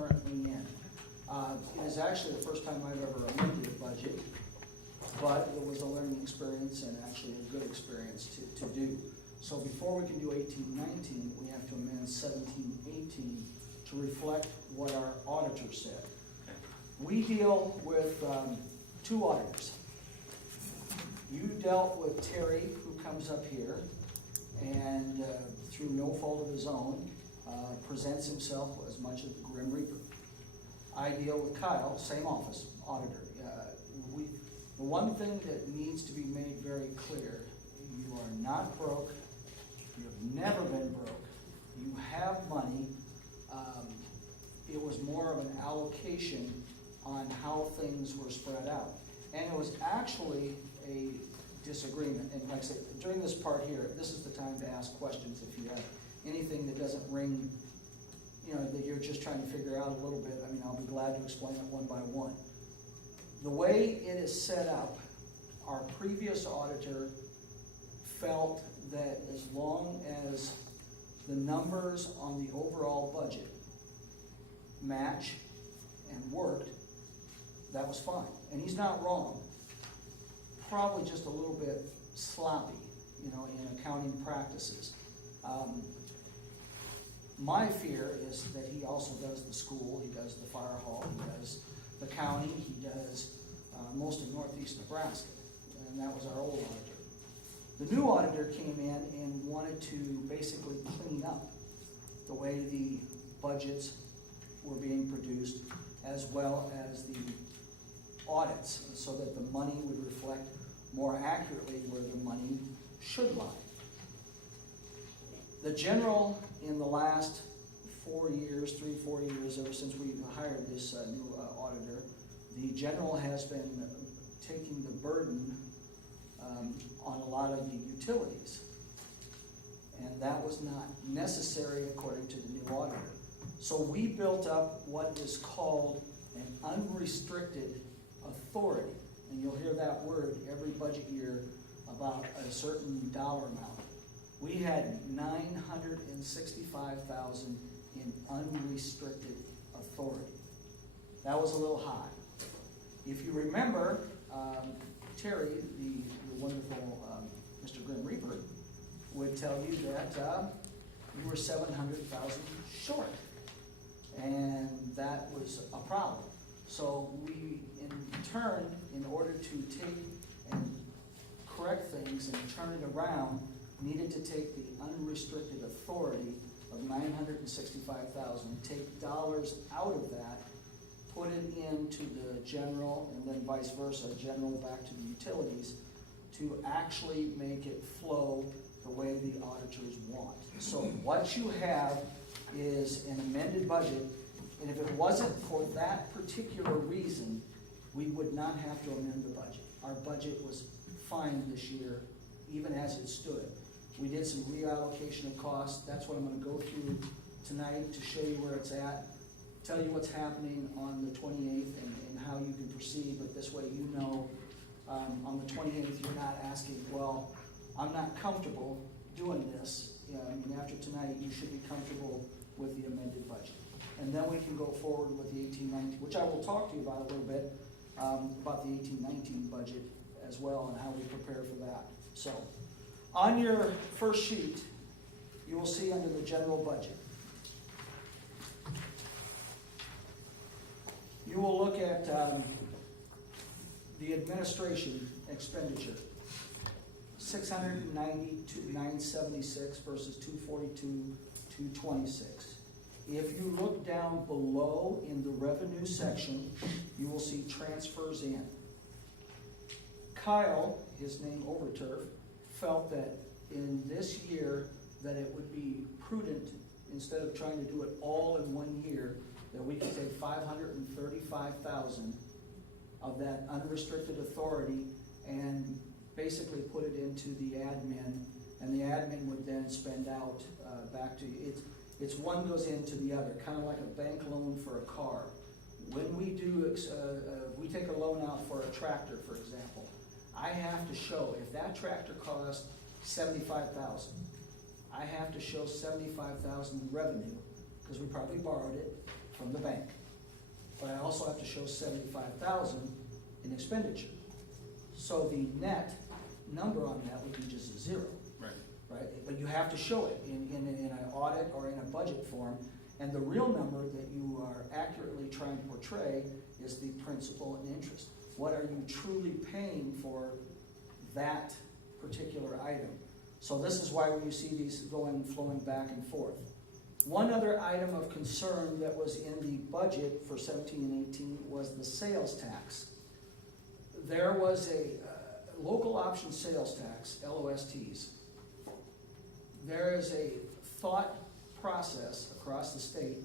currently in. It is actually the first time I've ever amended a budget, but it was a learning experience and actually a good experience to do. So before we can do 18-19, we have to amend 17-18 to reflect what our auditor said. We deal with two auditors. You dealt with Terry, who comes up here, and through no fault of his own, presents himself as much as the Grim Reaper. I deal with Kyle, same office, auditor. The one thing that needs to be made very clear, you are not broke, you have never been broke, you have money. It was more of an allocation on how things were spread out. And it was actually a disagreement. And like I said, during this part here, this is the time to ask questions if you have anything that doesn't ring, that you're just trying to figure out a little bit. I mean, I'll be glad to explain it one by one. The way it is set up, our previous auditor felt that as long as the numbers on the overall budget match and worked, that was fine. And he's not wrong. Probably just a little bit sloppy, in accounting practices. My fear is that he also does the school, he does the fire hall, he does the county, he does most of northeast Nebraska, and that was our old auditor. The new auditor came in and wanted to basically clean up the way the budgets were being produced, as well as the audits, so that the money would reflect more accurately where the money should lie. The general, in the last 4 years, 3-4 years, ever since we hired this new auditor, the general has been taking the burden on a lot of the utilities. And that was not necessary according to the new auditor. So we built up what is called an unrestricted authority. And you'll hear that word every budget year about a certain dollar amount. We had $965,000 in unrestricted authority. That was a little high. If you remember, Terry, the wonderful Mr. Grim Reaper, would tell you that you were $700,000 short, and that was a problem. So we, in turn, in order to take and correct things and turn it around, needed to take the unrestricted authority of $965,000, take dollars out of that, put it into the general, and then vice versa, general back to the utilities, to actually make it flow the way the auditors want. So what you have is an amended budget, and if it wasn't for that particular reason, we would not have to amend the budget. Our budget was fine this year, even as it stood. We did some reallocation of costs. That's what I'm going to go through tonight to show you where it's at, tell you what's happening on the 28th and how you can proceed, but this way you know on the 28th you're not asking, well, I'm not comfortable doing this. I mean, after tonight you should be comfortable with the amended budget. And then we can go forward with the 18-19, which I will talk to you about a little bit, about the 18-19 budget as well and how we prepare for that. So, on your first sheet, you will see under the general budget, you will look at the administration expenditure, 690 to 976 versus 242, 226. If you look down below in the revenue section, you will see transfers in. Kyle, his name Overturf, felt that in this year that it would be prudent, instead of trying to do it all in 1 year, that we could take $535,000 of that unrestricted authority and basically put it into the admin, and the admin would then spend out back to you. It's one goes into the other, kind of like a bank loan for a car. When we do, we take a loan out for a tractor, for example, I have to show, if that tractor costs $75,000, I have to show $75,000 revenue, because we probably borrowed it from the bank. also have to show 75,000 in expenditure. So the net number on that would be just a zero. Right, but you have to show it in an audit or in a budget form, and the real number that you are accurately trying to portray is the principal and interest. What are you truly paying for that particular item? So this is why when you see these flowing back and forth. One other item of concern that was in the budget for 17 and 18 was the sales tax. There was a local option sales tax, LOSTs. There is a thought process across the state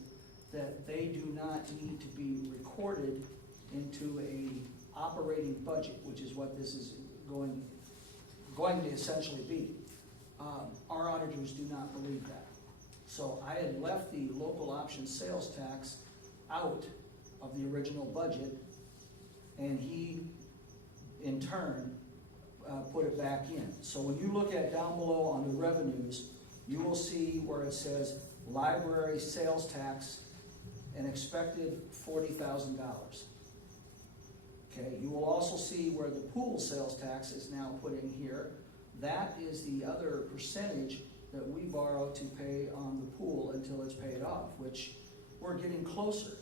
that they do not need to be recorded into a operating budget, which is what this is going to essentially be. Our auditors do not believe that. So I had left the local option sales tax out of the original budget, and he, in turn, put it back in. So when you look at down below on the revenues, you will see where it says library sales tax, an expected $40,000. Okay, you will also see where the pool sales tax is now put in here. That is the other percentage that we borrow to pay on the pool until it's paid off, which we're getting closer.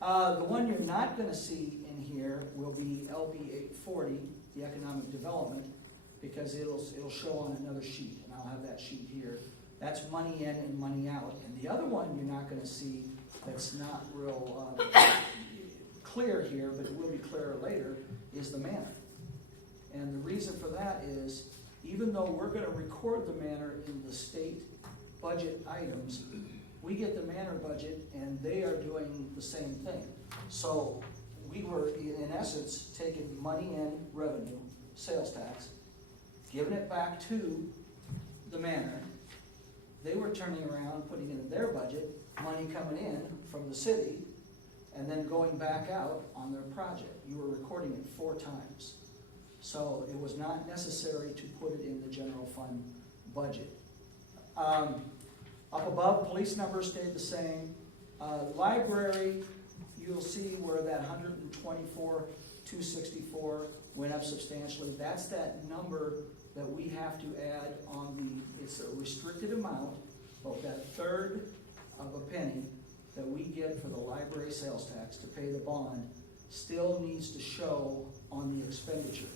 The one you're not going to see in here will be LB 840, the economic development, because it'll show on another sheet, and I'll have that sheet here. That's money in and money out. And the other one you're not going to see that's not real clear here, but it will be clearer later, is the manor. And the reason for that is, even though we're going to record the manor in the state budget items, we get the manor budget and they are doing the same thing. So we were, in essence, taking money in, revenue, sales tax, giving it back to the manor. They were turning around, putting in their budget, money coming in from the city, and then going back out on their project. You were recording it 4 times. So it was not necessary to put it in the general fund budget. Up above, police numbers stayed the same. Library, you'll see where that 124,264 went up substantially. That's that number that we have to add on the, it's a restricted amount, but that third of a penny that we get for the library sales tax to pay the bond still needs to show on the expenditure.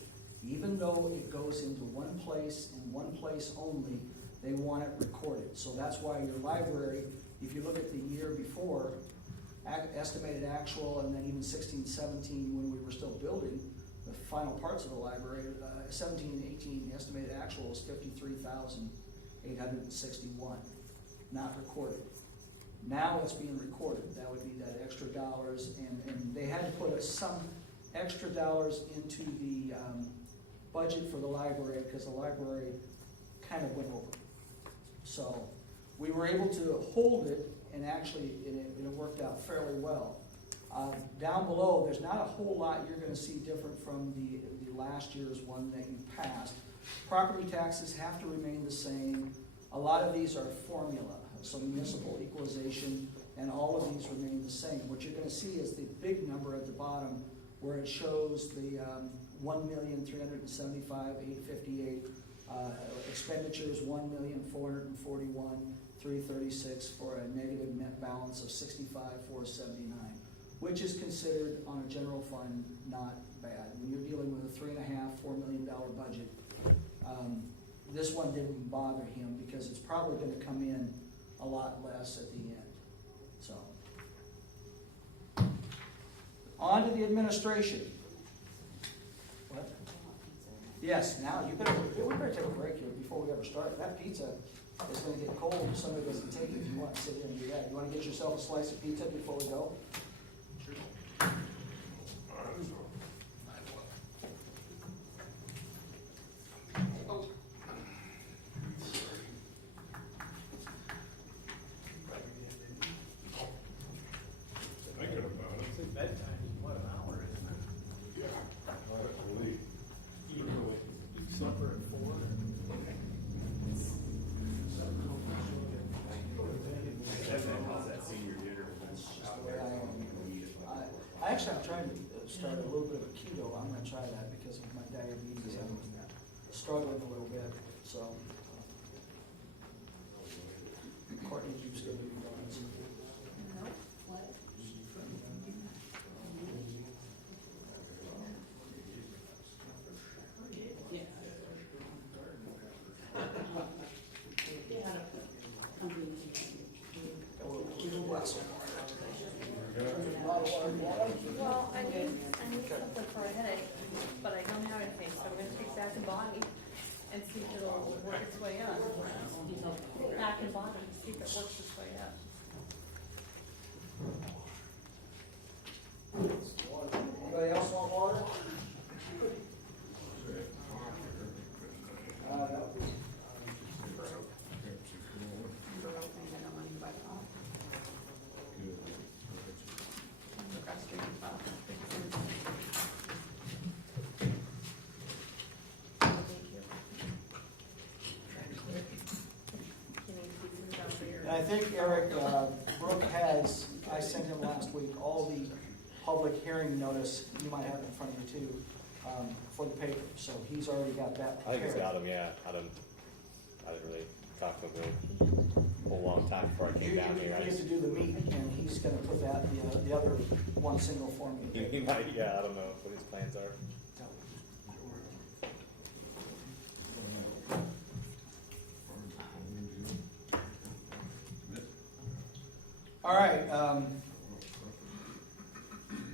Even though it goes into one place and one place only, they want it recorded. So that's why your library, if you look at the year before, estimated actual, and then even 16, 17, when we were still building the final parts of the library, 17 and 18, the estimated actual was 53,861, not recorded. Now it's being recorded. That would be that extra dollars, and they had to put some extra dollars into the budget for the library because the library kind of went over. So we were able to hold it, and actually it worked out fairly well. Down below, there's not a whole lot you're going to see different from the last year's one that you passed. Property taxes have to remain the same. A lot of these are formula, so municipal equalization, and all of these remain the same. What you're going to see is the big number at the bottom where it shows the 1,375,858, expenditures 1,441,336 for a negative net balance of 65,479, which is considered on a general fund not bad. When you're dealing with a $3.5–4 million budget, this one didn't bother him because it's probably going to come in a lot less at the end. So, on to the administration. What? Yes, now we better take a break here before we ever start. That pizza is going to get cold if somebody doesn't take it if you want to sit here and do that. You want to get yourself a slice of pizza before we go? Sure. Actually, I'm trying to start a little bit of a keto. I'm gonna try that because of my diabetes. I'm struggling a little bit, so. Courtney keeps giving me donuts. Well, I need something for a headache, but I don't have anything, so I'm gonna take Bath and Body and see if it'll work its way up. Bath and Body, see if it works its way up. Anybody else want water? And I think Eric, Brooke has, I sent him last week, all the public hearing notice, you might have it in front of you too, for the paper, so he's already got that I think prepared. he's got him, yeah. I didn't really talk to him a whole long time before I You came down here. I get to just, do the meat, and he's gonna put that, the other one single form in the he paper. might, yeah, I don't know what his plans are. All right,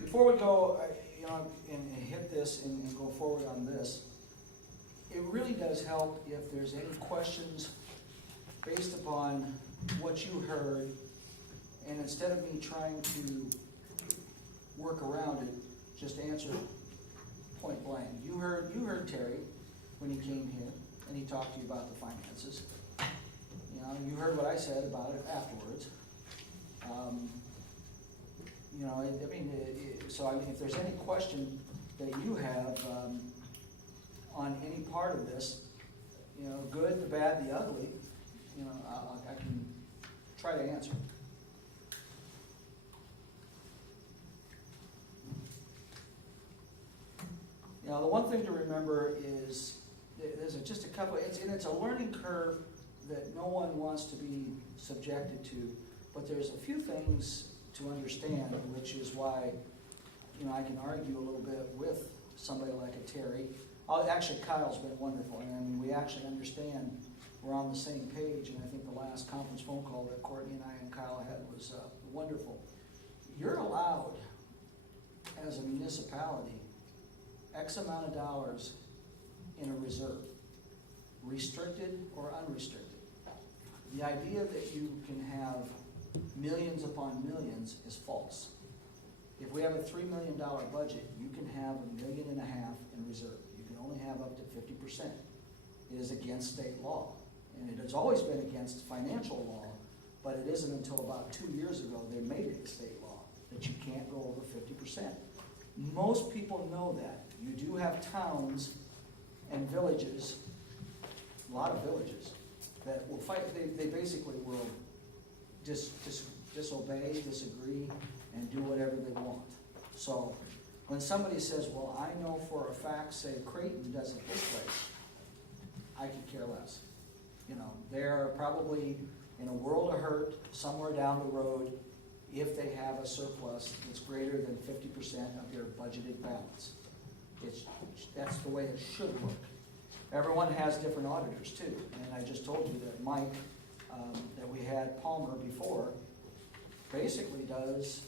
before we go, and hit this and go forward on this, it really does help if there's any questions based upon what you heard, and instead of me trying to work around it, just answer point blank. You heard Terry when he came here, and he talked to you about the finances. You heard what I said about it afterwards. So if there's any question that you have on any part of this, good, the bad, the ugly, I can try to answer. The one thing to remember is there's just a couple, it's a learning curve that no one wants to be subjected to, but there's a few things to understand, which is why, I can argue a little bit with somebody like a Terry. Actually, Kyle's been wonderful, and we actually understand we're on the same page, and I think the last conference phone call that Courtney and I and Kyle had was wonderful. You're allowed, as a municipality, X amount of dollars in a reserve, restricted or unrestricted. The idea that you can have millions upon millions is false. If we have a $3 million budget, you can have $1.5 million in reserve. You can only have up to 50%. It is against state law, and it has always been against financial law, but it isn't until about 2 years ago they made it state law that you can't go over 50%. Most people know that. You do have towns and villages, a lot of villages, that will fight. They basically will disobey, disagree, and do whatever they want. So when somebody says, well, I know for a fact, say Creighton does it this way, I could care less. They're probably in a world of hurt somewhere down the road if they have a surplus that's greater than 50% of their budgeted balance. That's the way it should work. Everyone has different auditors too, and I just told you that Mike, that we had Palmer before, basically does,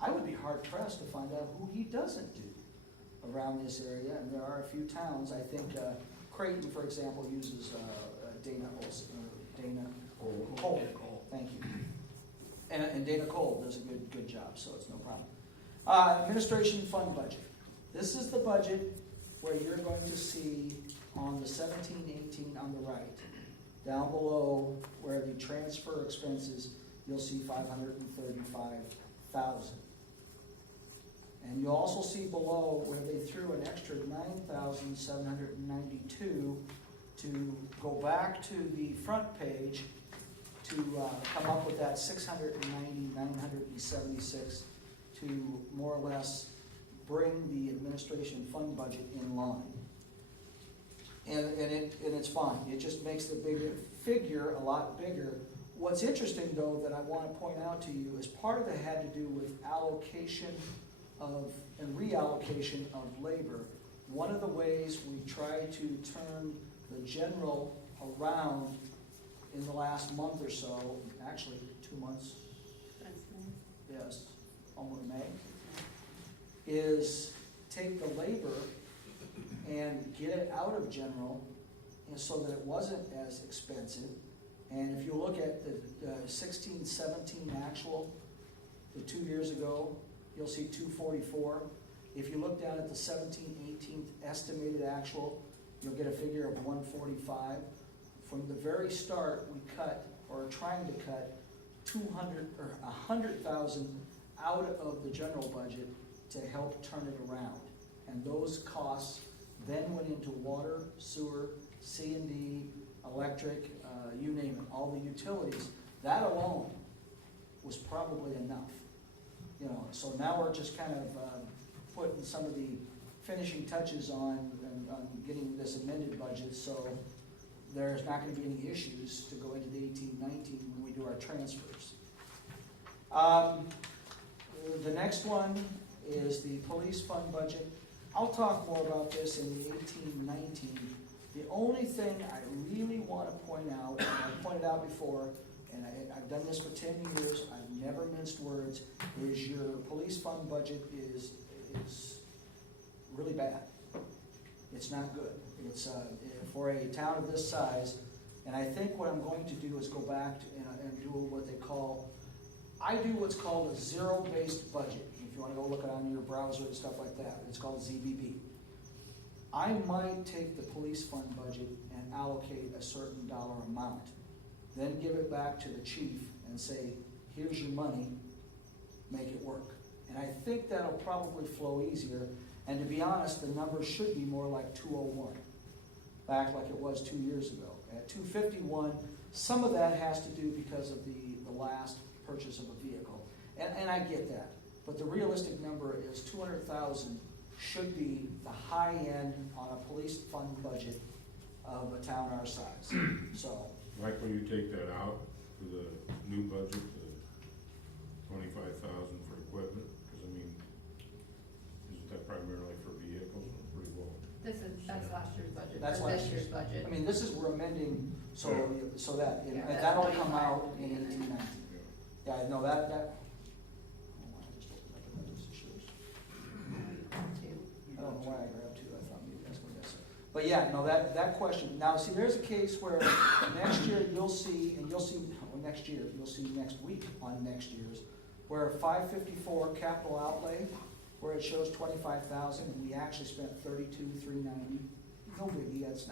I would be hard pressed to find out who he doesn't do around this area, and there are a few towns. I think Creighton, for example, uses Dana Cole. Thank you. And Dana Cole does a good job, so it's no problem. Administration fund budget. This is the budget where you're going to see on the 17-18 on the right, down below where the transfer expenses, you'll see $535,000. And you'll also see below where they threw an extra $9,792 to go back to the front page to come up with that $690,976 to more or less bring the administration fund budget in line. And it's fine, it just makes the bigger figure a lot bigger. What's interesting though that I want to point out to you is part of it had to do with allocation of and reallocation of labor. One of the ways we tried to turn the general around in the last month or so, actually 2 months, yes, almost May, is take the labor and get it out of general and so that it wasn't as expensive. And if you look at the 16, 17 actual, the 2 years ago, you'll see 244. If you look down at the 17, 18 estimated actual, you'll get a figure of 145. From the very start, we cut, or are trying to cut, 200 or 100,000 out of the general budget to help turn it around. And those costs then went into water, sewer, C&D, electric, you name it, all the utilities. That alone was probably enough. You know, so now we're just kind of putting some of the finishing touches on getting this amended budget, so there's not going to be any issues to go into the 18-19 when we do our transfers. The next one is the police fund budget. I'll talk more about this in the 18-19. The only thing I really want to point out, and I pointed out before, and I've done this for 10 years, I've never minced words, is your police fund budget is really bad. It's not good. It's for a town of this size, and I think what I'm going to do is go back to, and do what they call, I do what's called a zero-based budget. If you want to go look it on your browser and stuff like that, it's called ZBB. I might take the police fund budget and allocate a certain dollar amount, then give it back to the chief and say, here's your money, make it work. And I think that'll probably flow easier. And to be honest, the numbers should be more like 201, back like it was 2 years ago. At 251, some of that has to do because of the last purchase of a vehicle. And I get that. But the realistic number is 200,000 should be the high end on a police fund budget of a town our size. So, Like when you take that out for the new budget, the 25,000 for equipment, because I mean, isn't that primarily for vehicles? Pretty low. That's last year's budget, That's or last this year's budget. I mean, this is, we're amending, so that, Yeah, that'll that's come out in 25. 18-19. Yeah, no, that, oh, I just opened up another issues. I don't know why I grabbed two, I thought maybe that's what that's. But yeah, no, that question, now see, there's a case where next year you'll see, well, next year, you'll see next week on next year's, where 554 capital outlay, where it shows 25,000, and we actually spent 32,390. No biggie, it's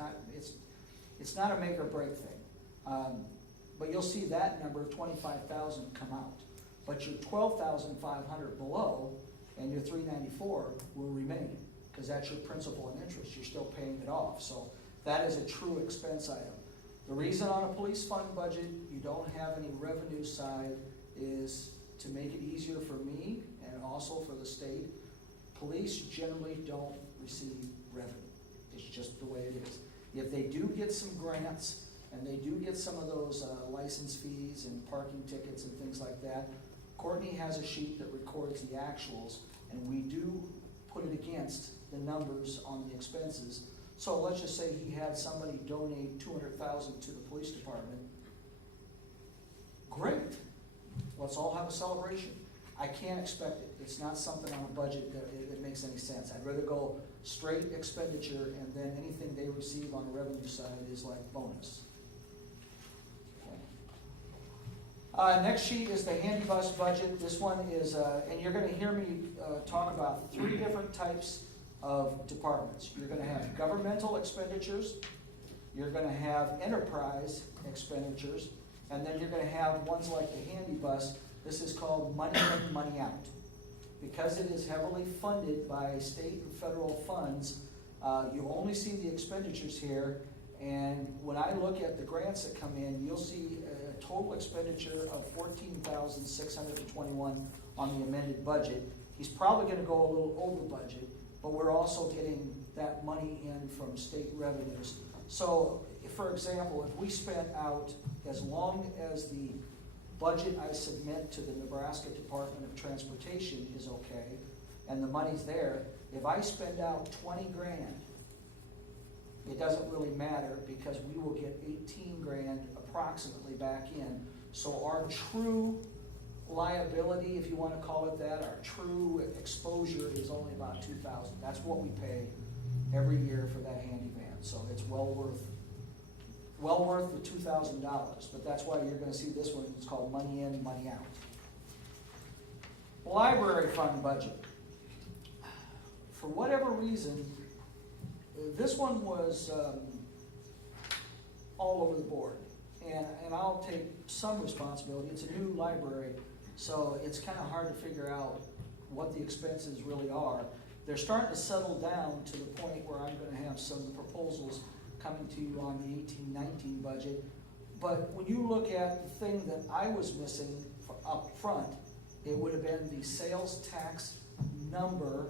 not a make or break thing. But you'll see that number, 25,000, come out. But your 12,500 below and your 394 will remain, because that's your principal and interest. You're still paying it off. So that is a true expense item. The reason on a police fund budget you don't have any revenue side is to make it easier for me and also for the state. Police generally don't receive revenue. It's just the way it is. If they do get some grants, and they do get some of those license fees and parking tickets and things like that, Courtney has a sheet that records the actuals, and we do put it against the numbers on the expenses. So let's just say he had somebody donate 200,000 to the police department. Great, let's all have a celebration. I can't expect it. It's not something on a budget that makes any sense. I'd rather go straight expenditure, and then anything they receive on the revenue side is like bonus. Next sheet is the handy bus budget. This one is, and you're going to hear me talk about 3 different types of departments. You're going to have governmental expenditures, you're going to have enterprise expenditures, and then you're going to have ones like the handy bus. This is called money in, money out. Because it is heavily funded by state and federal funds, you only see the expenditures here, and when I look at the grants that come in, you'll see a total expenditure of $14,621 on the amended budget. He's probably gonna go a little over budget, but we're also getting that money in from state revenues. So, for example, if we spent out, as long as the budget I submit to the Nebraska Department of Transportation is okay, and the money's there, if I spend out 20 grand, it doesn't really matter because we will get 18 grand approximately back in. So our true liability, if you want to call it that, our true exposure is only about 2,000. That's what we pay every year for that handy van. So it's well worth the $2,000. But that's why you're going to see this one. It's called money in, money out. Library fund budget. For whatever reason, this one was all over the board. And I'll take some responsibility. It's a new library, so it's kind of hard to figure out what the expenses really are. They're starting to settle down to the point where I'm going to have some proposals coming to you on the 18-19 budget. But when you look at the thing that I was missing up front, it would have been the sales tax number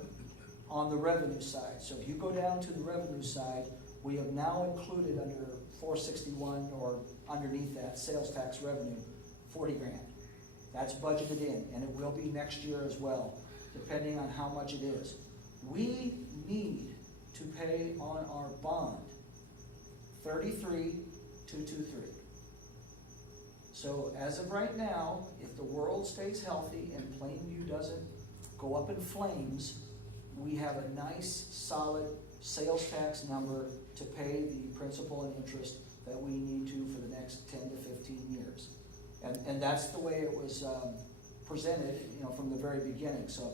on the revenue side. So if you go down to the revenue side, we have now included under 461 or underneath that sales tax revenue, 40 grand. That's budgeted in, and it will be next year as well, depending on how much it is. We need to pay on our bond 33,223. So as of right now, if the world stays healthy and Plainview doesn't go up in flames, we have a nice, solid sales tax number to pay the principal and interest that we need to for the next 10 to 15 years. And that's the way it was presented, from the very beginning. So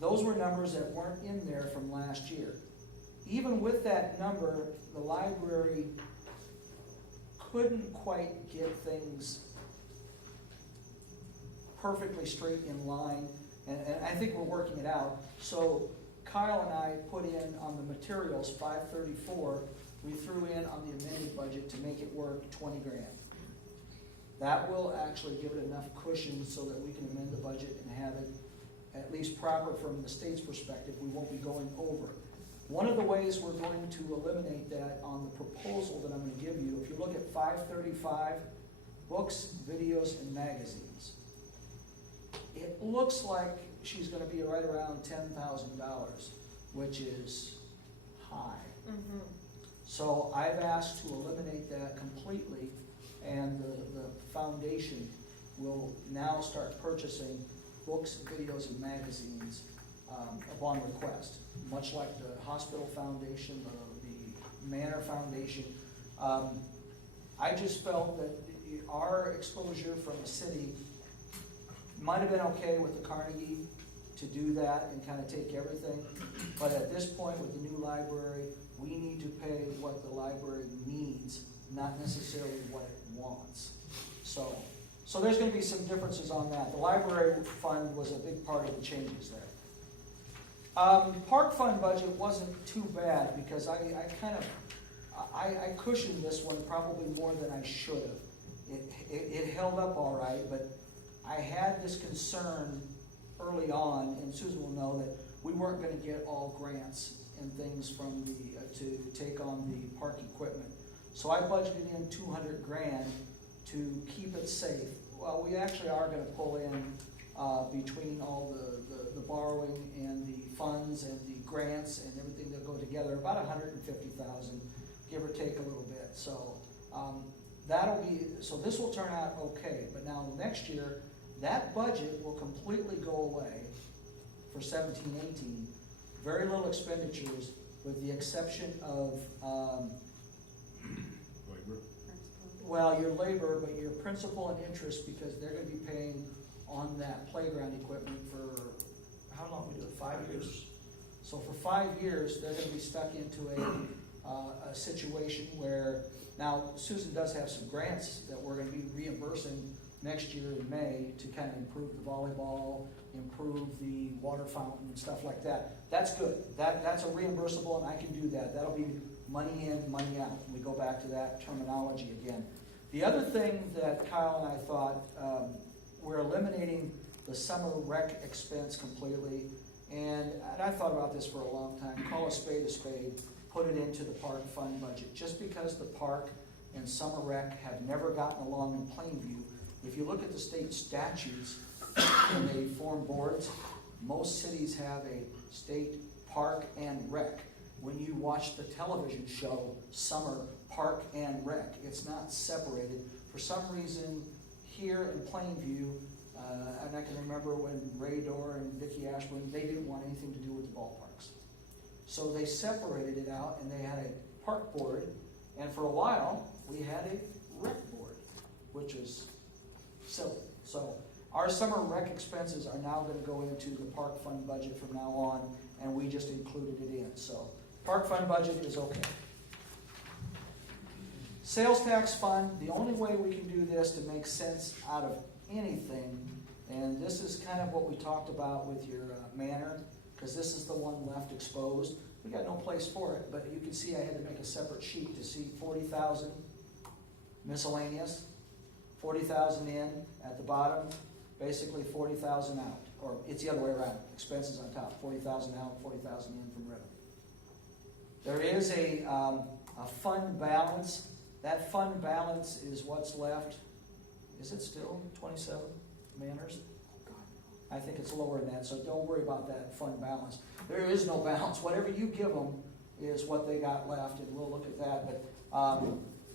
those were numbers that weren't in there from last year. Even with that number, the library couldn't quite get things perfectly straight in line, and I think we're working it out. So Kyle and I put in on the materials 534. We threw in on the amended budget to make it work 20 grand. That will actually give it enough cushion so that we can amend the budget and have it at least proper from the state's perspective. We won't be going over. One of the ways we're going to eliminate that on the proposal that I'm going to give you, if you look at 535, books, videos, and magazines, it looks like she's going to be right around $10,000, which is high. Mm-hmm. So I've asked to eliminate that completely, and the foundation will now start purchasing books, videos, and magazines upon request, much like the hospital foundation, the Manor Foundation. I just felt that our exposure from a city might have been okay with the Carnegie to do that and kind of take everything, but at this point with the new library, we need to pay what the library needs, not necessarily what it wants. So there's going to be some differences on that. The library fund was a big part of the changes there. Park fund budget wasn't too bad because I cushioned this one probably more than I should have. It held up all right, but I had this concern early on, and Susan will know that we weren't going to get all grants and things from to take on the park equipment. So I budgeted in 200 grand to keep it safe. Well, we actually are going to pull in between all the borrowing and the funds and the grants and everything that go together, about 150,000, give or take a little bit. So so this will turn out okay. But now next year, that budget will completely go away for 17-18. Very little expenditures, with the exception of Labor. well, your labor, but your principal and interest, because they're going to be paying on that playground equipment for, how long we do it, 5 years? So for 5 years, they're going to be stuck into a situation where, now Susan does have some grants that we're going to be reimbursing next year in May to kind of improve the volleyball, improve the water fountain and stuff like that. That's good. That's a reimbursable, and I can do that. That'll be money in, money out. We go back to that terminology again. The other thing that Kyle and I thought, we're eliminating the summer rec expense completely, And I thought about this for a long time, call a spade, put it into the park fund budget. Just because the park and summer rec have never gotten along in Plainview, if you look at the state statutes and they form boards, most cities have a state park and rec. When you watch the television show, Summer Park and Rec, it's not separated. For some reason, here in Plainview, and I can remember when Ray Dorr and Vicki Ashburn, they didn't want anything to do with the ballparks. So they separated it out and they had a park board, and for a while, we had a rec board, which is silly. So our summer rec expenses are now gonna go into the park fund budget from now on, and we just included it in. So park fund budget is okay. Sales tax fund, the only way we can do this to make sense out of anything, and this is kind of what we talked about with your manor, because this is the one left exposed. We got no place for it, but you can see I had to make a separate sheet to see 40,000 miscellaneous, 40,000 in at the bottom, basically 40,000 out, or it's the other way around, expenses on top, 40,000 out, 40,000 in from revenue. There is a fund balance. That fund balance is what's left. Is it still 27 manors? I think it's lower than that, so don't worry about that fund balance. There is no balance. Whatever you give them is what they got left, and we'll look at that. But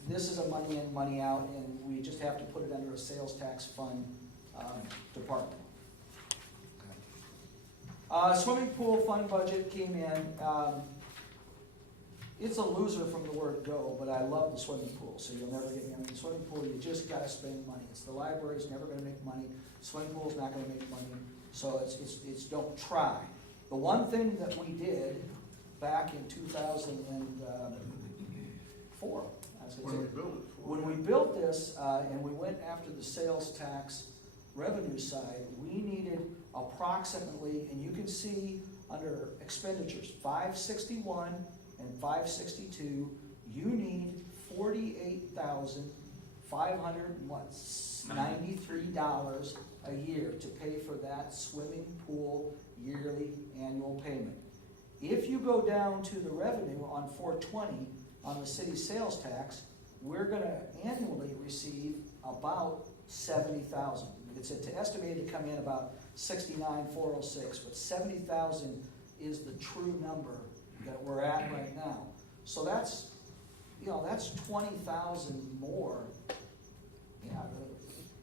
this is a money in, money out, and we just have to put it under a sales tax fund department. Swimming pool fund budget came in. It's a loser from the word go, but I love the swimming pool, so you'll never get me. I mean, the swimming pool, you just gotta spend money. It's the library's never gonna make money. Swimming pool's not gonna make money, so it's don't try. The one thing that we did back in 2004, when we built this, and we went after the sales tax revenue side, we needed approximately, and you can see under expenditures, 561 and 562, you need $48,593 a year to pay for that swimming pool yearly annual payment. If you go down to the revenue on 420 on the city sales tax, we're gonna annually receive about 70,000. It's estimated to come in about 69,406, but 70,000 is the true number that we're at right now. So that's, that's 20,000 more. Yeah,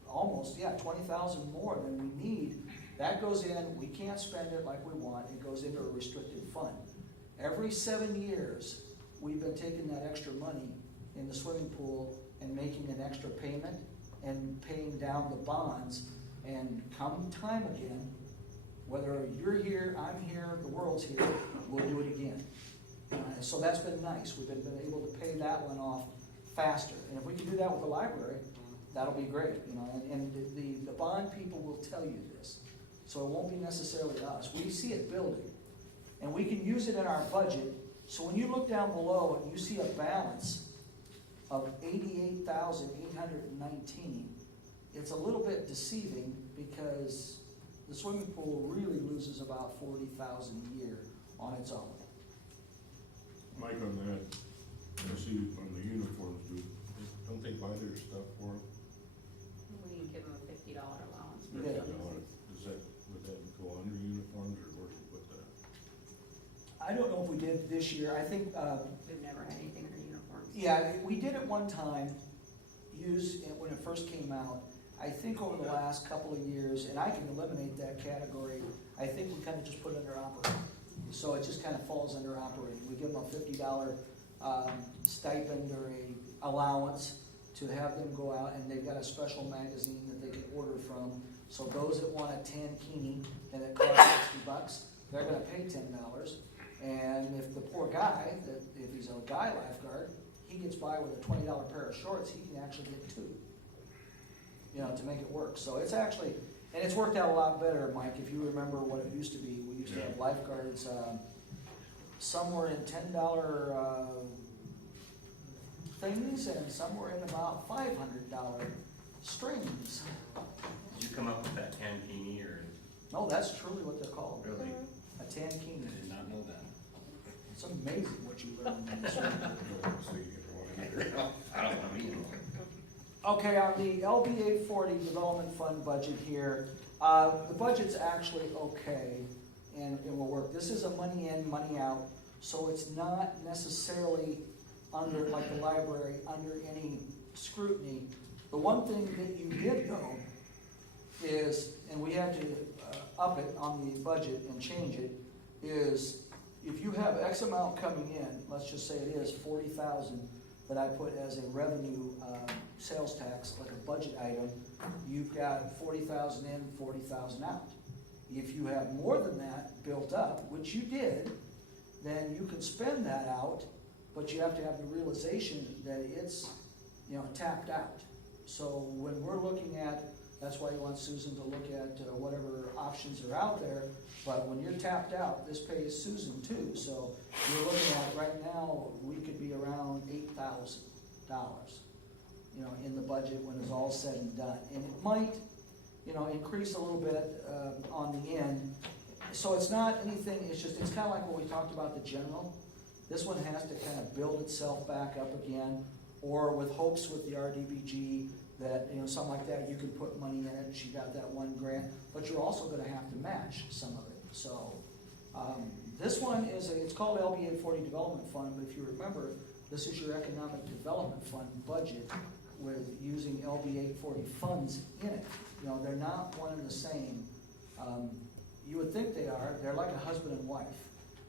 almost, 20,000 more than we need. That goes in, we can't spend it like we want, it goes into a restricted fund. Every 7 years, we've been taking that extra money in the swimming pool and making an extra payment and paying down the bonds, and come time again, whether you're here, I'm here, the world's here, we'll do it again. So that's been nice. We've been able to pay that one off faster. And if we can do that with the library, that'll be great. And the bond people will tell you this. So it won't be necessarily us. We see it building. And we can use it in our budget. So when you look down below and you see a balance of $88,819, it's a little bit deceiving because the swimming pool really loses about $40,000 a year on its own. Mike, on that, I see on the uniforms, don't they buy their stuff for them? We give them a $50 allowance. Yeah. Would that go under uniforms, or where should we put that? I don't know if we did this year. I think, We've never had anything for uniforms. yeah, we did it one time, when it first came out. I think over the last couple of years, and I can eliminate that category, I think we kind of just put it under operating. So it just kind of falls under operating. We give them a $50 stipend or a allowance to have them go out, and they've got a special magazine that they can order from. So those that want a tankini and it costs $60, they're gonna pay $10. And if the poor guy, if he's a guy lifeguard, he gets by with a $20 pair of shorts, he can actually get 2. To make it work. So it's actually, and it's worked out a lot better, Mike, if you remember what it used to be. We used to have lifeguards somewhere in $10 things, and somewhere in about $500 strings. Did you come up with that tankini, or? No, that's truly what they're called. Really? A tankini. I did not know that. It's amazing what you learn in this. So you get one either. I don't know either. Okay, on the LBA 40 Development Fund budget here, the budget's actually okay, and it will work. This is a money in, money out, so it's not necessarily under, like the library, under any scrutiny. The one thing that you did though is, and we had to up it on the budget and change it, is if you have X amount coming in, let's just say it is 40,000 that I put as a revenue sales tax, like a budget item, you've got 40,000 in, 40,000 out. If you have more than that built up, which you did, then you can spend that out, but you have to have the realization that it's, tapped out. So when we're looking at, that's why you want Susan to look at whatever options are out there, but when you're tapped out, this pays Susan too. So you're looking at, right now, we could be around $8,000, in the budget when it's all said and done. And it might, increase a little bit on the end. So it's not anything, it's kind of like what we talked about the general. This one has to kind of build itself back up again, or with hopes with the RDBG that, something like that, you can put money in it. She got that one grant, but you're also gonna have to match some of it. So, this one is it's called LBA 40 Development Fund, but if you remember, this is your Economic Development Fund budget with using LBA 40 funds in it. They're not one and the same. You would think they are. They're like a husband and wife.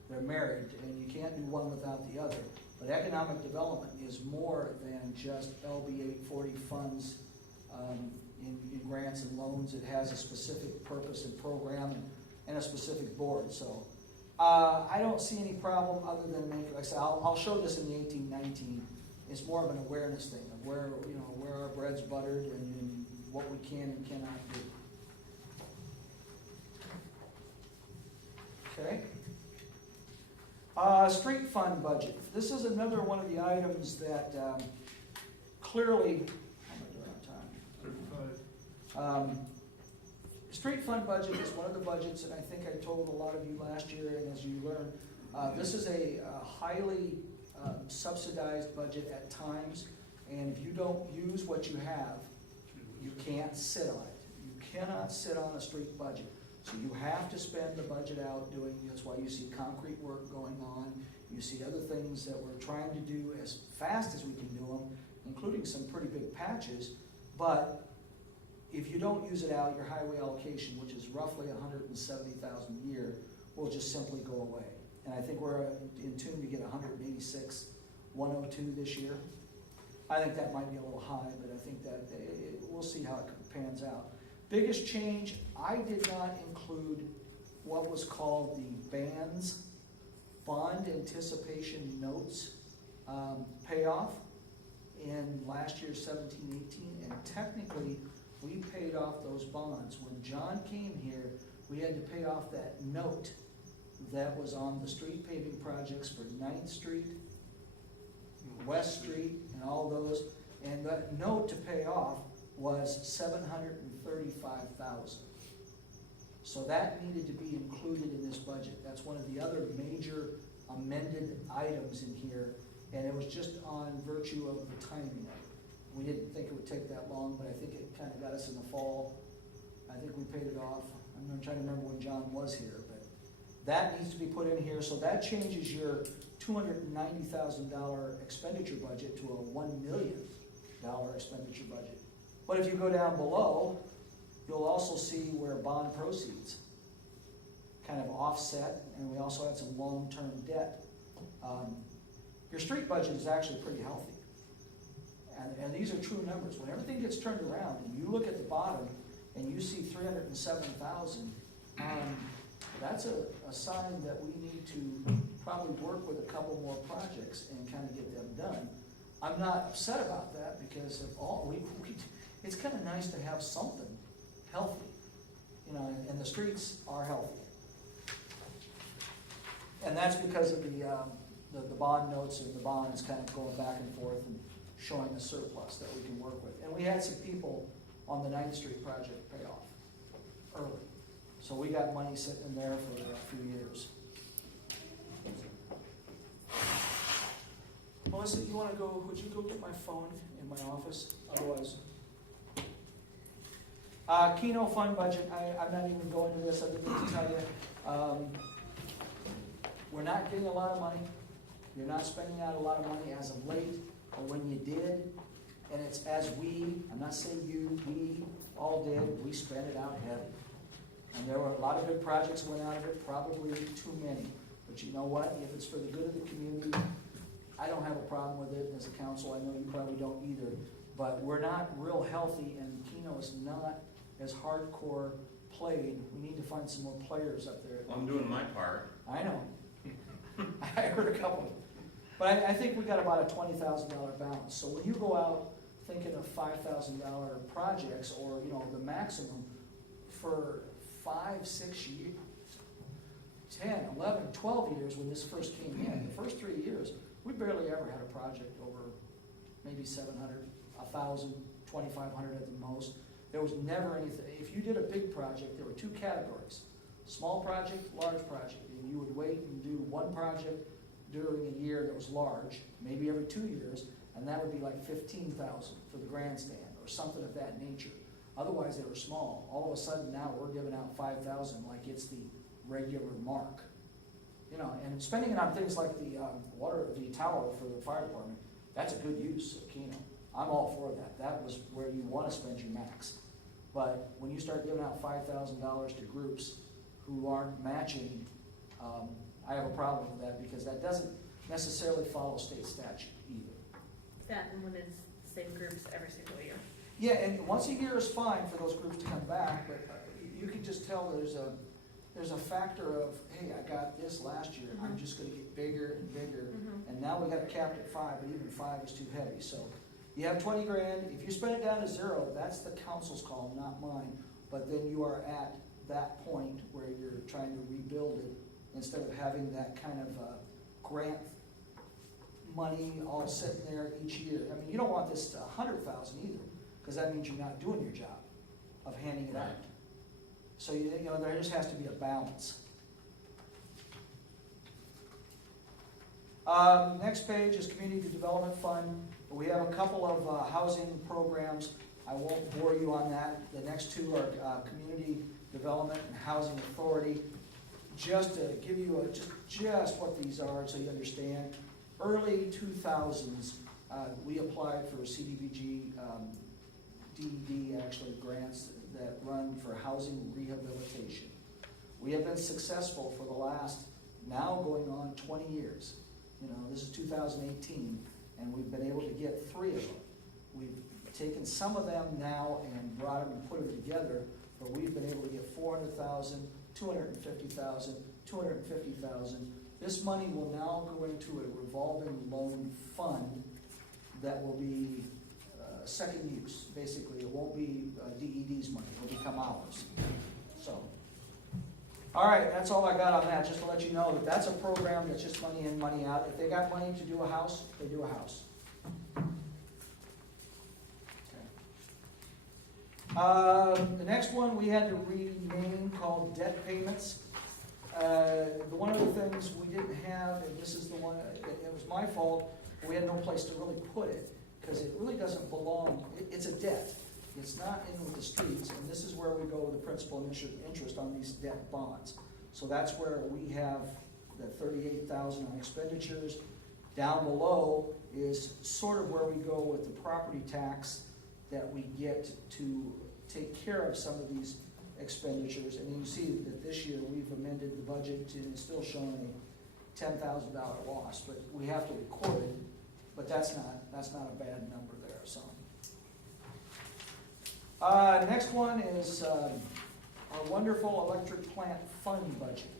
They're married, and you can't do one without the other. But economic development is more than just LBA 40 funds in grants and loans. It has a specific purpose and program and a specific board. So I don't see any problem other than making, like I said, I'll show this in the 1819. It's more of an awareness thing of where our bread's buttered and what we can and cannot do. Okay. Street fund budget. This is another one of the items that clearly, how am I doing on time? Street fund budget is one of the budgets, and I think I told a lot of you last year, and as you learned, this is a highly subsidized budget at times, and if you don't use what you have, you can't sit on it. You cannot sit on a street budget. So you have to spend the budget out doing, that's why you see concrete work going on. You see other things that we're trying to do as fast as we can do them, including some pretty big patches. But if you don't use it out, your highway allocation, which is roughly $170,000 a year, will just simply go away. And I think we're in tune to get 186,102 this year. I think that might be a little high, but I think that we'll see how it pans out. Biggest change, I did not include what was called the BANs, Bond Anticipation Notes payoff in last year's 17-18, and technically we paid off those bonds. When John came here, we had to pay off that note that was on the street paving projects for 9th Street, West Street, and all those, and that note to pay off was $735,000. So that needed to be included in this budget. That's one of the other major amended items in here, and it was just on virtue of the timing of it. We didn't think it would take that long, but I think it kind of got us in the fall. I think we paid it off. I'm trying to remember when John was here, but that needs to be put in here. So that changes your $290,000 expenditure budget to a $1 million expenditure budget. But if you go down below, you'll also see where bond proceeds kind of offset, and we also had some long-term debt. Your street budget is actually pretty healthy. And these are true numbers. When everything gets turned around and you look at the bottom and you see 307,000, that's a sign that we need to probably work with a couple more projects and kind of get them done. I'm not upset about that because of all it's kind of nice to have something healthy, and the streets are healthy. And that's because of the bond notes and the bonds kind of going back and forth and showing a surplus that we can work with. And we had some people on the 9th Street project pay off early. So we got money sitting in there for a few years. Melissa, you wanna go, would you go get my phone in my office? Otherwise. Keno fund budget, I'm not even going to this, other than to tell you, we're not getting a lot of money. You're not spending out a lot of money as of late, but when you did, and it's as I'm not saying you, we all did, we spent it out heavy. And there were a lot of good projects went out of it, probably too many. But you know what, if it's for the good of the community, I don't have a problem with it as a council, I know you probably don't either. But we're not real healthy, and Keno is not as hardcore played. We need to find some more players up there. I'm doing my part. I know. I heard a couple. But I think we got about a $20,000 balance. So when you go out thinking of $5,000 projects, or, you know, the maximum for 5, 6 years, 10, 11, 12 years when this first came in, the first 3 years, we barely ever had a project over maybe 700, 1,000, 2,500 at the most. There was never anything. If you did a big project, there were 2 categories: small project, large project. And you would wait and do one project during a year that was large, maybe every 2 years, and that would be like 15,000 for the grandstand or something of that nature. Otherwise, they were small. All of a sudden, now we're giving out 5,000 like it's the regular mark. You know, and spending it on things like the the tower for the fire department, that's a good use of Keno. I'm all for that. That was where you want to spend your max. But when you start giving out $5,000 to groups who aren't matching, I have a problem with that, because that doesn't necessarily follow state statute either. That and when it's the same groups every single year. Yeah, and once a year is fine for those groups to come back, but you can just tell there's a factor of, hey, I got this last year, I'm just gonna get bigger and bigger, and now we got it capped at 5, but even 5 is too heavy. So you have 20 grand, if you spend it down to 0, that's the council's call, not mine. But then you are at that point where you're trying to rebuild it, instead of having that kind of grant money all sitting there each year. I mean, you don't want this to 100,000 either, because that means you're not doing your job of handing it out. So you know, there just has to be a balance. Next page is Community Development Fund. We have a couple of housing programs. I won't bore you on that. The next 2 are Community Development and Housing Authority. Just to give you just what these are so you understand. Early 2000s, we applied for CDBG, DED actually, grants that run for housing rehabilitation. We have been successful for the last, now going on 20 years. You know, this is 2018, and we've been able to get 3 of them. We've taken some of them now and brought them and put them together, but we've been able to get 400,000, 250,000, 250,000. This money will now go into a revolving loan fund that will be second use, basically. It won't be DED's money, it'll become ours. So, all right, that's all I got on that, just to let you know that that's a program that's just money in, money out. If they got money to do a house, they do a house. Okay. The next one we had to rename, called debt payments. One of the things we didn't have, and this is the one, it was my fault, we had no place to really put it, because it really doesn't belong, it's a debt. It's not in with the streets, and this is where we go with the principal and interest on these debt bonds. So that's where we have the 38,000 on expenditures. Down below is sort of where we go with the property tax that we get to take care of some of these expenditures. And you see that this year we've amended the budget to, it's still showing a $10,000 loss, but we have to record it. But that's not a bad number there. So next one is our wonderful electric plant fund budget.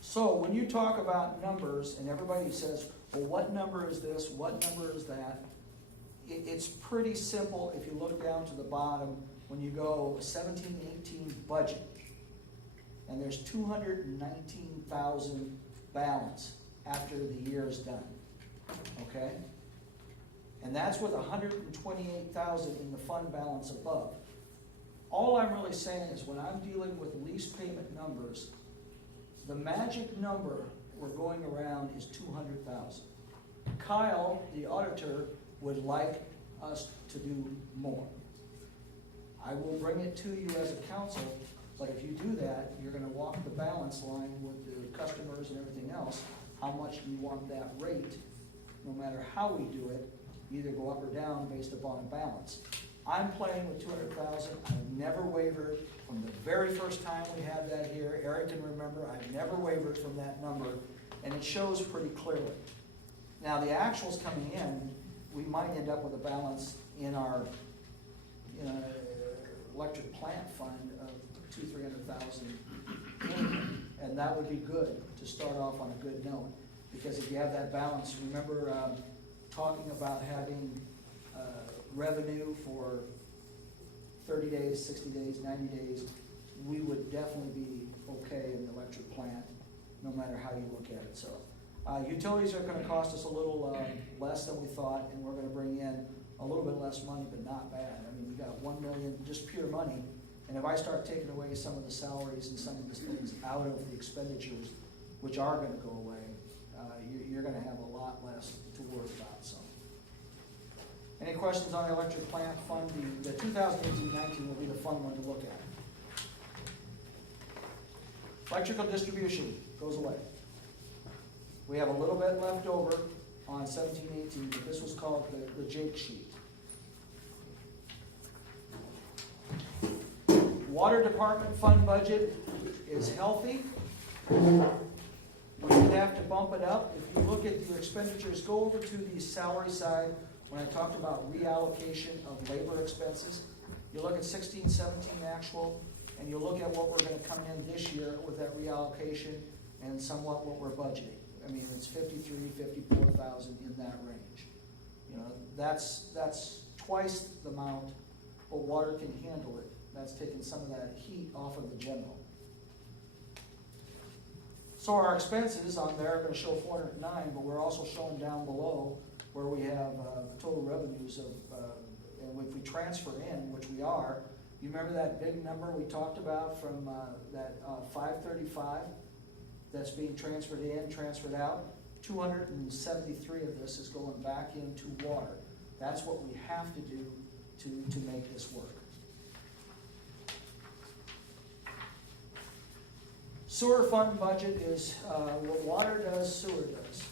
So when you talk about numbers, and everybody says, well, what number is this? What number is that? It's pretty simple if you look down to the bottom when you go 17-18 budget, and there's 219,000 balance after the year is done, okay? And that's with 128,000 in the fund balance above. All I'm really saying is when I'm dealing with lease payment numbers, the magic number we're going around is 200,000. Kyle, the auditor, would like us to do more. I will bring it to you as a council, but if you do that, you're gonna walk the balance line with the customers and everything else. How much do you want that rate, no matter how we do it, either go up or down based upon balance. I'm playing with 200,000. I've never wavered from the very first time we had that here. Eric can remember, I've never wavered from that number, and it shows pretty clearly. Now, the actuals coming in, we might end up with a balance in our electric plant fund of 200,000-300,000, and that would be good to start off on a good note. Because if you have that balance, remember talking about having revenue for 30 days, 60 days, 90 days, we would definitely be okay in the electric plant, no matter how you look at it. So utilities are going to cost us a little less than we thought, and we're going to bring in a little bit less money, but not bad. I mean, we got $1 million, just pure money, and if I start taking away some of the salaries and some of the things out of the expenditures, which are going to go away, you're going to have a lot less to worry about. So, any questions on the electric plant fund? The 2018-19 will be the fun one to look at. Electrical distribution goes away. We have a little bit left over on 17-18, but this was called the Jake sheet. Water department fund budget is healthy. We would have to bump it up. If you look at your expenditures, go over to the salary side when I talked about reallocation of labor expenses. You look at 16-17 actual, and you look at what we're going to come in this year with that reallocation and somewhat what we're budgeting. I mean, it's 54,000 in that range. You know, that's twice the amount, but water can handle it. That's taking some of that heat off of the general. So our expenses on there are going to show 409, but we're also showing down below where we have total revenues of, and if we transfer in, which we are, you remember that big number we talked about from that 535 that's being transferred in, transferred out? 273 of this is going back into water. That's what we have to do to make this work. Sewer fund budget is what water does, sewer does.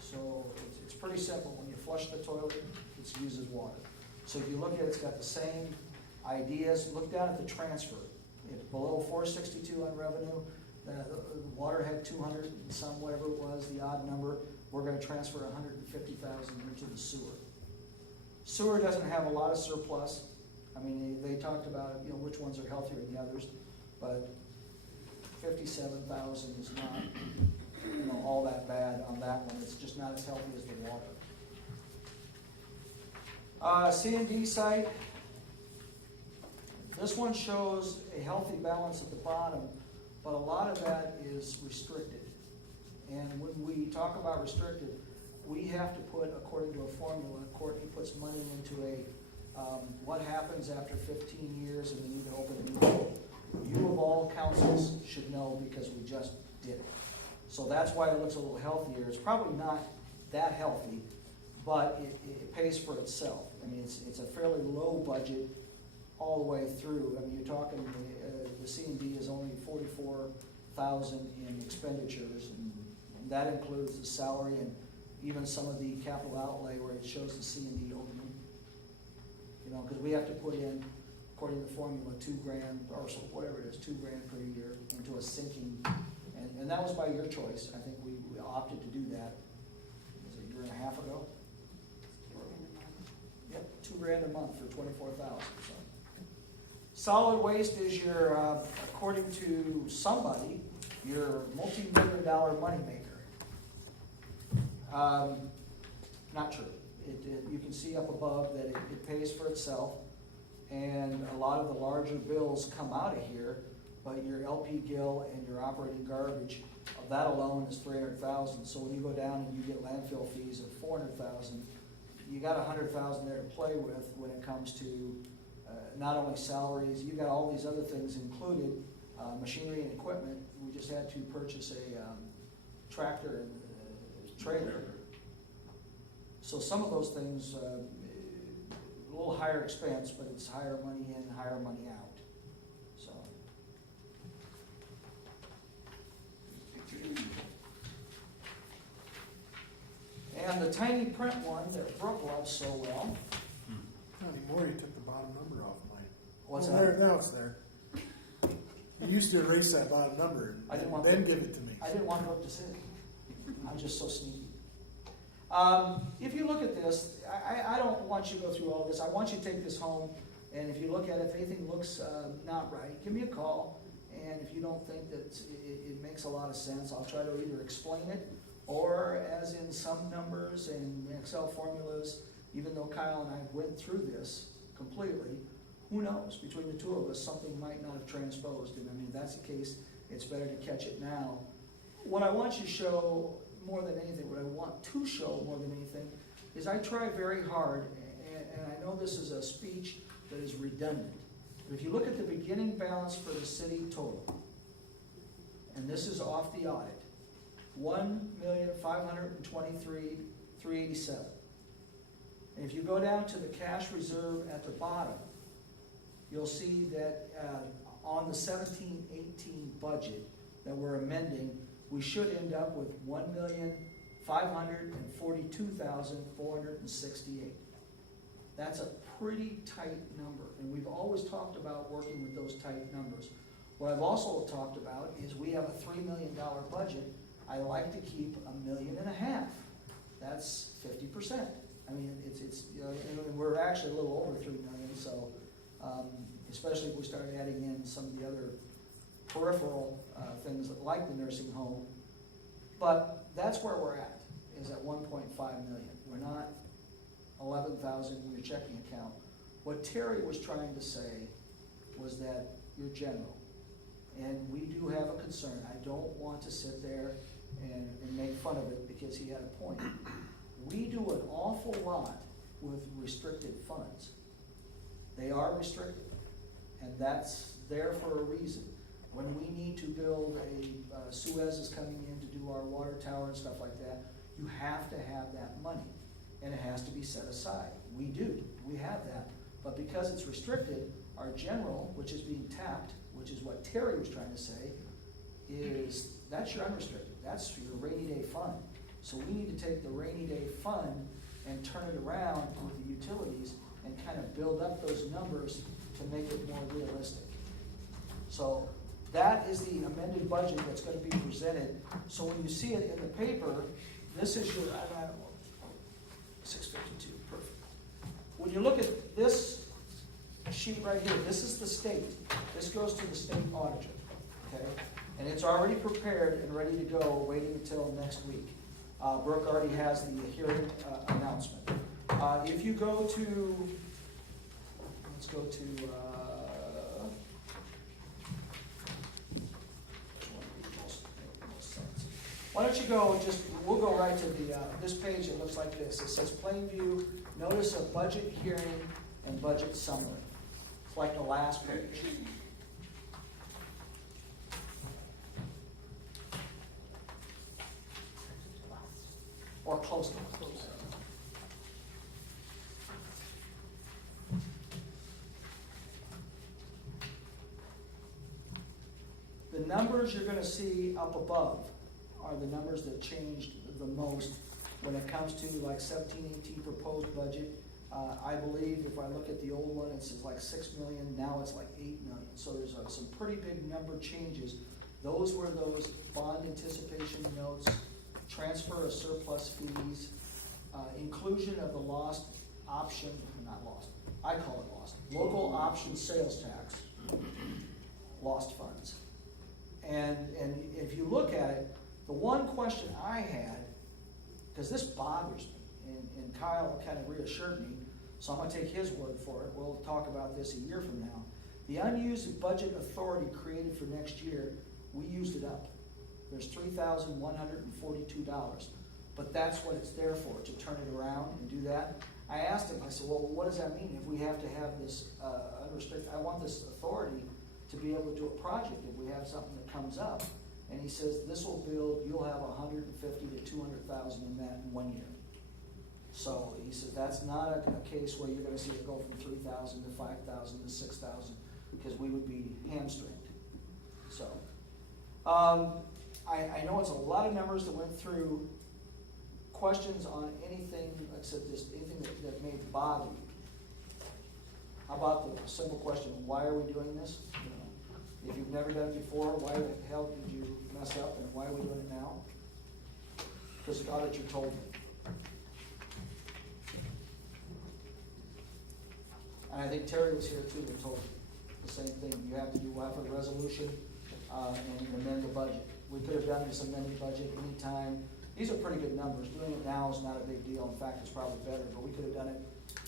So it's pretty simple. When you flush the toilet, it uses water. So if you look at it, it's got the same ideas. Look down at the transfer. It's below 462 on revenue. The water had 200 and some, whatever it was, the odd number. We're going to transfer 150,000 into the sewer. Sewer doesn't have a lot of surplus. I mean, they talked about, you know, which ones are healthier than the others, but 57,000 is not, you know, all that bad on that one. It's just not as healthy as the water. C&D site. This one shows a healthy balance at the bottom, but a lot of that is restricted. And when we talk about restricted, we have to put, according to a formula, Courtney puts money into a, what happens after 15 years and we need to open a new hole. You of all councils should know because we just did it. So that's why it looks a little healthier. It's probably not that healthy, but it pays for itself. I mean, it's a fairly low budget all the way through. I mean, you're talking, the C&D is only 44,000 in expenditures, and that includes the salary and even some of the capital outlay where it shows the C&D opening. You know, because we have to put in, according to the formula, $2,000 or so, whatever it is, $2,000 per year into a sinking, and that was by your choice. I think we opted to do that. Was it a year and a half ago? Yep, $2,000 a month for 24,000. So. Solid waste is your, according to somebody, your multi-million-dollar moneymaker. Not true. You can see up above that it pays for itself. And a lot of the larger bills come out of here, but your LP Gill and your operating garbage, of that alone is 300,000. So when you go down and you get landfill fees of 400,000, you got 100,000 there to play with when it comes to not only salaries, you got all these other things included, machinery and equipment. We just had to purchase a tractor and trailer. So some of those things, a little higher expense, but it's higher money in, higher money out, so. And the tiny print one that Brooke loves so well. Not anymore, you took the bottom number off mine. What's Oh, that? There, now it's there. You used to erase that bottom number I didn't and want then to- give it to me. I didn't want Brooke to see it. I'm just so sneaky. If you look at this, I don't want you to go through all this. I want you to take this home, and if you look at it, if anything looks not right, give me a call. And if you don't think that it makes a lot of sense, I'll try to either explain it, or as in some numbers and Excel formulas, even though Kyle and I went through this completely, who knows? Between the two of us, something might not have transposed. And I mean, if that's the case, it's better to catch it now. What I want you to show more than anything, what I want to show more than anything, is I try very hard, and I know this is a speech that is redundant, but if you look at the beginning balance for the city total, and this is off the audit, $1,523,387. And if you go down to the cash reserve at the bottom, you'll see that on the 17-18 budget that we're amending, we should end up with $1,542,468. That's a pretty tight number, and we've always talked about working with those tight numbers. What I've also talked about is we have a $3 million budget. I like to keep $1.5 million. That's 50%. I mean, it's you know, and we're actually a little over $3 million. So, especially if we start adding in some of the other peripheral things like the nursing home. But that's where we're at, is at 1.5 million. We're not 11,000 in your checking account. What Terry was trying to say was that you're general. And we do have a concern. I don't want to sit there and make fun of it, because he had a point. We do an awful lot with restricted funds. They are restricted, and that's there for a reason. When we need to build Suez is coming in to do our water tower and stuff like that, you have to have that money, and it has to be set aside. We do, we have that, but because it's restricted, our general, which is being tapped, which is what Terry was trying to say, is that's your unrestricted, that's your rainy day fund. So we need to take the rainy day fund and turn it around with the utilities and kind of build up those numbers to make it more realistic. So that is the amended budget that's going to be presented. So when you see it in the paper, this is your, 652, perfect. When you look at this sheet right here, this is the state. This goes to the state auditor, okay? And it's already prepared and ready to go, waiting until next week. Brooke already has the hearing announcement. If you go to, let's go to, why don't you go we'll go right to the, this page. It looks like this. It says Plainview, notice of budget hearing and budget summary. It's like the last page. Or close to it. The numbers you're going to see up above are the numbers that changed the most when it comes to like 17-18 proposed budget. I believe if I look at the old one, it says like 6 million, now it's like 8 million. So there's some pretty big number changes. Those were those bond anticipation notes, transfer of surplus fees, inclusion of the lost option, not lost, I call it lost, local option sales tax, lost funds. And if you look at it, the one question I had, because this bothers me, and Kyle kind of reassured me, so I'm going to take his word for it. We'll talk about this a year from now. The unused budget authority created for next year, we used it up. There's $3,142, but that's what it's there for, to turn it around and do that. I asked him, I said, well, what does that mean if we have to have this unrestricted, I want this authority to be able to do a project if we have something that comes up. And he says, this will build, you'll have 150 to 200,000 in that in 1 year. So he says, that's not a case where you're gonna see it go from 3,000 to 5,000 to 6,000, because we would be hamstringed. So, I know it's a lot of numbers that went through. Questions on anything, except this, anything that may bother you? How about the simple question, why are we doing this? You know, if you've never done it before, why the hell did you mess up, and why are we doing it now? Because the auditor told me. And I think Terry was here too, and told the same thing. You have to do, we'll have a resolution, and amend the budget. We could have done this amended budget anytime. These are pretty good numbers. Doing it now is not a big deal. In fact, it's probably better, but we could have done it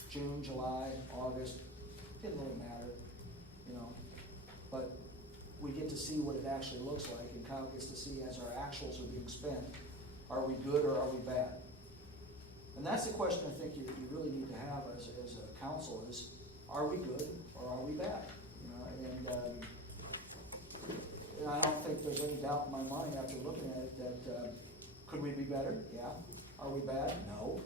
June, July, August. Didn't really matter, you know. But we get to see what it actually looks like, and Kyle gets to see as our actuals are being spent, are we good or are we bad? And that's the question I think you really need to have as a council is, are we good or are we bad? You know, and I don't think there's any doubt in my mind after looking at it that, could we be better? Yeah. Are we bad? No.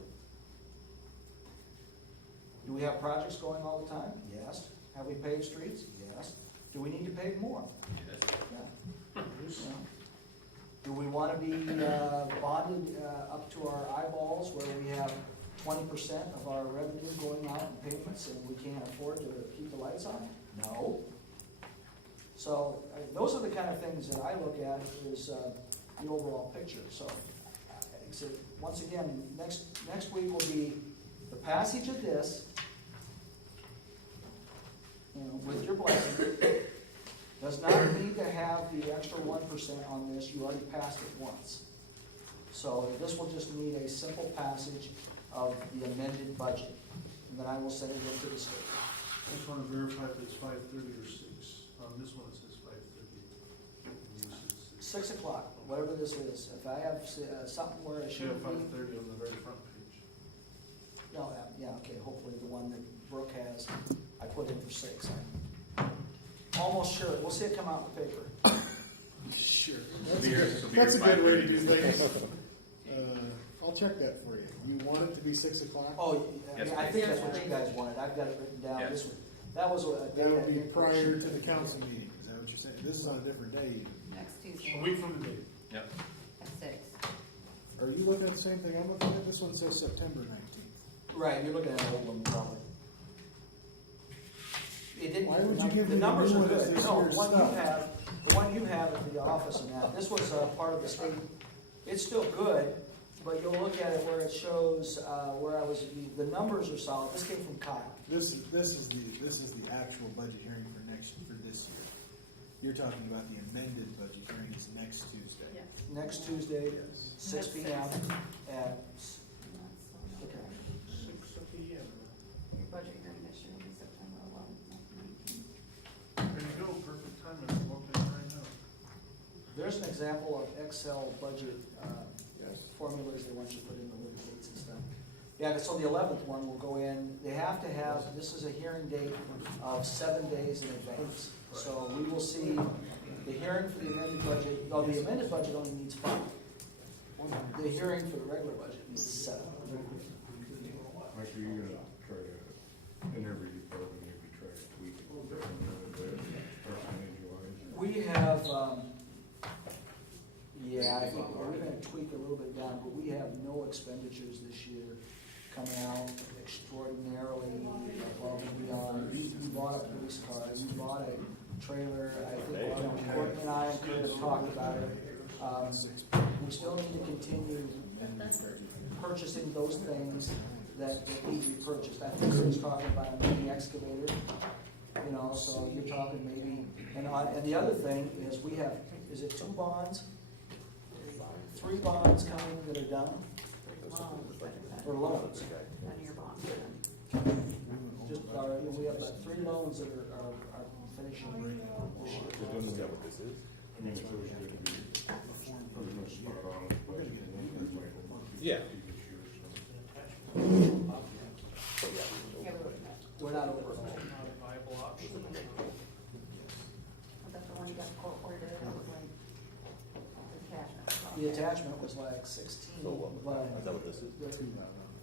Do we have projects going all the time? Yes. Have we paved streets? Yes. Do we need to pave more? Yes. Yeah. Yeah. Do we want to be bonded up to our eyeballs where we have 20% of our revenue going out in payments and we can't afford to keep the lights on? No. So those are the kind of things that I look at is the overall picture. So once again, next week will be the passage of this, you know, with your blessing. Does not need to have the extra 1% on this. You already passed it once. So this will just need a simple passage of the amended budget, and then I will send it into the state. I just want to verify if it's 5:30 or 6. On this one, it says 5:30. 6 o'clock, whatever this is. If I have something where it It should should have be. 5:30 on the very front page. No, yeah, okay, hopefully the one that Brooke has, I put in for 6. I'm almost sure, we'll see it come out in the paper. Sure. It'll be That's a here good way to 5:30. do things. I'll check that for you. You want it to be 6 o'clock? Oh, yeah, Yes, I think that's please. what you guys wanted, I've got it written down, Yes. this one, that was a day. That would I be didn't- prior to the council meeting, is that what you're saying? This is on a different day. Next A Tuesday week from today. Yep. at 6. Are you looking at the same thing I'm looking at? This one says September 19th. Right, you're looking at an old one probably. It didn't, Why would you give the me the numbers new are one as good, this no, year's the one you have at the office and that, this was part of the state, it's still good, but you'll look at it where it shows, where I was, the numbers are solid, this came from Kyle. This is the actual budget hearing for this year. You're talking about the amended budget hearing is next Tuesday. Yeah. Next Tuesday, Yes. 6 That's P.M. at, okay. 6 p.m. Your budget hearing this year will be September 11th, not 19th. There you go, perfect timing. I'm looking right now. There's an example of Excel budget Yes. formulas they want you to put in the little dates and stuff. Yeah, so the 11th one will go in, they have to have, this is a hearing date of 7 days in advance. So we will see the hearing for the amended budget, the amended budget only needs 5. The hearing for the regular budget needs 7. Actually, you're gonna try to, in every department, maybe try to tweak it a little bit, percentage-wise. We have, yeah, I think we're gonna tweak a little bit down, but we have no expenditures this year coming out extraordinarily above and beyond. You bought a police car, you bought a trailer, I think Courtney and I and Kurt have talked about it. We still need to continue purchasing those things that need to be purchased. I think Kurt's talking about a mini excavator, you know, so you're talking maybe, and the other thing is we have, is it 2 bonds? 3 bonds coming that are done, or loans? None of your bonds are done. Just, we have about 3 loans that are finishing this year. Is that what this is? I mean, it's always good to be pretty much spot on with the budget, and then there's like Yeah. this year, so. Yeah, we're looking at We're not over. Not a viable option. The attachment was like 16, but Is that what this is? the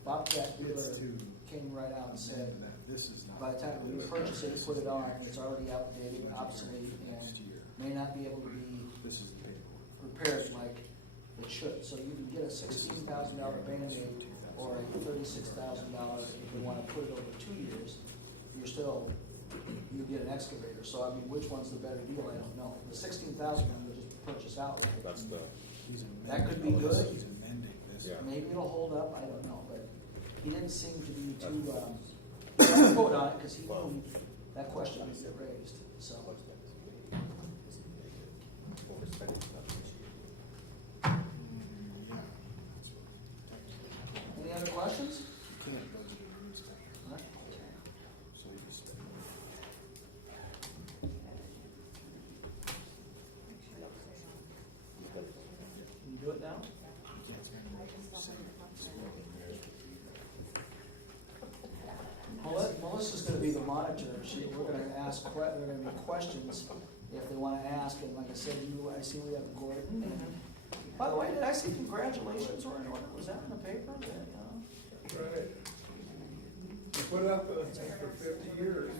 Bobcat dealer It's to came right out and said, amend that. This is not. by the time you purchase it, put it on, it's already outdated, obsolete, Next and year. may not be able to be This is the paperwork. repaired like it should. So you can get a $16,000 Band-Aid or a $36,000 if you want to put it over 2 years. You're still, you get an excavator. So I mean, which one's the better deal? I don't know. The $16,000 you'll just purchase outright. That's the, He's That could be amending this. good. He's amending this. Yeah. Maybe it'll hold up, I don't know, but he didn't seem to be too, he didn't vote on it because he knew that question would get raised, so. overspending stuff this year. Yeah. Any other questions? You can't budget a use tax, All right. so you just spend. Can you do it now? You can't spend Melissa's gonna be the monitor, we're gonna ask, there are gonna be questions if they wanna ask, and like I said, I see we have Gordon, and, by the way, did I see congratulations were in order, was that in the paper? Right. You put up with us for 50 years.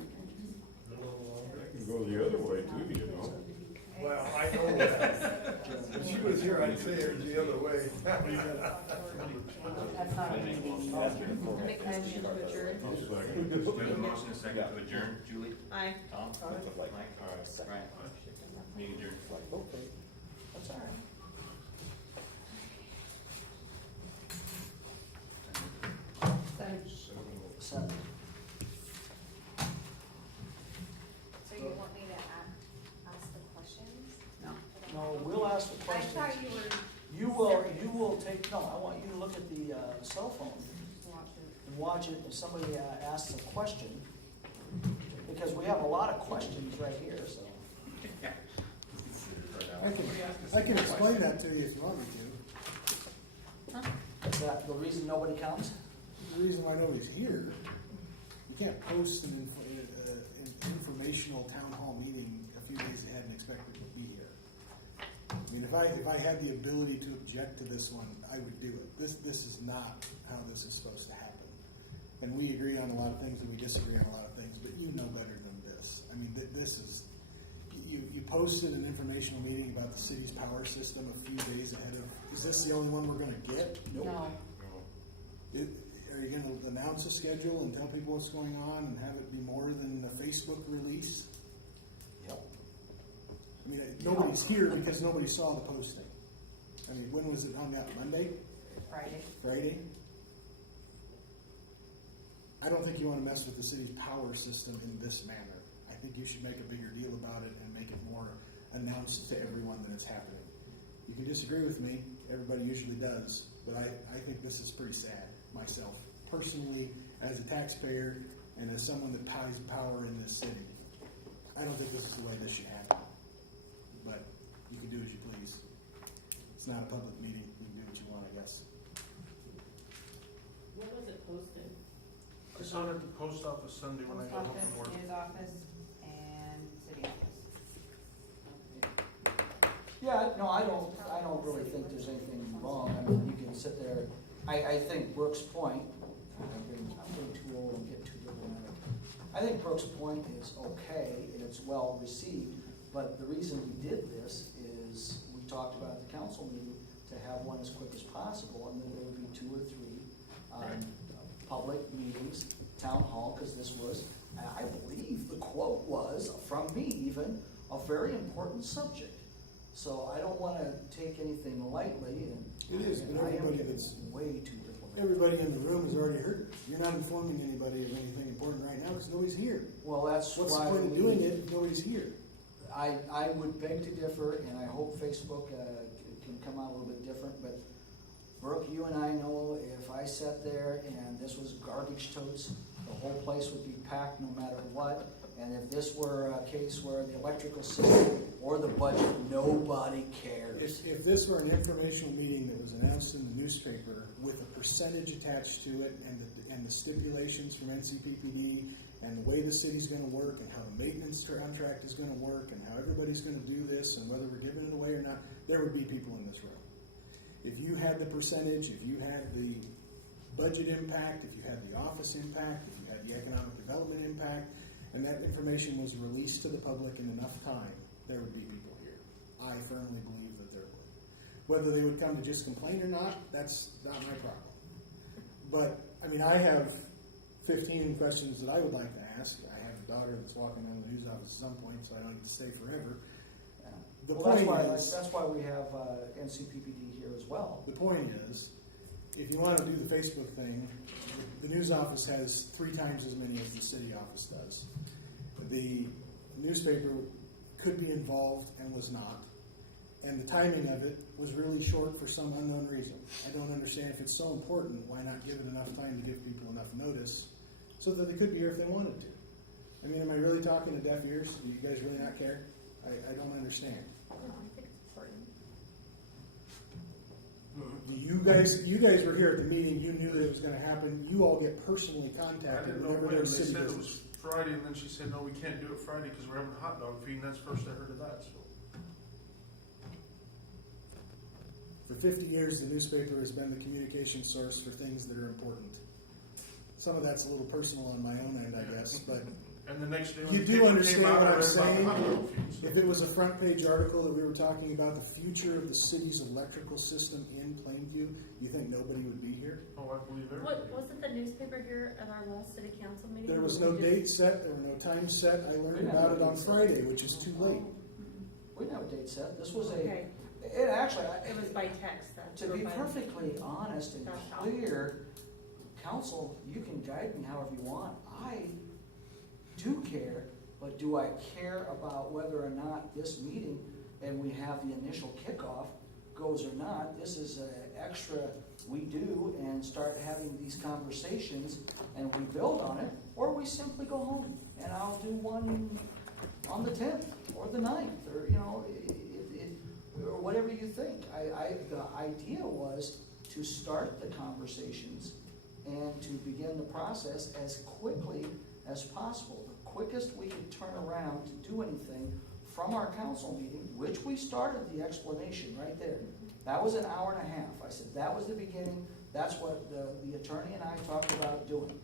That can go the other way too, you know? Well, I know that. If she was here, I'd say it the other way. That's not a meeting. I make a motion to adjourn. I'll second. We have a motion and a second to adjourn. Julie? Aye. Tom? Like, Mike? Brian? Meeting adjourned. like, okay. That's all right. Seven. So you want me to ask the questions? No, we'll ask the I questions. thought you were. You will take, no, I want you to look at the cell phone Watching. and watch it if somebody asks a question, because we have a lot of questions right here, so. I can explain that to you if you want me to. Is that the reason nobody comes? The reason why nobody's here, you can't post an informational town hall meeting a few days ahead and expect people to be here. I mean, if I had the ability to object to this one, I would do it. This is not how this is supposed to happen. And we agree on a lot of things and we disagree on a lot of things, but you know better than this. I mean, this is, you posted an informational meeting about the city's power system a few days ahead of, is this the only one we're gonna get? No. Are you gonna announce a schedule and tell people what's going on and have it be more than a Facebook release? Yep. I mean, nobody's here because nobody saw the posting. I mean, when was it hung out? Monday? Friday. Friday? I don't think you wanna mess with the city's power system in this manner. I think you should make a bigger deal about it and make it more announced to everyone that it's happening. You can disagree with me, everybody usually does, but I think this is pretty sad, myself. Personally, as a taxpayer and as someone that pays power in this city, I don't think this is the way this should happen. But you can do as you please. It's not a public meeting, you can do what you want, I guess. What was it posted? I saw it at the post office Sunday when I Post got home office, from work. news office, and city office. Yeah, no, I don't really think there's anything wrong. I mean, you can sit there, I think Brooks Point, I'm getting too old and getting too diplomatic. I think Brooks Point is okay and it's well received, but the reason we did this is we talked about at the council meeting to have one as quick as possible, and then there would be 2 or 3 public meetings, town hall, because this was, I believe the quote was, from me even, a very important subject. So I don't wanna take anything lightly, and It is, but I am everybody getting that's- way too diplomatic. Everybody in the room has already heard it. You're not informing anybody of anything important right now because nobody's here. Well, that's What's the why point of we- doing it if nobody's here? I would beg to differ, and I hope Facebook can come out a little bit different, but Brooke, you and I know if I sat there and this was garbage totes, the whole place would be packed no matter what. And if this were a case where the electrical system or the budget, nobody cares. If this were an informational meeting that was announced in the newspaper with a percentage attached to it and the stipulations from NCPPD and the way the city's gonna work and how the maintenance contract is gonna work and how everybody's gonna do this and whether we're giving it away or not, there would be people in this room. If you had the percentage, if you had the budget impact, if you had the office impact, if you had the economic development impact, and that information was released to the public in enough time, there would be people here. I firmly believe that there would. Whether they would come to just complain or not, that's not my problem. But, I mean, I have 15 questions that I would like to ask. I have a daughter that's walking around the news office at some point, so I don't need to stay forever. The Well, point is, that's why we have NCPPD here as well. the point is, if you want to do the Facebook thing, the news office has 3 times as many as the city office does. The newspaper could be involved and was not. And the timing of it was really short for some unknown reason. I don't understand if it's so important, why not give it enough time to give people enough notice so that they could be here if they wanted to. I mean, am I really talking to deaf ears? Do you guys really not care? I don't understand. No, I think it's important. Do you guys were here at the meeting, you knew that it was gonna happen, you all get personally I contacted didn't know whenever when, they there's city said it was business. Friday, and then she said, no, we can't do it Friday because we're having a hot dog feed, and that's the first I heard of that, so. For 50 years, the newspaper has been the communication source for things that are important. Some of that's a little personal on my own end, I guess, but And the next day when you the do paper understand came out, what I I'm read about the saying? hot dog feeds. If it was a front page article that we were talking about the future of the city's electrical system in Plainview, you think nobody would be here? Oh, I believe everybody. Wasn't the newspaper here at our last city council meeting? There was Or no we just- date set, there were no time set. I learned about it on Friday, which is too late. We didn't have a date set. This was Okay, it actually, it was by text then. to or be by- perfectly honest and That's how. clear, council, you can guide me however you want. I do care, but do I care about whether or not this meeting, and we have the initial kickoff, goes or not? This is an extra we do and start having these conversations and we build on it, or we simply go home and I'll do one on the 10th or the 9th, or, you know, or whatever you think. The idea was to start the conversations and to begin the process as quickly as possible. The quickest we could turn around to do anything from our council meeting, which we started the explanation right there. That was an hour and a half. I said that was the beginning. That's what the attorney and I talked about doing.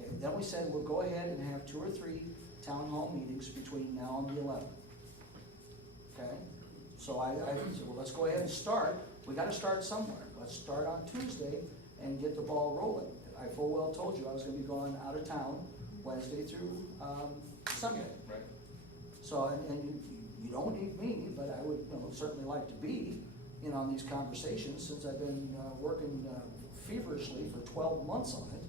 Okay, then we said we'll go ahead and have 2 or 3 town hall meetings between now and the 11th. Okay, so I said, well, let's go ahead and start. We got to start somewhere. Let's start on Tuesday and get the ball rolling. I full well told you I was going to be going out of town Wednesday through Sunday. Right. So, and you don't need me, but I would, you know, certainly like to be in on these conversations since I've been working feverishly for 12 months on it.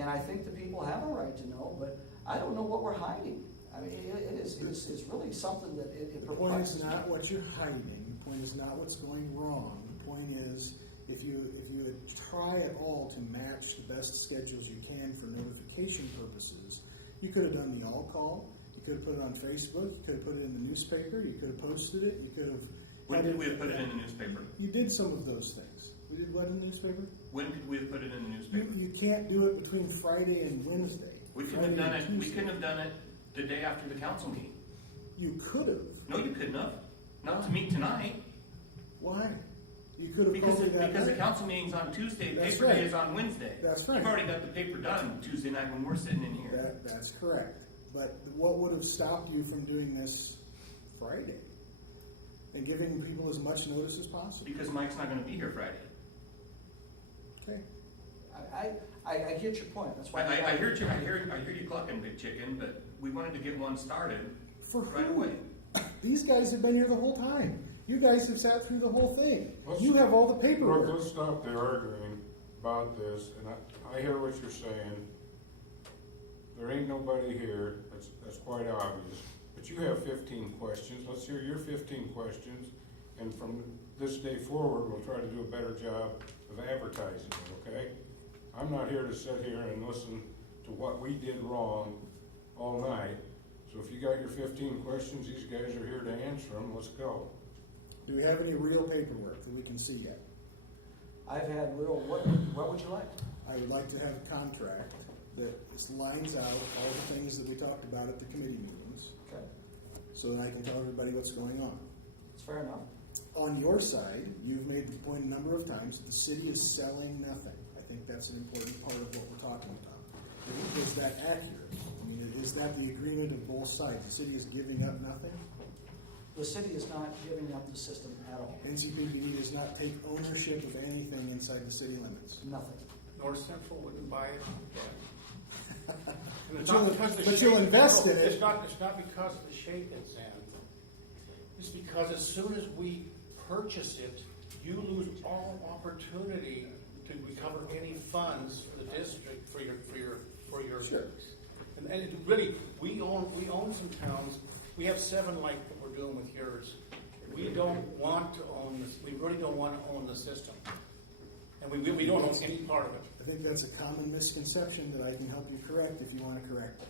And I think the people have a right to know, but I don't know what we're hiding. I mean, it's really something that it The point perplexes is me. not what you're hiding, the point is not what's going wrong. The point is, if you would try at all to match the best schedules you can for notification purposes, you could have done the all-call, you could have put it on Facebook, you could have put it in the newspaper, you could have posted it, you could have... When could we have put it in the newspaper? You did some of those things. We did what in the newspaper? When could we have put it in the newspaper? You can't do it between Friday and Wednesday. We couldn't have Friday done and it, we Tuesday. couldn't have done it the day after the council meeting. You could have. No, you couldn't have. Not to meet tonight. Why? You could have Because, posted that because the night. council meeting's on Tuesday, the That's paper day right. is on Wednesday. That's right. You've already got the paper done Tuesday night when we're sitting in here. That's correct. But what would have stopped you from doing this Friday? And giving people as much notice as possible? Because Mike's not gonna be here Friday. Okay. I get your point. That's why I hear you clucking, big chicken, but we wanted to get one started For right who? away. These guys have been here the whole time. You guys have sat through the whole thing. Let's- You have all the Look, paperwork. let's stop there arguing about this, and I hear what you're saying. There ain't nobody here, that's quite obvious, but you have 15 questions, let's hear your 15 questions, and from this day forward, we'll try to do a better job of advertising it, okay? I'm not here to sit here and listen to what we did wrong all night, so if you got your 15 questions, these guys are here to answer them, let's go. Do we have any real paperwork that we can see yet? I've had real, what would you like? I would like to have a contract that lines out all the things that we talked about at the committee meetings, Okay, so that I can tell everybody what's going on. it's fair enough. on your side, you've made the point a number of times, the city is selling nothing. I think that's an important part of what we're talking about. Is that accurate? I mean, is that the agreement of both sides? The city is giving up nothing? The city is not giving up the system at all, NCPPD does not take ownership of anything inside the city limits. nothing. North Central wouldn't buy it on that. And it's But not you'll- because the but shape- you'll invest no, in it. It's not because of the shape it's in. It's because as soon as we purchase it, you lose all opportunity to recover any funds for the district, for your. Sure. And it really, we own some towns, we have 7 like what we're doing with yours. We don't want to own this, we really don't want to own the system. And we don't own any part of it. I think that's a common misconception that I can help you correct if you want to correct it.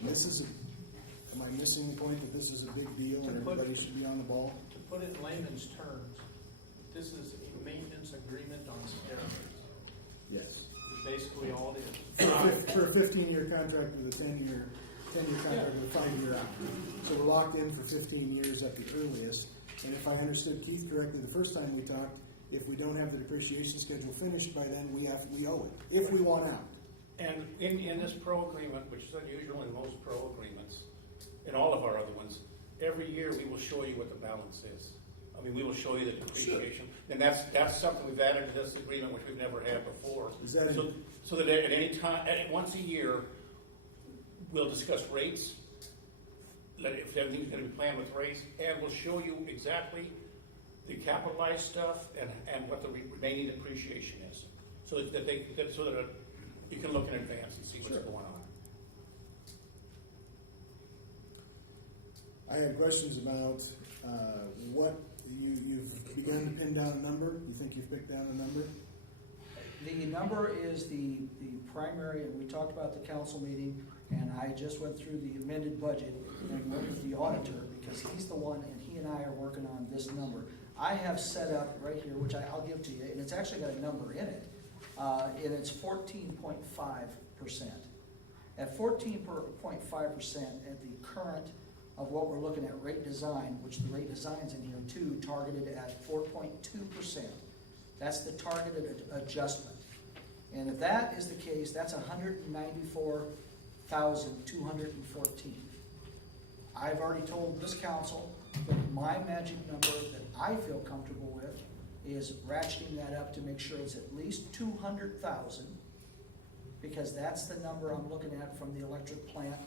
And this is am I missing the point that this is a big deal and everybody should be on the ball? To put it in layman's terms, this is a maintenance agreement on steroids. Yes. Is basically all it is. For a 15-year contract with a 10-year contract with a 5-year out. So we're locked in for 15 years at the earliest. And if I understood Keith correctly the first time we talked, if we don't have the depreciation schedule finished by then, we owe it, if we want out. And in this pro agreement, which is unusual in most pro agreements, in all of our other ones, every year we will show you what the balance is. I mean, we will show you the depreciation. And that's something we've added to this agreement, which we've never had before. Is that So that at any time, once a year, we'll discuss rates, if everything's gonna be planned with rates, and we'll show you exactly the capitalized stuff and what the remaining depreciation is. So that you can look in advance and see what's Sure. going on. I had questions about what you've begun to pin down a number. You think you've picked down a number? The number is the primary, and we talked about the council meeting, and I just went through the amended budget and worked with the auditor, because he's the one, and he and I are working on this number. I have set up right here, which I'll give to you, and it's actually got a number in it, and it's 14.5%. At 14.5% at the current of what we're looking at, rate design, which the rate design's in here too, targeted at 4.2%. That's the targeted adjustment. And if that is the case, that's 194,214. I've already told this council that my magic number that I feel comfortable with is ratcheting that up to make sure it's at least 200,000, because that's the number I'm looking at from the electric plant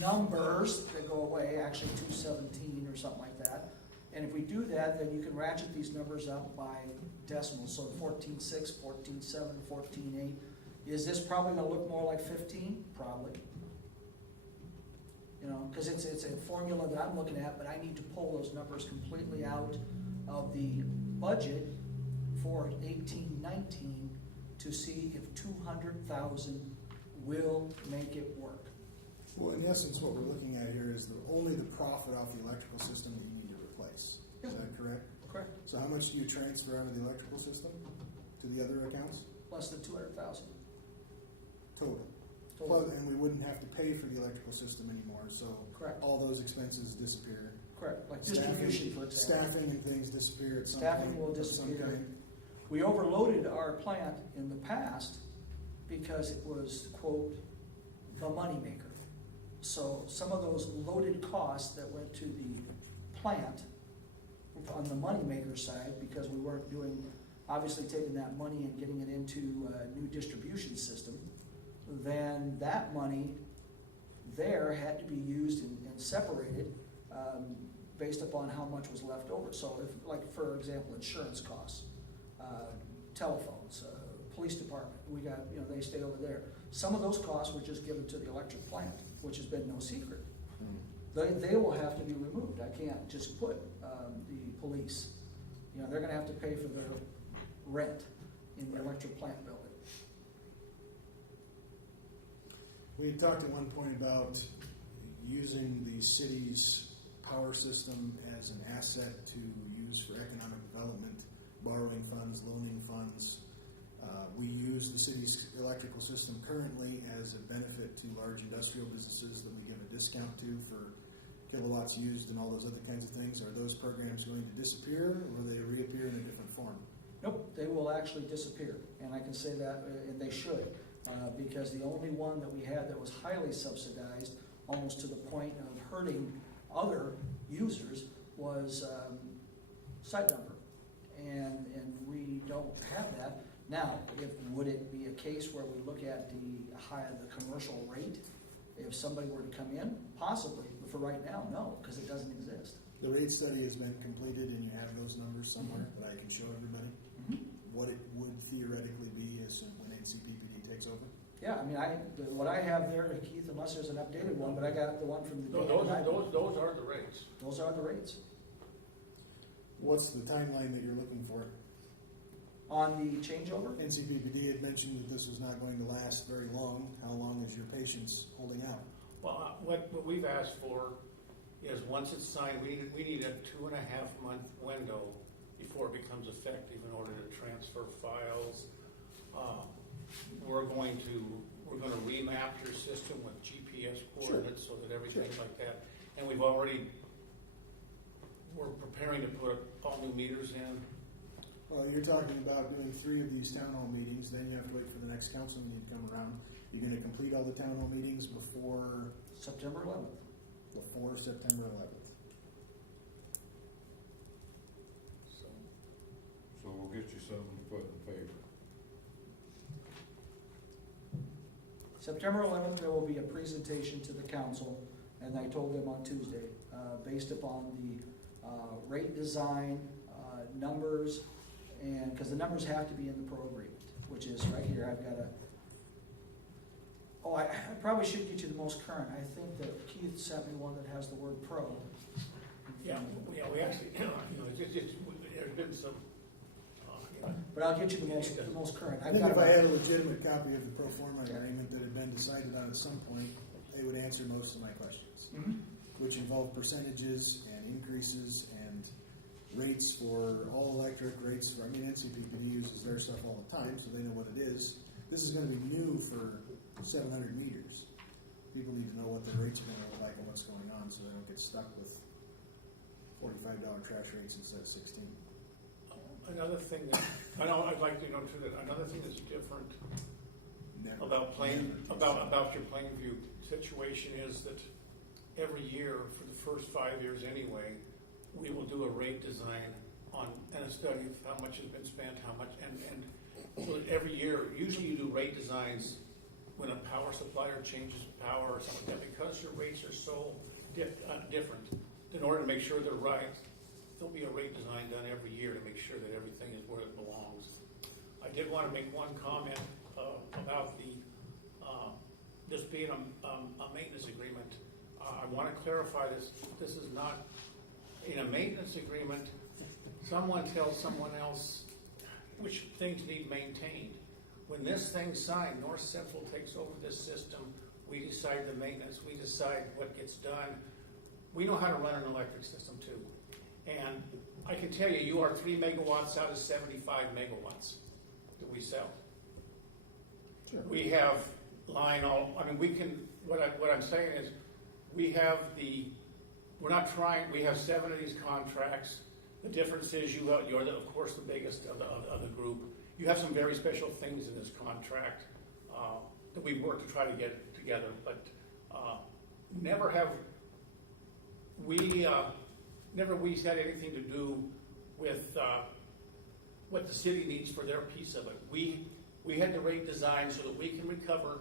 numbers that go away, actually 217 or something like that. And if we do that, then you can ratchet these numbers up by decimals, so 14.6, 14.7, 14.8. Is this probably gonna look more like 15? Probably. You know, because it's a formula that I'm looking at, but I need to pull those numbers completely out of the budget for 18-19 to see if 200,000 will make it work. Well, in essence, what we're looking at here is only the profit off the electrical system that you need to replace. Is that correct? Correct. So how much do you transfer out of the electrical system to the other accounts? Less than 200,000 Total. total. Plus, and we wouldn't have to pay for the electrical system anymore, so Correct. all those expenses disappear. Correct. Like distribution, for example. Staffing and things disappear at some Staffing point will of some disappear. kind. We overloaded our plant in the past because it was, quote, the moneymaker. So some of those loaded costs that went to the plant on the moneymaker side, because we weren't doing, obviously taking that money and getting it into a new distribution system, then that money there had to be used and separated based upon how much was left over. So if, like, for example, insurance costs, telephones, police department, we got, you know, they stay over there. Some of those costs were just given to the electric plant, which has been no secret. They will have to be removed. I can't just put the police, you know, they're gonna have to pay for their rent in the electric plant building. We had talked at one point about using the city's power system as an asset to use for economic development, borrowing funds, loaning funds. We use the city's electrical system currently as a benefit to large industrial businesses that we give a discount to for kilowatts used and all those other kinds of things, are those programs going to disappear, or will they reappear in a different form? Nope, they will actually disappear, and I can say that, and they should, because the only one that we had that was highly subsidized, almost to the point of hurting other users, was side dumper, and we don't have that. Now, would it be a case where we look at the commercial rate, if somebody were to come in? Possibly, but for right now, no, because it doesn't exist. The rate study has been completed and you have those numbers somewhere that I can show everybody? What it would theoretically be as when NCPPD takes over? Yeah, I mean, what I have there, Keith, unless there's an updated one, but I got the one from the day. Those are the rates. Those are the rates. What's the timeline that you're looking for? On the changeover, NCPPD had mentioned that this was not going to last very long. How long is your patience holding out? Well, what we've asked for is, once it's signed, we need a 2.5 month window before it becomes effective in order to transfer files. We're going to remap your system with GPS coordinates so that everything like that. And we're preparing to put all new meters in. Well, you're talking about doing 3 of these town hall meetings, then you have to wait for the next council meeting to come around. You're gonna complete all the town hall meetings before September 11th. September 11th. So we'll get you something to put in the paper. September 11th, there will be a presentation to the council, and I told them on Tuesday, based upon the rate design, numbers, and, because the numbers have to be in the pro agreement, which is right here. I've got I probably should get you the most current. I think that Keith sent me one that has the word pro. Yeah, we actually, there's been some, But I'll get you the most current. I think if I had a legitimate copy of the pro forma agreement that had been decided on at some point, they would answer most of my questions, which involve percentages and increases and rates for all electric, rates for, NCPPD uses their stuff all the time, so they know what it is. This is gonna be new for 700 meters. People need to know what the rates are gonna look like and what's going on, so they don't get stuck with $45 trash rates instead of 16. another thing that, I'd like to know too, that another thing that's different Never. about your Plainview situation is that every year, for the first 5 years anyway, we will do a rate design and a study of how much has been spent, how much, and so every year, usually you do rate designs when a power supplier changes power or something like that, because your rates are so different. In order to make sure they're right, there'll be a rate design done every year to make sure that everything is where it belongs. I did want to make one comment about this being a maintenance agreement. I want to clarify this. This is not, in a maintenance agreement, someone tells someone else which things need maintained. When this thing's signed, North Central takes over this system. We decide the maintenance. We decide what gets done. We know how to run an electric system too. And I can tell you, you are 3 megawatts out of 75 megawatts that we sell. Sure. We have line all, what I'm saying is, we have we have 7 of these contracts. The difference is you're of course the biggest of the group. You have some very special things in this contract that we work to try to get together, but never have we had anything to do with what the city needs for their piece of it. We had the rate design so that we can recover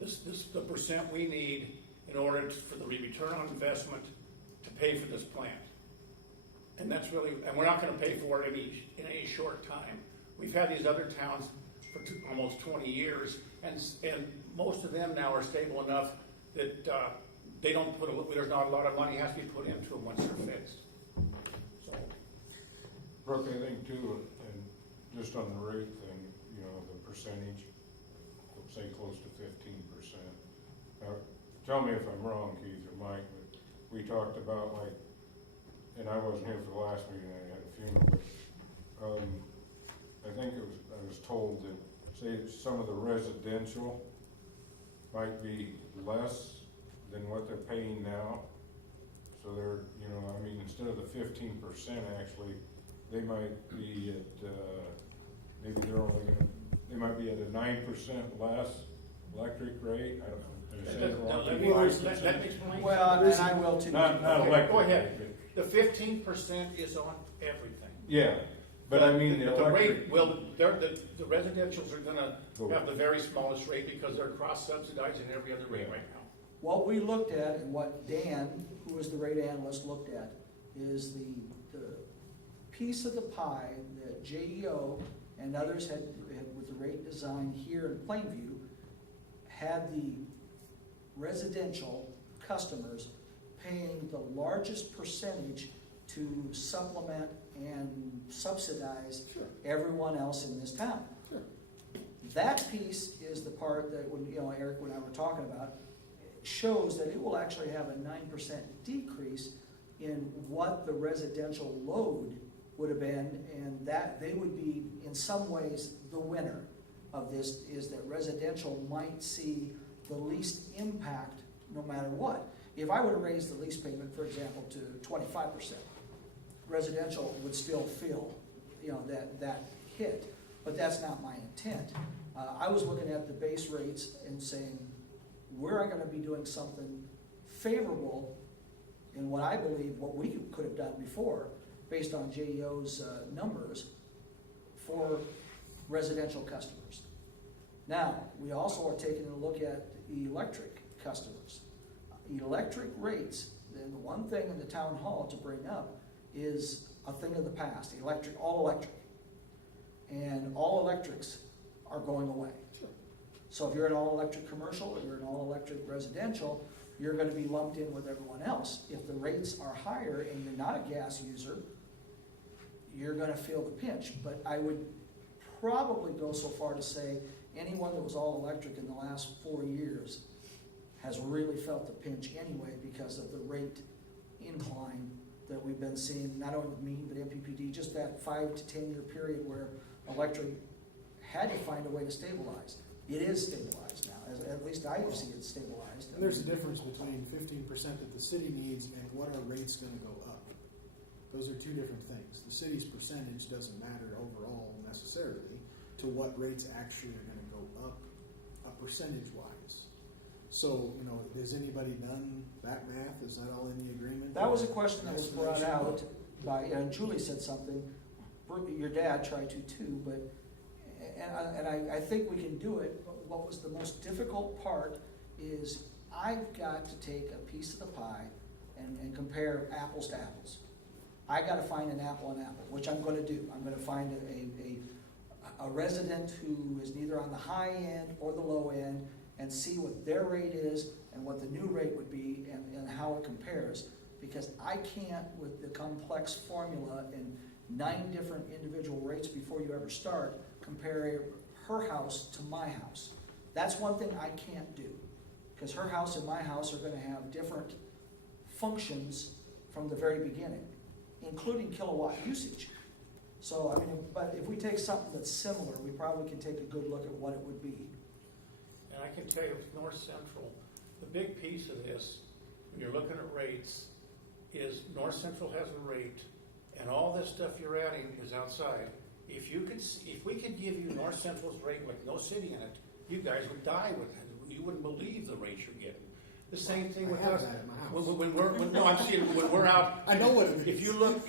the percent we need in order for the return on investment to pay for this plant. And that's really, and we're not going to pay for it in any short time. We've had these other towns for almost 20 years, and most of them now are stable enough that they don't there's not a lot of money has to be put into them once they're fixed. So, Brooke, I think too, and just on the rate thing, the percentage, say close to 15%. Now, tell me if I'm wrong, Keith or Mike, but we talked about and I wasn't here for the last meeting, I had a funeral, but I think I was told that, say, some of the residential might be less than what they're paying now So they're, you know, I mean, instead of the 15%, actually, they might be at, maybe they're only gonna, they might be at a 9% less electric rate, I don't know. Did I say it wrong? Let me explain. Well, and I will too. Not Okay, electric. go ahead. but- The 15% is on everything. Yeah, but I mean, the The electric. rate, well, the residentials are gonna have the very smallest rate because they're cross-subsidizing every other rate right now. What we looked at and what Dan, who was the rate analyst, looked at is the piece of the pie that JEO and others had with the rate design here in Plainview, had the residential customers paying the largest percentage to supplement and subsidize everyone else in this town. Sure. That piece is the part that, when, you know, Eric and I were talking about, shows that it will actually have a 9% decrease in what the residential load would have been, and that they would be, in some ways, the winner of this, is that residential might see the least impact no matter what. If I were to raise the lease payment, for example, to 25%, residential would still feel, you know, that hit, but that's not my intent. I was looking at the base rates and saying, we're going to be doing something favorable in what I believe what we could have done before, based on JEO's numbers, for residential customers. Now, we also are taking a look at electric customers. Electric rates, and the one thing in the town hall to bring up is a thing of the past, electric, all electric. And all electrics are going away. Sure. So if you're an all-electric commercial or you're an all-electric residential, you're gonna be lumped in with everyone else. If the rates are higher and you're not a gas user, you're gonna feel the pinch. But I would probably go so far to say anyone that was all-electric in the last 4 years has really felt the pinch anyway because of the rate incline that we've been seeing, not only with me, but NCPPD, just that 5 to 10 year period where electric had to find a way to stabilize. It is stabilized now, at least I see it stabilized. And there's a difference between 15% that the city needs and what our rate's gonna go up. Those are two different things. The city's percentage doesn't matter overall necessarily to what rates actually are gonna go up percentage-wise. So, you know, has anybody done that math? Is that all in the agreement? That was a question that was brought out by, and Julie said something, your dad tried to too, but, and I think we can do it, but what was the most difficult part is I've got to take a piece of the pie and compare apples to apples. I gotta find an apple and apple, which I'm gonna do. I'm gonna find a resident who is neither on the high end or the low end, and see what their rate is and what the new rate would be and how it compares. Because I can't, with the complex formula and 9 different individual rates before you ever start, compare her house to my house. That's one thing I can't do. Because her house and my house are gonna have different functions from the very beginning, including kilowatt usage. So, I mean, but if we take something that's similar, we probably can take a good look at what it would be. And I can tell you with North Central, the big piece of this, when you're looking at rates, is North Central has a rate, and all this stuff you're adding is outside. If we could give you North Central's rate with no city in it, you guys would die with it. You wouldn't believe the rates you're getting. The same thing with I have us. that at my house. When we're out. I know what it is. If you look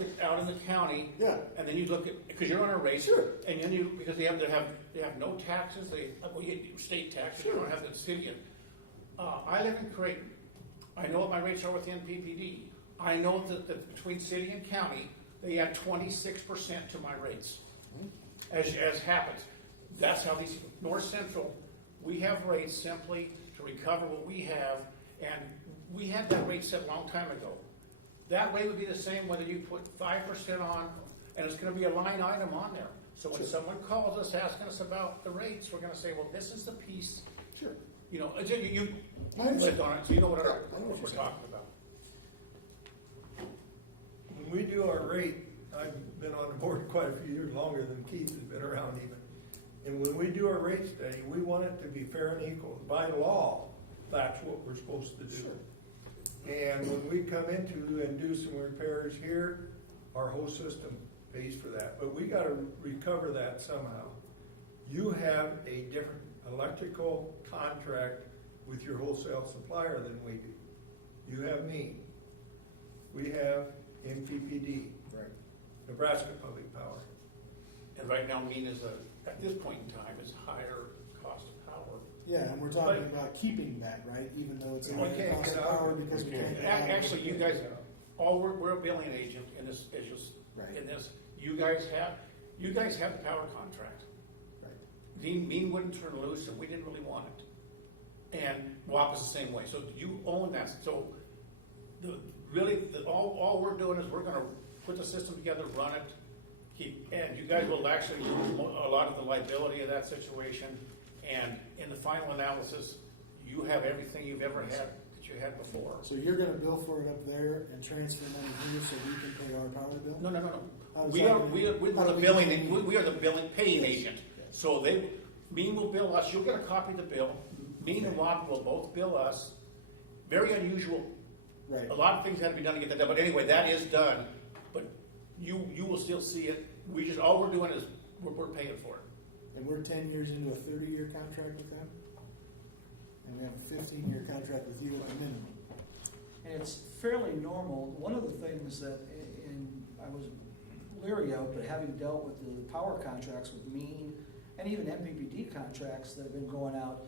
at out in the county, Yeah. and then you look at, because you're on a rate. Sure. And then because they have no taxes, you get state taxes, you don't have the city. I live in Creighton. I know what my rates are with the NPPD. I know that between city and county, they add 26% to my rates, as happens. That's how these, North Central, we have rates simply to recover what we have, and we had that rate set a long time ago. That rate would be the same whether you put 5% on, and it's gonna be a line item on there. So when someone calls us asking us about the rates, we're gonna say, well, this is the piece. Sure. You know, you I understand. lived on it, so you know what I know what we're you're talking about. When we do our rate, I've been on the board quite a few years, longer than Keith has been around even. And when we do our rate study, we want it to be fair and equal. By law, that's what we're supposed to do. Sure. And when we come into and do some repairs here, our whole system pays for that, but we gotta recover that somehow. You have a different electrical contract with your wholesale supplier than we do. You have me. We have NCPPD, Right. Nebraska Public Power. And right now, Mean is at this point in time, is higher cost of power. Yeah, and we're talking about keeping that, right, even though it's a We can't cost get of out power of it. because we We can't. can't. get out of it. Actually, you guys, we're a billing agent in this, it's just, Right. in this, you guys have the power contract. Right. Mean wouldn't turn loose, and we didn't really want it. And WAP is the same way, so you own that, so all we're doing is we're gonna put the system together, run it, and you guys will actually use a lot of the liability of that situation, and in the final analysis, you have everything you've ever had that you had before. So you're gonna bill for it up there and transfer money here so we can pay our power bill? No. How does We that are, work? we're How do the we billing, get- we are the billing, paying Yes. agent. Yes. So Mean will bill us, you'll get a copy of the bill, Mean and WAP will both bill us. Very unusual. Right. A lot of things had to be done to get that done, but anyway, that is done. But you will still see it. All we're doing is, we're paying for it. And we're 10 years into a 30-year contract with them? And we have a 15-year contract with you at a minimum. And it's fairly normal. One of the things that I was leery of, but having dealt with the power contracts with Mean and even NPPD contracts that have been going out,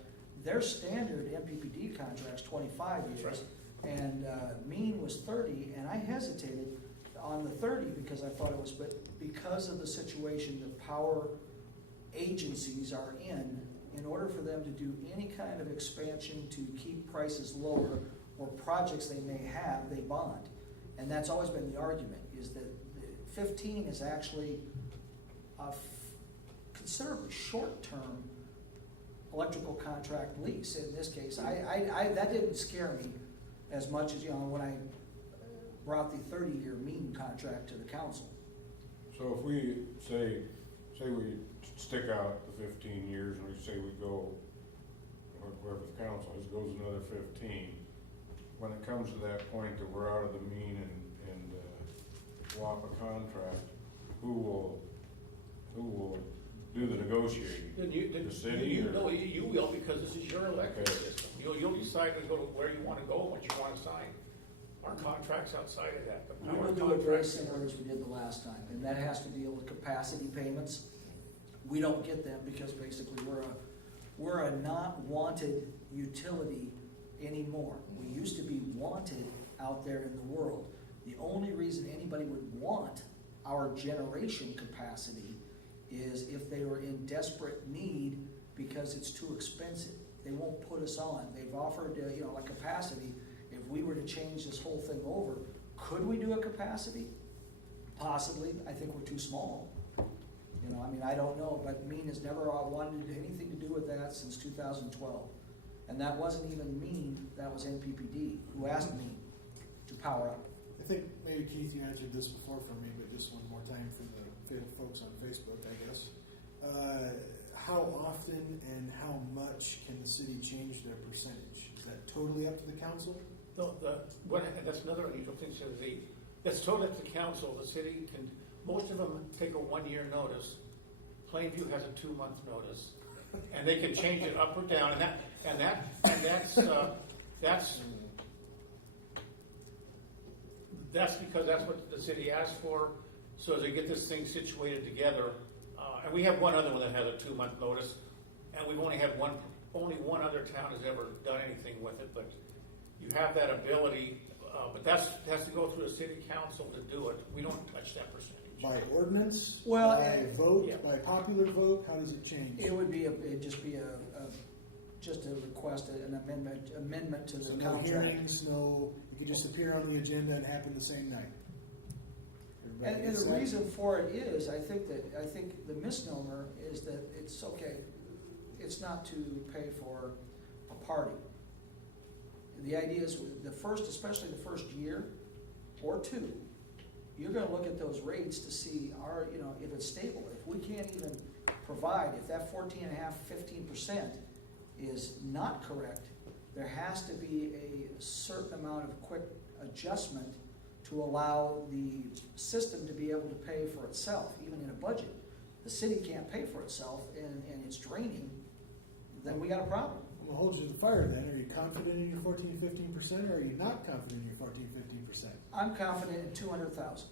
their standard NPPD contract's 25 years. That's And Mean was 30, and I hesitated on the 30 because I thought it was, but because of the situation the power agencies are in order for them to do any kind of expansion to keep prices lower or projects they may have, they bond. And that's always been the argument, is that 15 is actually a considerably short-term electrical contract lease in this case. That didn't scare me as much as, when I brought the 30-year Mean contract to the council. So if we say we stick out the 15 years and we say we go, whoever the council is, goes another 15, when it comes to that point that we're out of the Mean and WAPA contract, who will do the negotiating? The city or? No, you will, because this is your elected Okay. system. You'll decide to go to where you wanna go, what you wanna sign. Our contract's outside of that. but We our will do it very contract's- similar as we did the last time, and that has to deal with capacity payments. We don't get them because basically we're a not wanted utility anymore. We used to be wanted out there in the world. The only reason anybody would want our generation capacity is if they were in desperate need because it's too expensive. They won't put us on. They've offered, like capacity. If we were to change this whole thing over, could we do a capacity? Possibly. I think we're too small. I don't know, but Mean has never wanted anything to do with that since 2012. And that wasn't even Mean, that was NPPD, who asked me to power up. I think maybe Keith, you answered this before for me, but just one more time for the folks on Facebook, I guess. How often and how much can the city change their percentage? Is that totally up to the council? No, that's another unusual thing, so that's totally up to the council. The city can, most of them take a 1-year notice. Plainview has a 2-month notice, and they can change it up or down, and that's because that's what the city asked for, so as they get this thing situated together. And we have one other one that has a 2-month notice, and we've only had only one other town has ever done anything with it, but you have that ability, but that has to go through the city council to do it. We don't touch that percentage. By ordinance? Well, by vote? yeah. By popular vote? How does it change? It'd just be just a request, an amendment to So the no contract. hearings, you could just appear on the agenda and happen the same night. Everybody And gets the that? reason for it is, I think the misnomer is that it's okay, it's not to pay for a party. The idea is especially the first year or two, you're gonna look at those rates to see if it's stable. If we can't even provide, if that 14.5%, 15% is not correct, there has to be a certain amount of quick adjustment to allow the system to be able to pay for itself, even in a budget. The city can't pay for itself and it's draining, then we got a problem. Well, hold you to the fire then. Are you confident in your 14-15%, or are you not confident in your 14-15%? I'm confident in 200,000.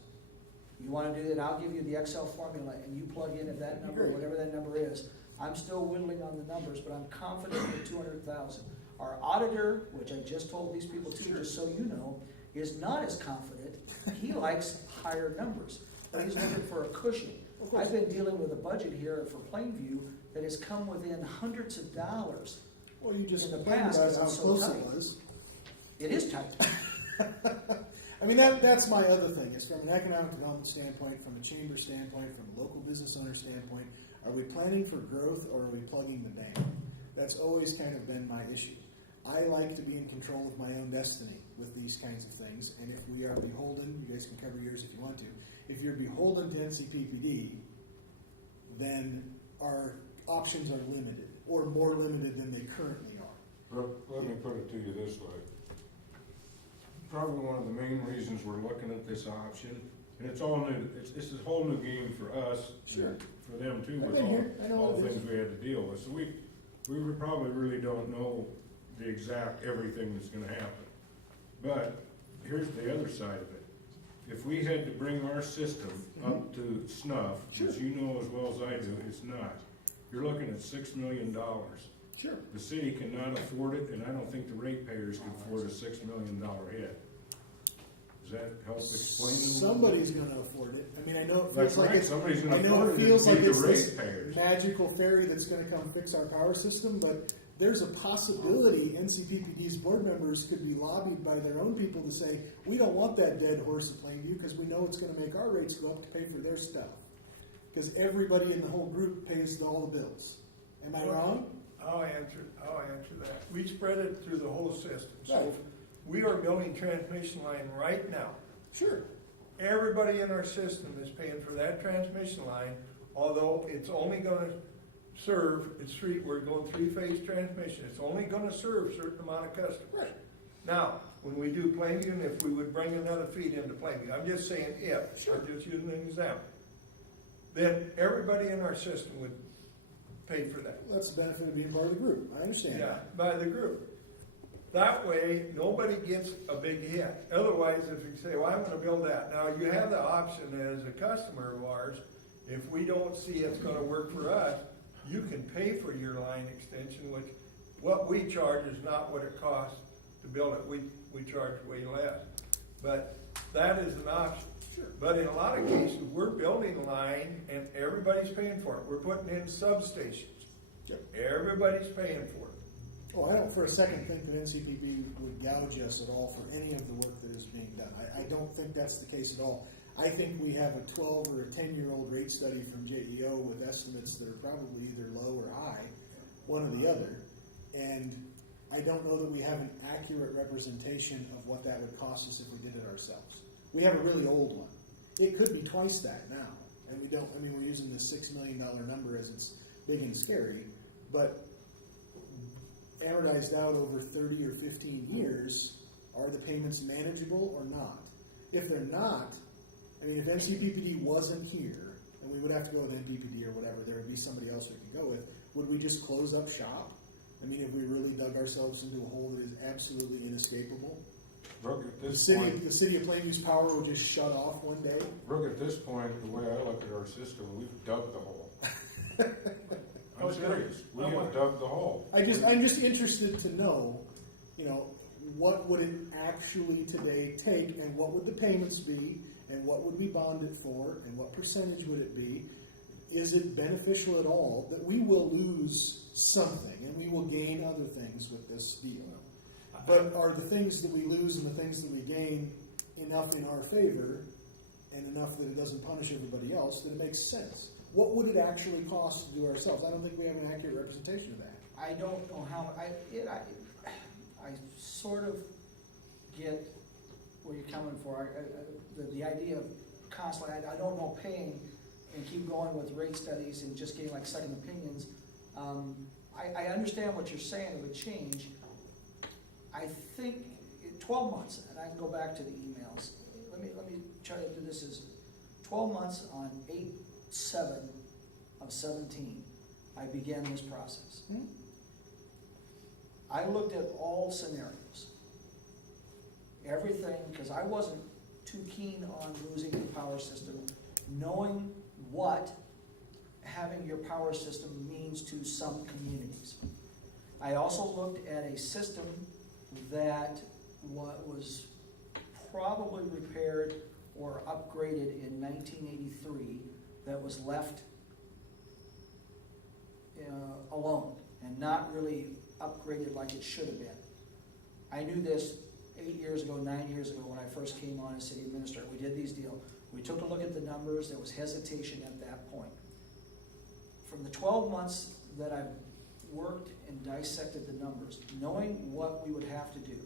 You wanna do that, I'll give you the Excel formula and you plug in at that number, Great. whatever that number is. I'm still whittling on the numbers, but I'm confident in 200,000. Our auditor, which I just told these people too, just so you know, is not as confident. He likes higher numbers, but he's looking for a cushion. Of course. I've been dealing with a budget here for Plainview that has come within hundreds of dollars. Well, you just In the complained past, about it's how so close tight. it was. It is tight. I mean, that's my other thing, is from an economic development standpoint, from a chamber standpoint, from a local business owner standpoint, are we planning for growth or are we plugging the dam? That's always kind of been my issue. I like to be in control of my own destiny with these kinds of things, and if we are beholden, you guys can cover yours if you want to, if you're beholden to NCPPD, then our options are limited, or more limited than they currently are. Let me put it to you this way. Probably one of the main reasons we're looking at this option, and it's all new, it's a whole new game for us, Sure. for them too, I've with been here. I know all what the it is. things we had to deal with. So we probably really don't know the exact everything that's gonna happen. But here's the other side of it. If we had to bring our system up to snuff, which you know as well as I do, it's not. You're looking at $6 million. Sure. The city cannot afford it, and I don't think the ratepayers can afford a $6 million hit. Does that help explain it? Somebody's gonna afford it. I mean, I know it That's feels like right, it's, somebody's I gonna know afford it it, feels it'd like be it's the this ratepayers. magical fairy that's gonna come fix our power system, but there's a possibility NCPPD's board members could be lobbied by their own people to say, we don't want that dead horse at Plainview because we know it's gonna make our rates go up to pay for their stuff. Because everybody in the whole group pays all the bills. Am I wrong? I'll answer that. We spread it through the whole system. Right. So we are building transmission line right now. Sure. Everybody in our system is paying for that transmission line, although it's only gonna serve, we're going three-phase transmission. It's only gonna serve a certain amount of customers. Right. Now, when we do Plainview, and if we would bring another feed into Plainview, I'm just saying if, Sure. I'm just using an example, then everybody in our system would pay for that. That's the benefit of being part of the group. I understand. Yeah, by the group. That way, nobody gets a big hit. Otherwise, if you say, well, I'm gonna build that. Now, you have the option as a customer of ours, if we don't see it's gonna work for us, you can pay for your line extension, which what we charge is not what it costs to build it. We charge way less. But that is an option. Sure. But in a lot of cases, we're building a line and everybody's paying for it. We're putting in substations. Yep. Everybody's paying for it. Oh, I don't for a second think that NCPP would gouge us at all for any of the work that is being done. I don't think that's the case at all. I think we have a 12 or a 10-year-old rate study from JEO with estimates that are probably either low or high, one or the other. And I don't know that we have an accurate representation of what that would cost us if we did it ourselves. We have a really old one. It could be twice that now. And we don't, I mean, we're using this $6 million number as it's big and scary, but amortized out over 30 or 15 years, are the payments manageable or not? If they're not, I mean, if NCPPD wasn't here, and we would have to go with NPPD or whatever, there would be somebody else we could go with, would we just close up shop? I mean, if we really dug ourselves into a hole that is absolutely inescapable? Brooke, at The this point, city of Plainview's power would just shut off one day? Brooke, at this point, the way I look at our system, we've dug the hole. I'm serious, we have dug the hole. I'm just interested to know, what would it actually today take, and what would the payments be, and what would we bond it for, and what percentage would it be? Is it beneficial at all that we will lose something, and we will gain other things with this deal? But are the things that we lose and the things that we gain enough in our favor, and enough that it doesn't punish everybody else, that it makes sense? What would it actually cost to do ourselves? I don't think we have an accurate representation of that. I don't know how, I sort of get where you're coming for. The idea of constantly, I don't know, paying and keep going with rate studies and just getting like second opinions. I understand what you're saying, it would change. I think 12 months, and I can go back to the emails. Let me try to do this as 12 months on 8/7/17. I began this process. I looked at all scenarios. Everything, because I wasn't too keen on losing the power system, knowing what having your power system means to some communities. I also looked at a system that was probably repaired or upgraded in 1983 that was left alone and not really upgraded like it should have been. I knew this 8 years ago, 9 years ago when I first came on as city administrator. We did these deals. We took a look at the numbers. There was hesitation at that point. From the 12 months that I've worked and dissected the numbers, knowing what we would have to do,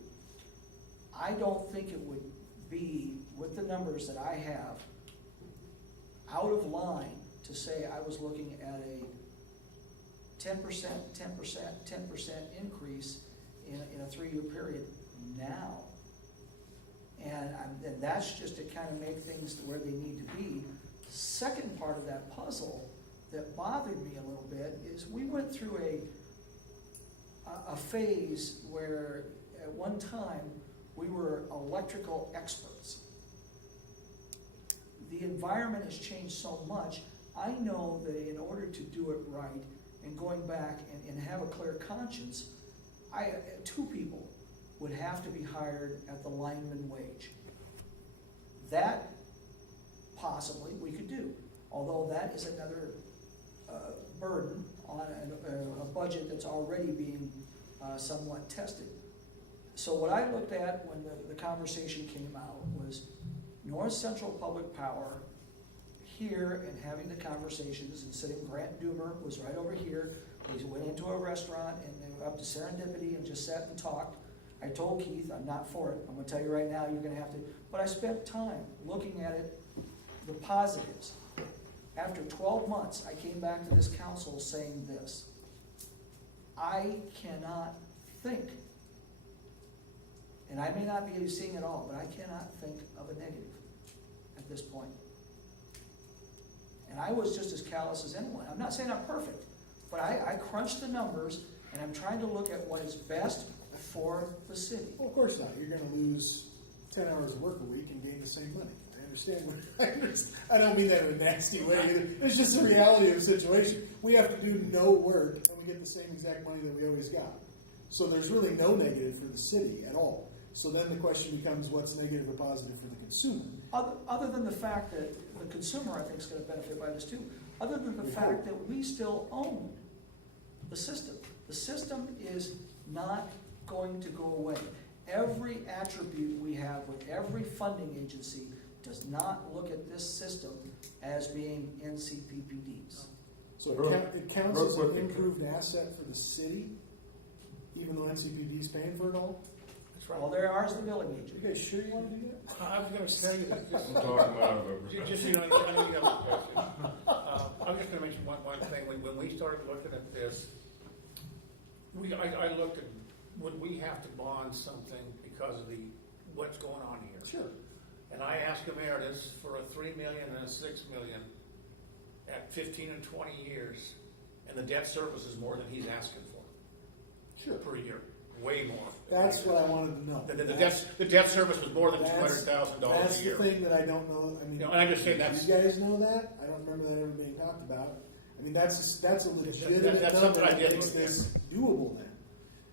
I don't think it would be, with the numbers that I have, out of line to say I was looking at a 10% increase in a 3-year period now. And that's just to kind of make things to where they need to be. The second part of that puzzle that bothered me a little bit is we went through a phase where at one time we were electrical experts. The environment has changed so much. I know that in order to do it right and going back and have a clear conscience, two people would have to be hired at the lineman wage. That possibly we could do, although that is another burden on a budget that's already being somewhat tested. So what I looked at when the conversation came out was North Central Public Power here and having the conversations and sitting, Grant Doomer was right over here. We went into a restaurant and they were up to Serendipity and just sat and talked. I told Keith, I'm not for it. I'm gonna tell you right now, you're gonna have to, but I spent time looking at it, the positives. After 12 months, I came back to this council saying this: I cannot think, and I may not be seeing it all, but I cannot think of a negative at this point. And I was just as callous as anyone. I'm not saying I'm perfect, but I crunched the numbers and I'm trying to look at what is best for the city. Well, of course not. You're gonna lose 10 hours of work a week and gain the same money. I understand. I don't mean that in a nasty way either. It's just the reality of the situation. We have to do no work and we get the same exact money that we always got. So there's really no negative for the city at all. So then the question becomes, what's negative or positive for the consumer? Other than the fact that the consumer, I think, is going to benefit by this too. Other than the fact that we still own the system. The system is not going to go away. Every attribute we have with every funding agency does not look at this system as being NCPPD's. So it counts as an improved asset for the city, even though NCPD is paying for it all? That's right. Well, there are the billing agent. You guys sure you want to do that? I was gonna tell you that. I'm talking out of it. Just so you know, I know you have a question. I was just gonna mention one thing. When we started looking at this, I looked at, would we have to bond something because of what's going on here? Sure. And I asked Emeritus for a $3 million and a $6 million at 15 and 20 years, and the debt service is more than he's asking for. Sure. Per year, way more. That's what I wanted to know. The debt service was more than $200,000 a That's year. the thing that I don't know. I mean, You know, and I'm just saying that's- You guys know that? I don't remember that ever being talked about. I mean, that's a legitimate That's number something I that did makes look this doable then.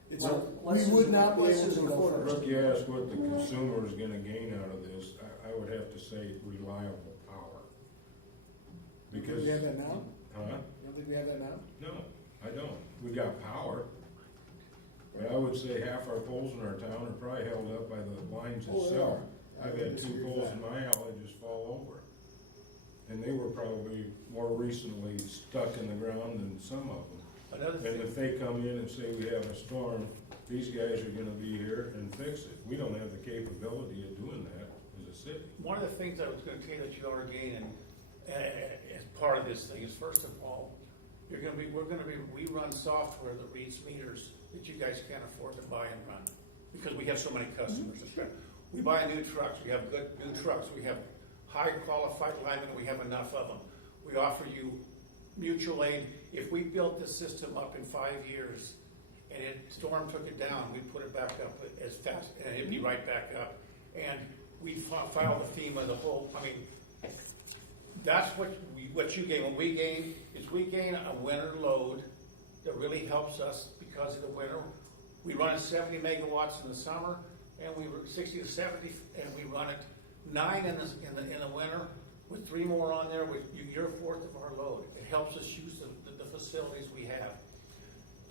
It's Well, we let's would just- not be let's able just to go afford first. it. Look, you asked what the consumer is gonna gain out of this, I would have to say reliable power. Do Because, we have that now? huh? You don't think we have that now? No, I don't. We got power. But I would say half our poles in our town are probably held up by the lines Oh, they itself. are. I I've would had disagree 2 with poles that. in my alley just fall over. And they were probably more recently stuck in the ground than some of them. Another And thing, if they come in and say we have a storm, these guys are gonna be here and fix it. We don't have the capability of doing that as a city. one of the things I was gonna tell you that you are gaining as part of this thing is, first of all, we run software that reads meters that you guys can't afford to buy and run. because we have so many customers. We buy new trucks, we have good new trucks, we have high qualified linemen, we have enough of them. We offer you mutual aid. If we built this system up in 5 years and storm took it down, we'd put it back up as fast, and it'd be right back up. And we'd file the FEMA, the whole, I mean, that's what you gain. What we gain is we gain a winter load that really helps us because of the winter. We run at 70 megawatts in the summer, and we were 60 to 70, and we run at 9 in the winter, with 3 more on there. You're a fourth of our load. It helps us use the facilities we have.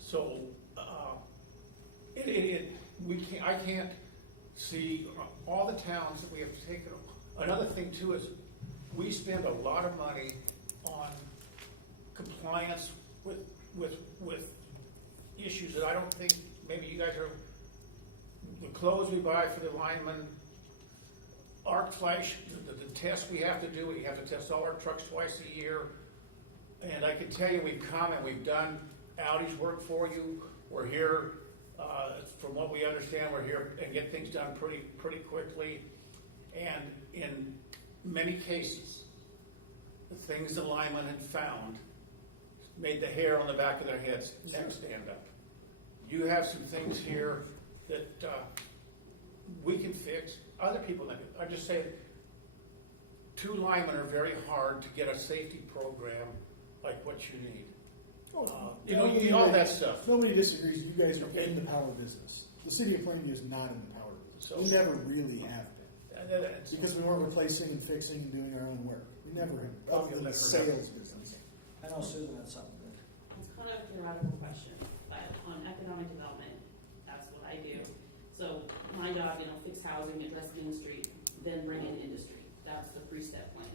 So I can't see all the towns that we have taken. Another thing too is we spend a lot of money on compliance with issues that I don't think maybe you guys are. The clothes we buy for the linemen, arc flash, the test we have to do. We have to test all our trucks twice a year. And I can tell you, we've come and we've done Audi's work for you. We're here, from what we understand, we're here and get things done pretty quickly. And in many cases, the things the linemen had found made the hair on the back of their heads never stand up. You have some things here that we can fix. Other people, I just say, 2 linemen are very hard to get a safety program like what you need. All that stuff. Nobody disagrees. You guys are in the power business. The city of Plainview is not in the power business. We never really have been. Because we weren't replacing and fixing and doing our own work. We never have. Other than the sales business. I know Susan had something good. It's kind of a theoretical question, but on economic development, that's what I do. So my job, fix housing, address Main Street, then bring in industry. That's the 3-step plan.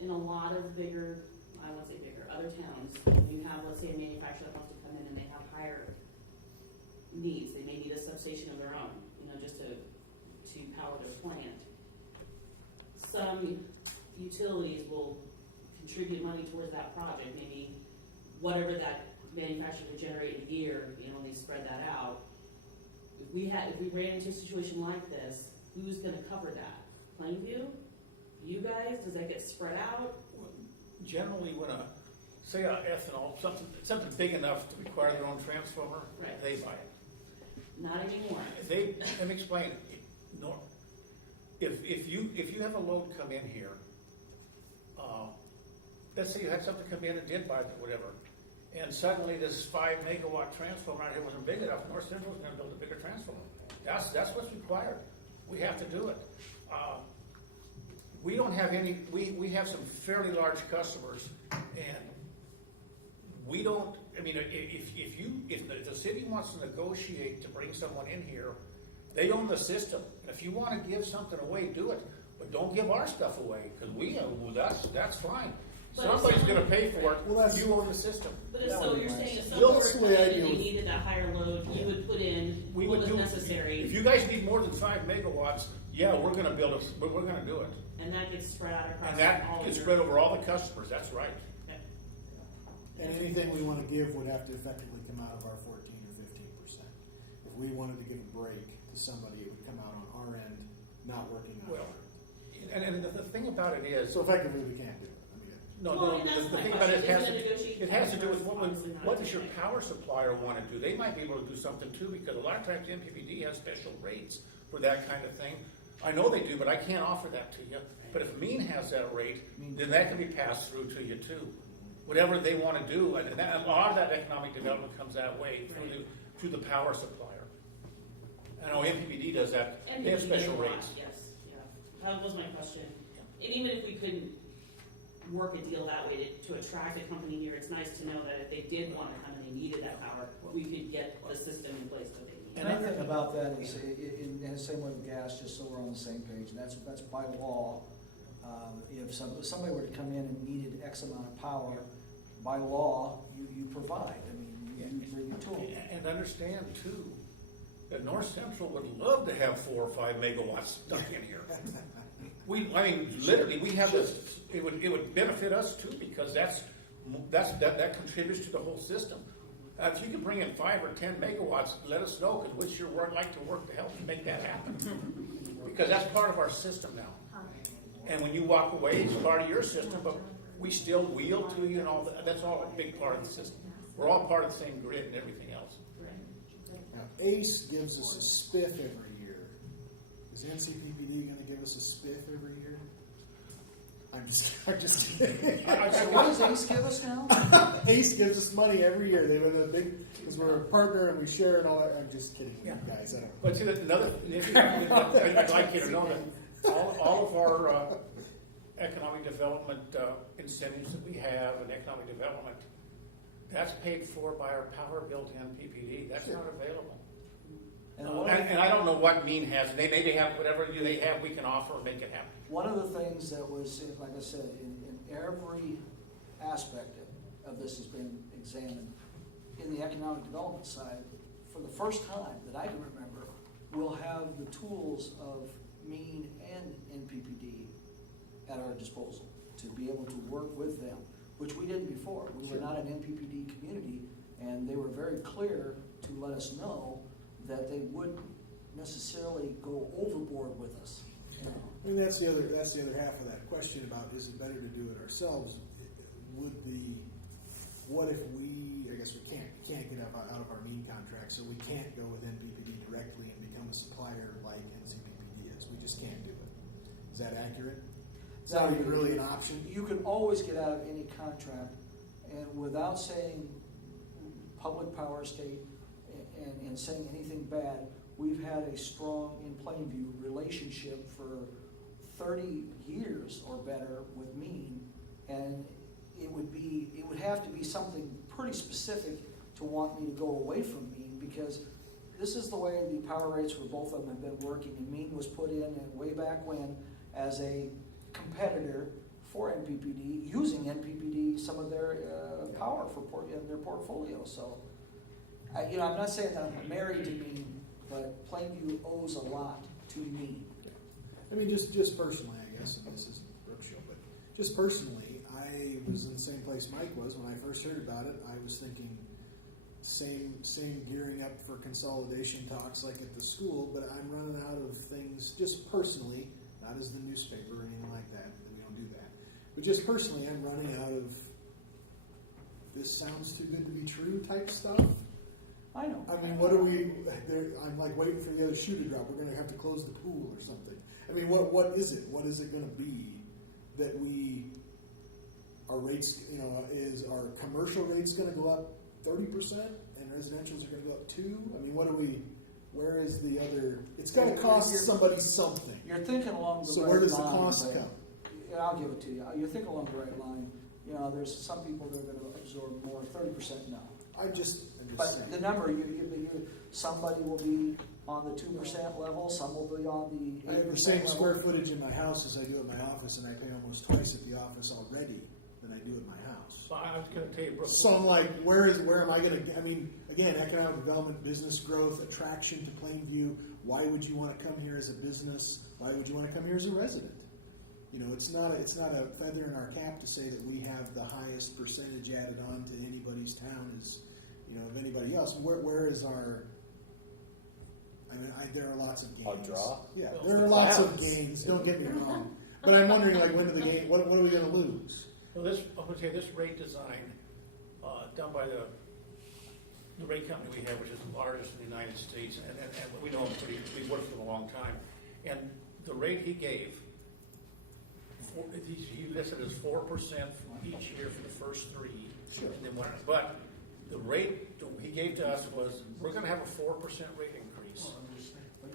In a lot of bigger, I won't say bigger, other towns, you have, let's say, a manufacturer that wants to come in and they have higher needs. They may need a substation of their own, just to power their plant. Some utilities will contribute money towards that project, maybe whatever that manufacturer would generate in a year, they spread that out. If we ran into a situation like this, who's gonna cover that? Plainview? You guys? Does that get spread out? Generally, when say ethanol, something big enough to require their own transformer, Right. they buy it. Not anymore. Let me explain. If you have a load come in here, let's say you had something come in and did buy it, whatever, and suddenly this 5 megawatt transformer out here wasn't big enough, North Central is going to build a bigger transformer. That's what's required. We have to do it. We don't have any. We have some fairly large customers, and we don't. I mean, if the city wants to negotiate to bring someone in here, they own the system. And if you want to give something away, do it, but don't give our stuff away because that's fine. But Somebody's going to pay for it. Well, You own the system. But if so, you're saying if Well, someone were that's to the come way I in and deal they with- needed that higher load, you would put in what was necessary, If you guys need more than 5 megawatts, yeah, we're going to build it. But we're going to do it, and that gets spread out across and that all gets your. spread over all the customers. That's right. Okay. And anything we want to give would have to effectively come out of our 14 or 15%. If we wanted to give a break to somebody, it would come out on our end, not working on Well, our end. and the thing about it is, So effectively, we can't do it. I mean, Well, and that's the my thing about it question. has Is it a to, negotiation it has to do with Obviously not. what does your power supplier want to do? They might be able to do something too, because a lot of times NCPPD has special rates for that kind of thing. I know they do, but I can't offer that to you. But if Mean has that rate, then that can be passed through to you too. Whatever they want to do, and a lot of that economic development comes that way through the power supplier. I know NCPPD does that. And They have maybe special a lot, rates. Yes, yeah. That was my question. And even if we couldn't work a deal that way to attract a company here, it's nice to know that if they did want to come and they needed that power, we could get the system in place that they need. Another thing about that is, in the same way with gas, just so we're on the same page, and that's by law. If somebody were to come in and needed X amount of power, by law, you provide. I mean, you bring it to them. And understand too, that North Central would love to have 4 or 5 megawatts stuck in here. Literally, we have this, it would benefit us too, because that contributes to the whole system. If you can bring in 5 or 10 megawatts, let us know, because we'd sure like to work to help make that happen. Because that's part of our system now. And when you walk away, it's part of your system, but we still wheel to you and all that. That's all a big part of the system. We're all part of the same grid and everything else. Now, ACE gives us a spiff every year. Is NCPPD gonna give us a spiff every year? I'm just kidding. So what does ACE give us now? ACE gives us money every year. They've been a big, because we're a partner and we share and all that. I'm just kidding, you guys. I don't. But see, another, I'd like you to know that all of our economic development incentives that we have and economic development, that's paid for by our power bill to NPPD. That's not available. And I don't know what Mean has. They maybe have whatever they have we can offer and make it happen. One of the things that was, like I said, in every aspect of this has been examined. In the economic development side, for the first time that I can remember, we'll have the tools of Mean and NPPD at our disposal to be able to work with them, which we didn't before. We were not an NPPD community, and they were very clear to let us know that they wouldn't necessarily go overboard with us. I mean, that's the other half of that question about, is it better to do it ourselves? What if we, I guess we can't get out of our Mean contract, so we can't go with NPPD directly and become a supplier like NCPPD is. We just can't do it. Is that accurate? Is that even really an option? You can always get out of any contract, and without saying public power state and saying anything bad, we've had a strong, in Plainview, relationship for 30 years or better with Mean, and it would have to be something pretty specific to want me to go away from Mean, because this is the way the power rates for both of them have been working, and Mean was put in way back when as a competitor for NPPD, using NPPD some of their power in their portfolio. So, I'm not saying that I'm married to Mean, but Plainview owes a lot to Mean. I mean, just personally, I guess, and this isn't Brookfield, but just personally, I was in the same place Mike was when I first heard about it. I was thinking same gearing up for consolidation talks like at the school, but I'm running out of things just personally, not as the newspaper or anything like that, we don't do that. But just personally, I'm running out of this sounds too good to be true type stuff. I know. I mean, I'm like waiting for the other shoe to drop. We're going to have to close the pool or something. I mean, what is it? What is it going to be that our rates, is our commercial rates going to go up 30% and residential's are going to go up 2%? I mean, where is the other? It's going to cost somebody something. You're thinking along the right line. So where does the cost come? I'll give it to you. You're thinking along the right line. There's some people that are going to absorb more. 30% no. I'm just But saying. the number, somebody will be on the 2% level, some will be on the 8% I have the same level. square footage in my house as I do at my office, and I pay almost twice at the office already than I do at my house. Well, I was going to tell you, Brooke. So I'm like, where am I going to? I mean, again, economic development, business growth, attraction to Plainview. Why would you want to come here as a business? Why would you want to come here as a resident? It's not a feather in our cap to say that we have the highest percentage added on to anybody's town as of anybody else. Where is our? I mean, there are lots of gains. Draw? Yeah, there are lots of gains. Don't get me wrong, but I'm wondering, like, when do the gain? What are we going to lose? Well, I'm going to say this rate design done by the rate company we have, which is the largest in the United States, and we know him we've worked with him a long time. And the rate he gave, he listed as 4% each year for the first 3. Sure. And then but the rate he gave to us was, we're going to have a 4% rate increase,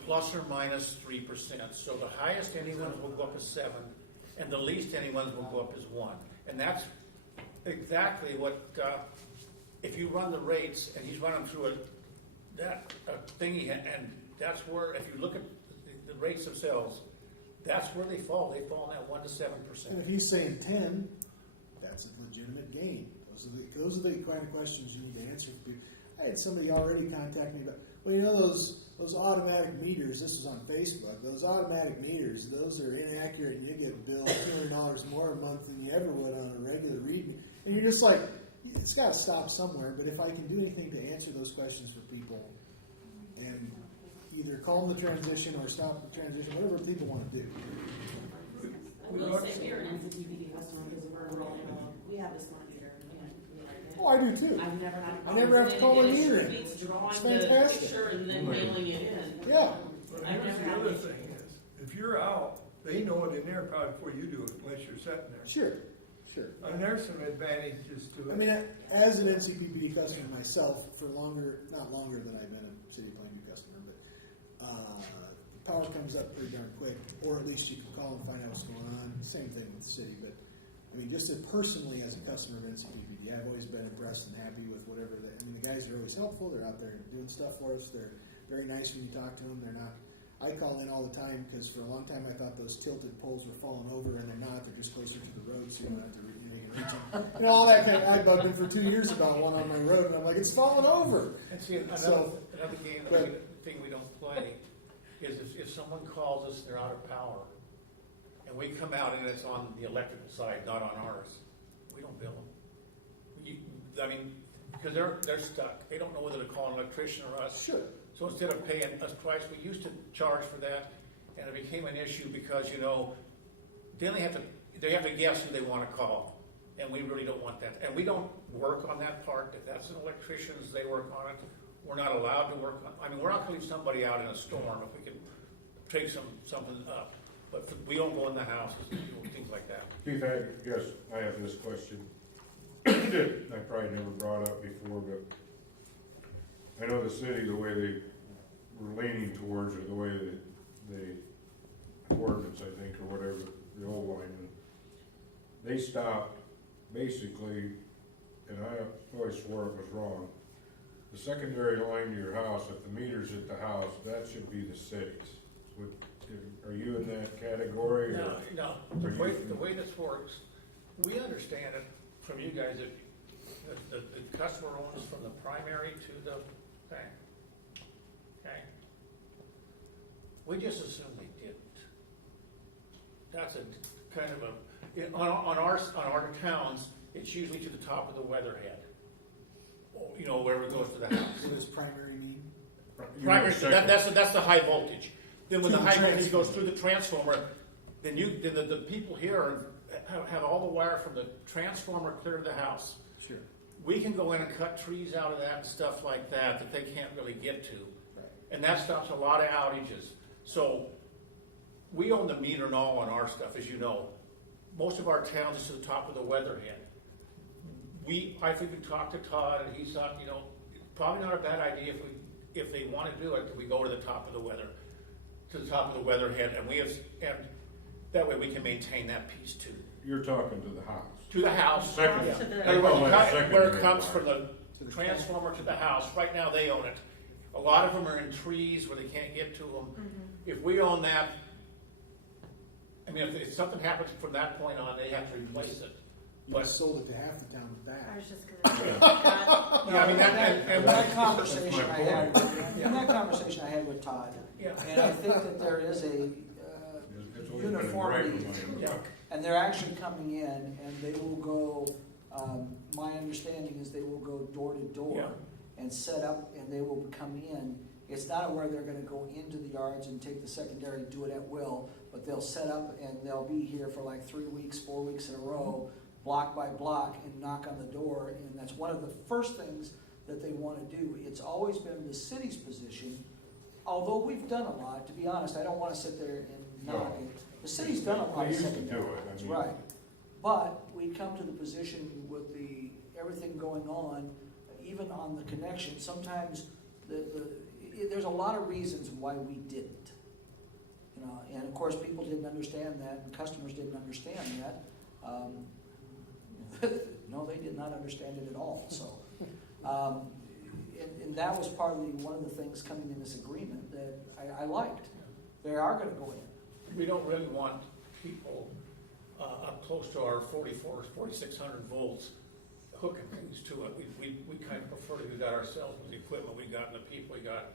plus or minus 3%. So the highest anyone's will go up as 7, and the least anyone's will go up as 1. And that's exactly what, if you run the rates, and he's running through that thingy, and that's where, if you look at the rates themselves, that's where they fall. They fall in that 1 to 7%. And if he's saying 10, that's a legitimate gain. Those are the kind of questions you need to answer for people. I had somebody already contact me about, those automatic meters, this was on Facebook, those automatic meters, those are inaccurate, and you get billed $200 more a month than you ever would on a regular reading. And you're just like, it's gotta stop somewhere, but if I can do anything to answer those questions for people and either calm the transition or stop the transition, whatever people wanna do. I will say we're an NCPPD customer because we're a rural area. We have the smart meter. Oh, I do too. I've never had a I problem. never have to call with a it. meter. It's drawing It's the fantastic. picture and then mailing it in. Yeah, But I've here's never the had other an thing is, if you're out, they know it in there probably before you do it, unless you're sitting there. sure. And there's some advantages to it. I mean, as an NCPPD customer myself, for not longer than I've been a City of Plainview customer, but power comes up pretty darn quick, or at least you can call and find out what's going on. Same thing with the city, but I mean, just personally as a customer of NCPPD, I've always been impressed and happy with whatever. I mean, the guys are always helpful. They're out there doing stuff for us. They're very nice when you talk to them. They're not. I call in all the time because for a long time I thought those tilted poles were falling over, and they're not. They're just closer to the road, so you don't have to you can reach them. All that kind of. I bugged him for 2 years about one on my road, and I'm like, it's falling over. And see, So, another game, but- thing we don't play is if someone calls us, they're out of power, and we come out and it's on the electrical side, not on ours, we don't bill them. I mean, because they're stuck. They don't know whether to call an electrician or us. Sure. So instead of paying us twice, we used to charge for that, and it became an issue because, then they have to guess who they want to call, and we really don't want that. And we don't work on that part. If that's an electrician's, they work on it. We're not allowed to work on, we're not going to leave somebody out in a storm if we can take something up. But we don't go in the houses and do things like that. Keith, I have this question. I probably never brought up before, but I know the city, the way they were leaning towards, or the way the ordinance, I think, or whatever, the old line, they stopped basically, and I always swore it was wrong, the secondary line to your house, if the meter's at the house, that should be the city's. Are you in that category? Or? No. The way this works, we understand it from you guys that the customer owns from the primary to the thing. Okay? We just assume they didn't. That's a kind of a, on our towns, it's usually to the top of the weatherhead. Wherever it goes to the house. What does primary mean? Primary, that's the high voltage. Then when the To the high voltage transformer. goes through the transformer, then the people here have all the wire from the transformer clear to the house. Sure. We can go in and cut trees out of that and stuff like that they can't really get to. Right. And that stops a lot of outages. So we own the meter and all on our stuff, as you know. Most of our towns is to the top of the weatherhead. I think we talked to Todd, and he thought, probably not a bad idea if they want to do it, that we go to the top of the weatherhead, and that way we can maintain that piece too. You're talking to the house. To the house. Second. To the- Where it comes from the transformer to the house. Right now, they own it. A lot of them are in trees where they can't get to them. If we own that, if something happens from that point on, they have to replace it. You just sold it to half the town with I that. was just gonna say, God, In that conversation That's my I had with Todd, Yeah. and I think that there is a It's always been a uniformity, gripe of mine. and they're actually coming in, and they will go, my understanding is they will go door to door Yeah. and set up, and they will come in. It's not where they're gonna go into the yards and take the secondary, do it at will, but they'll set up and they'll be here for like 3 weeks, 4 weeks in a row, block by block, and knock on the door, and that's one of the first things that they want to do. It's always been the city's position, although we've done a lot, to be honest, I don't want to sit there and knock it. The city's done a lot They of used to secondary. do it. That's right. But we come to the position with everything going on, even on the connection, sometimes there's a lot of reasons why we didn't. And of course, people didn't understand that, and customers didn't understand that. No, they did not understand it at all. So, and that was partly one of the things coming in this agreement that I liked. They are going to go in. We don't really want people up close to our 4,600 volts hooking things to it. We kind of prefer to do that ourselves with the equipment we got and the people we got,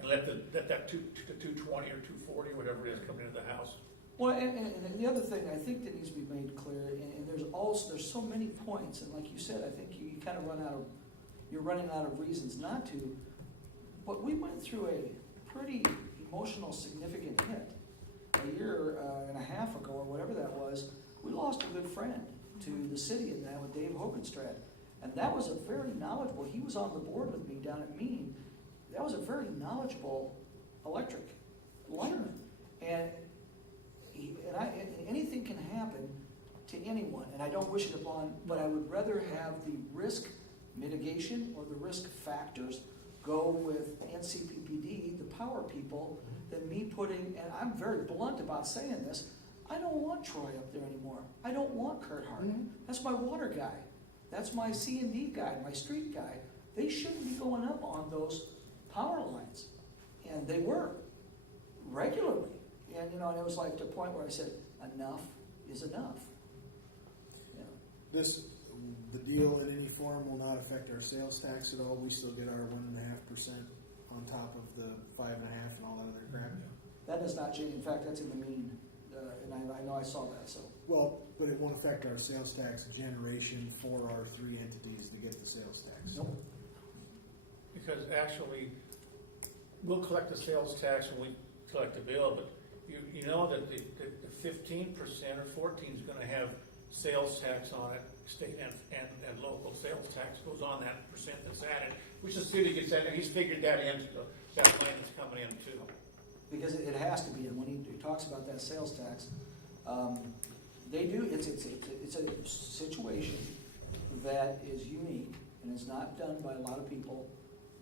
and let that 220 or 240 or whatever it is coming into the house. Well, and the other thing I think that needs to be made clear, and there's also there's so many points, and like you said, I think you kind of you're running out of reasons not to. But we went through a pretty emotional, significant hit. A year and a half ago, or whatever that was, we lost a good friend to the city in that with Dave Hogenstrad. And that was a very knowledgeable, he was on the board with me down at Mean. That was a very knowledgeable electric lineman. And anything can happen to anyone, and I don't wish it upon, but I would rather have the risk mitigation or the risk factors go with NCPPD, the power people, than me putting, and I'm very blunt about saying this, I don't want Troy up there anymore. I don't want Kurt Hart. That's my water guy. That's my C&D guy, my street guy. They shouldn't be going up on those power lines. And they were, regularly. And, and it was like to a point where I said, enough is enough. The deal in any form will not affect our sales tax at all. We still get our 1.5% on top of the 5.5% and all that other crap. That does not change. In fact, that's in the Mean, and I know I saw that. So. Well, but it won't affect our sales tax generation for our three entities to get the sales tax. Nope. Because actually, we'll collect the sales tax when we collect the bill, but you know that the 15% or 14% is going to have sales tax on it, state and local sales tax goes on that percent that's added, which the city gets that, and he's figured that into that money that's coming in too. Because it has to be, and when he talks about that sales tax, they do, it's a situation that is unique, and it's not done by a lot of people.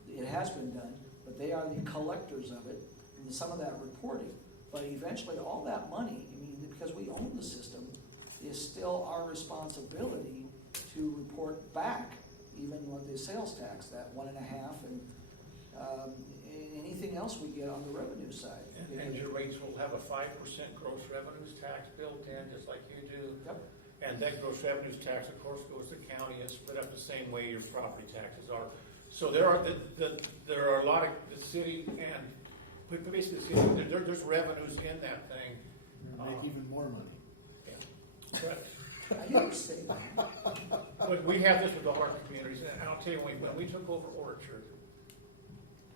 It has been done, but they are the collectors of it, and some of that reporting. But eventually, all that money, because we own the system, is still our responsibility to report back, even with the sales tax, that 1.5%, and anything else we get on the revenue side. And your rates will have a 5% gross revenues tax built in, just like you do. Yep. And that gross revenues tax, of course, goes to the county and split up the same way your property taxes are. So there are a lot of the city and basically the city, there's revenues in that thing. Make even more money. But I didn't say that. but we have this with all our communities, and I'll tell you, when we took over Orchard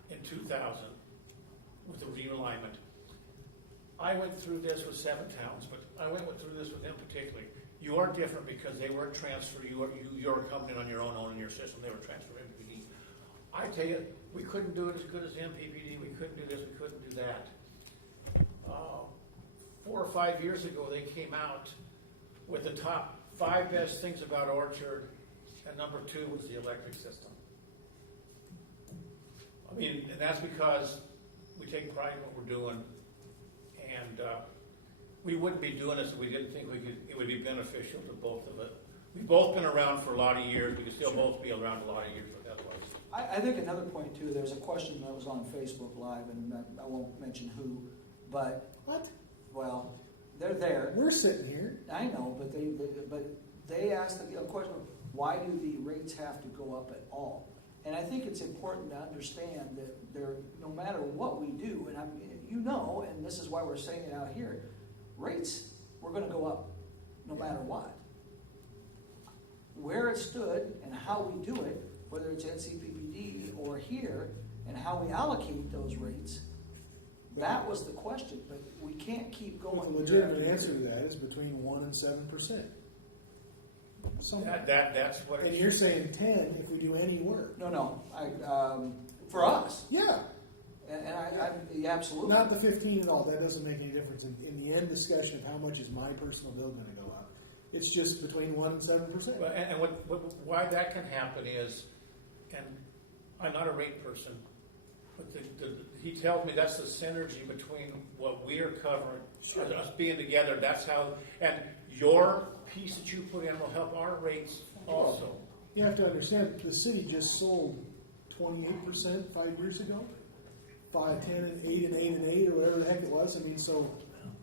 in 2000 with the realignment, I went through this with 7 towns, but I went through this with them particularly. You are different because they were transferred. You're coming in on your own, owning your system. They were transferred to MPPD. I tell you, we couldn't do it as good as MPPD. We couldn't do this. We couldn't do that. 4 or 5 years ago, they came out with the top 5 best things about Orchard, and number 2 was the electric system. And that's because we take pride in what we're doing, and we wouldn't be doing this if we didn't think it would be beneficial to both of it. We've both been around for a lot of years. We could still both be around a lot of years, but otherwise. I think another point too, there's a question that was on Facebook Live, and I won't mention who, but. What? Well, they're there. We're sitting here. I know, but they asked the question, why do the rates have to go up at all? And I think it's important to understand that no matter what we do, and and this is why we're saying it out here, rates, we're going to go up no matter what. Where it stood and how we do it, whether it's NCPPD or here, and how we allocate those rates, that was the question. But we can't keep going. Well, the legitimate answer to that is between 1% and 7%. That's what. And you're saying 10 if we do any work. No. For us. Yeah. And I absolutely. Not the 15 at all. That doesn't make any difference in the end discussion of how much is my personal bill going to go up. It's just between 1% and 7%. Well, and why that can happen is, and I'm not a rate person, but he tells me that's the synergy between what we are covering, us being together. That's how, and your piece that you put in will help our rates also. You have to understand, the city just sold 28% 5 years ago. 5, 10, and 8, and 8, and 8, or whatever the heck it was. So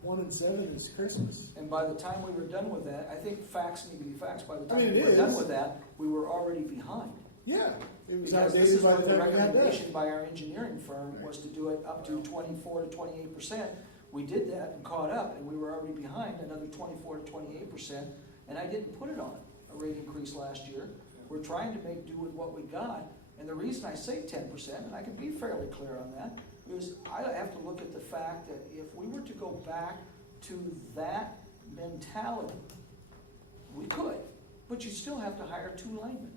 1 and 7 is Christmas. And by the time we were done with that, I think facts need to be facts. By the time we were done with that, we were already behind. Yeah, it was Because this outdated is by what the the time we had that. recommendation by our engineering firm was to do it up to 24 to 28%. We did that and caught up, and we were already behind another 24 to 28%. and I didn't put it on a rate increase last year. We're trying to make do with what we got, and the reason I say 10%, and I can be fairly clear on that, is I have to look at the fact that if we were to go back to that mentality, we could, but you still have to hire 2 linemen.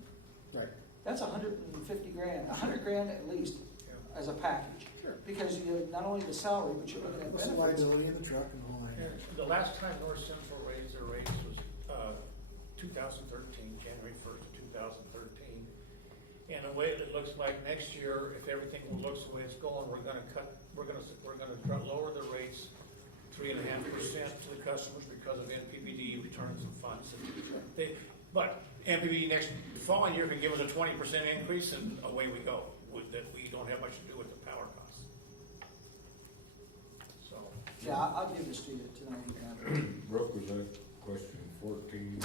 Right. That's $150,000, $100,000 at least as a package. Sure. Because you, not only the salary, but you're looking at Plus the benefits. liability in the truck and the whole nine. And the last time North Central raised their rates was 2013, January 1st, 2013. And the way it looks like next year, if everything looks the way it's going, we're gonna lower the rates 3.5% to the customers because of NPPD returning some funds. But NPPD next following year can give us a 20% increase, and away we go. That we don't have much to do with the power costs. So. Yeah, I'll give this to you tonight. You can have it. Brooke, was that question 14?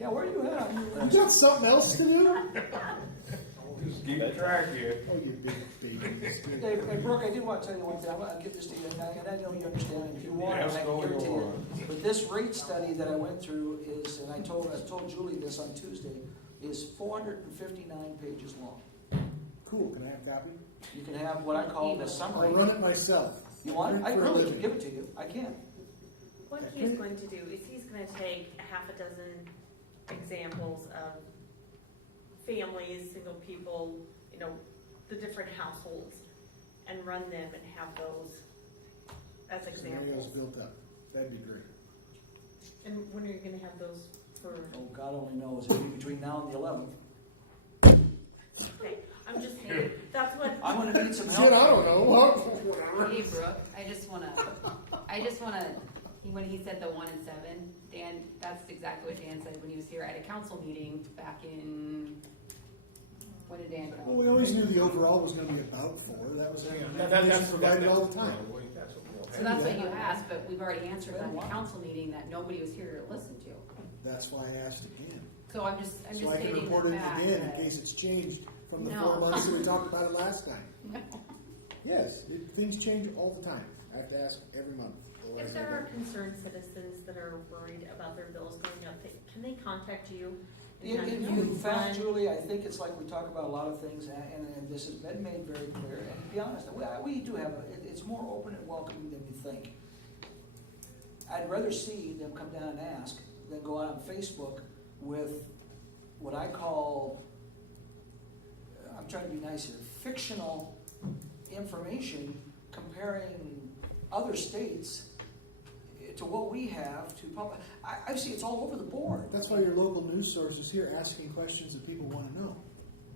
Yeah, where are you at on your You got something else to do? Just keep track of it. Oh, you big baby. Hey, Brooke, I do want to tell you one thing. I'll give this to you, and I know you understand it. If you want it, Yes, I can go give it to you. on. But this rate study that I went through is, and I told Julie this on Tuesday, is 459 pages long. Cool, can I have a copy? You can have what I call the I'll summary. run it myself. You want it? I For a really living. can give it to you. I can. What he is going to do is he's gonna take a half a dozen examples of families, single people, you know, the different households, and run them and have those as Scenarios examples. built up. That'd be great. And when are you gonna have those for, Oh, God only knows. It'll be between now and the 11th. okay, I'm just saying, that's what, I'm gonna need some Shit, help. I don't know. Whatever. Hey Brooke, I just wanna, when he said the 1 and 7, Dan, that's exactly what Dan said when he was here at a council meeting back in, when did Dan Well, go? we always knew the overall was gonna be about 4. That was That's provided all the time. That's what we'll So that's what you asked, but we've already answered that in the council meeting that nobody was here to listen to. That's why I asked again. So I'm just So I can stating report the it fact again in that. case it's changed from the No. 4 months that we talked about it last time. No. Yes, things change all the time. I have to ask every month. if Otherwise I there are don't. concerned citizens that are worried about their bills going up, can they contact you? And have In you fact, run- Julie, I think it's like we talk about a lot of things, and this has been made very clear, and to be honest, we do have it's more open and welcoming than you think. I'd rather see them come down and ask than go out on Facebook with what I call, I'm trying to be nice here, fictional information comparing other states to what we have to public. I see it's all over the board. That's why your local news source is here asking questions that people want to know.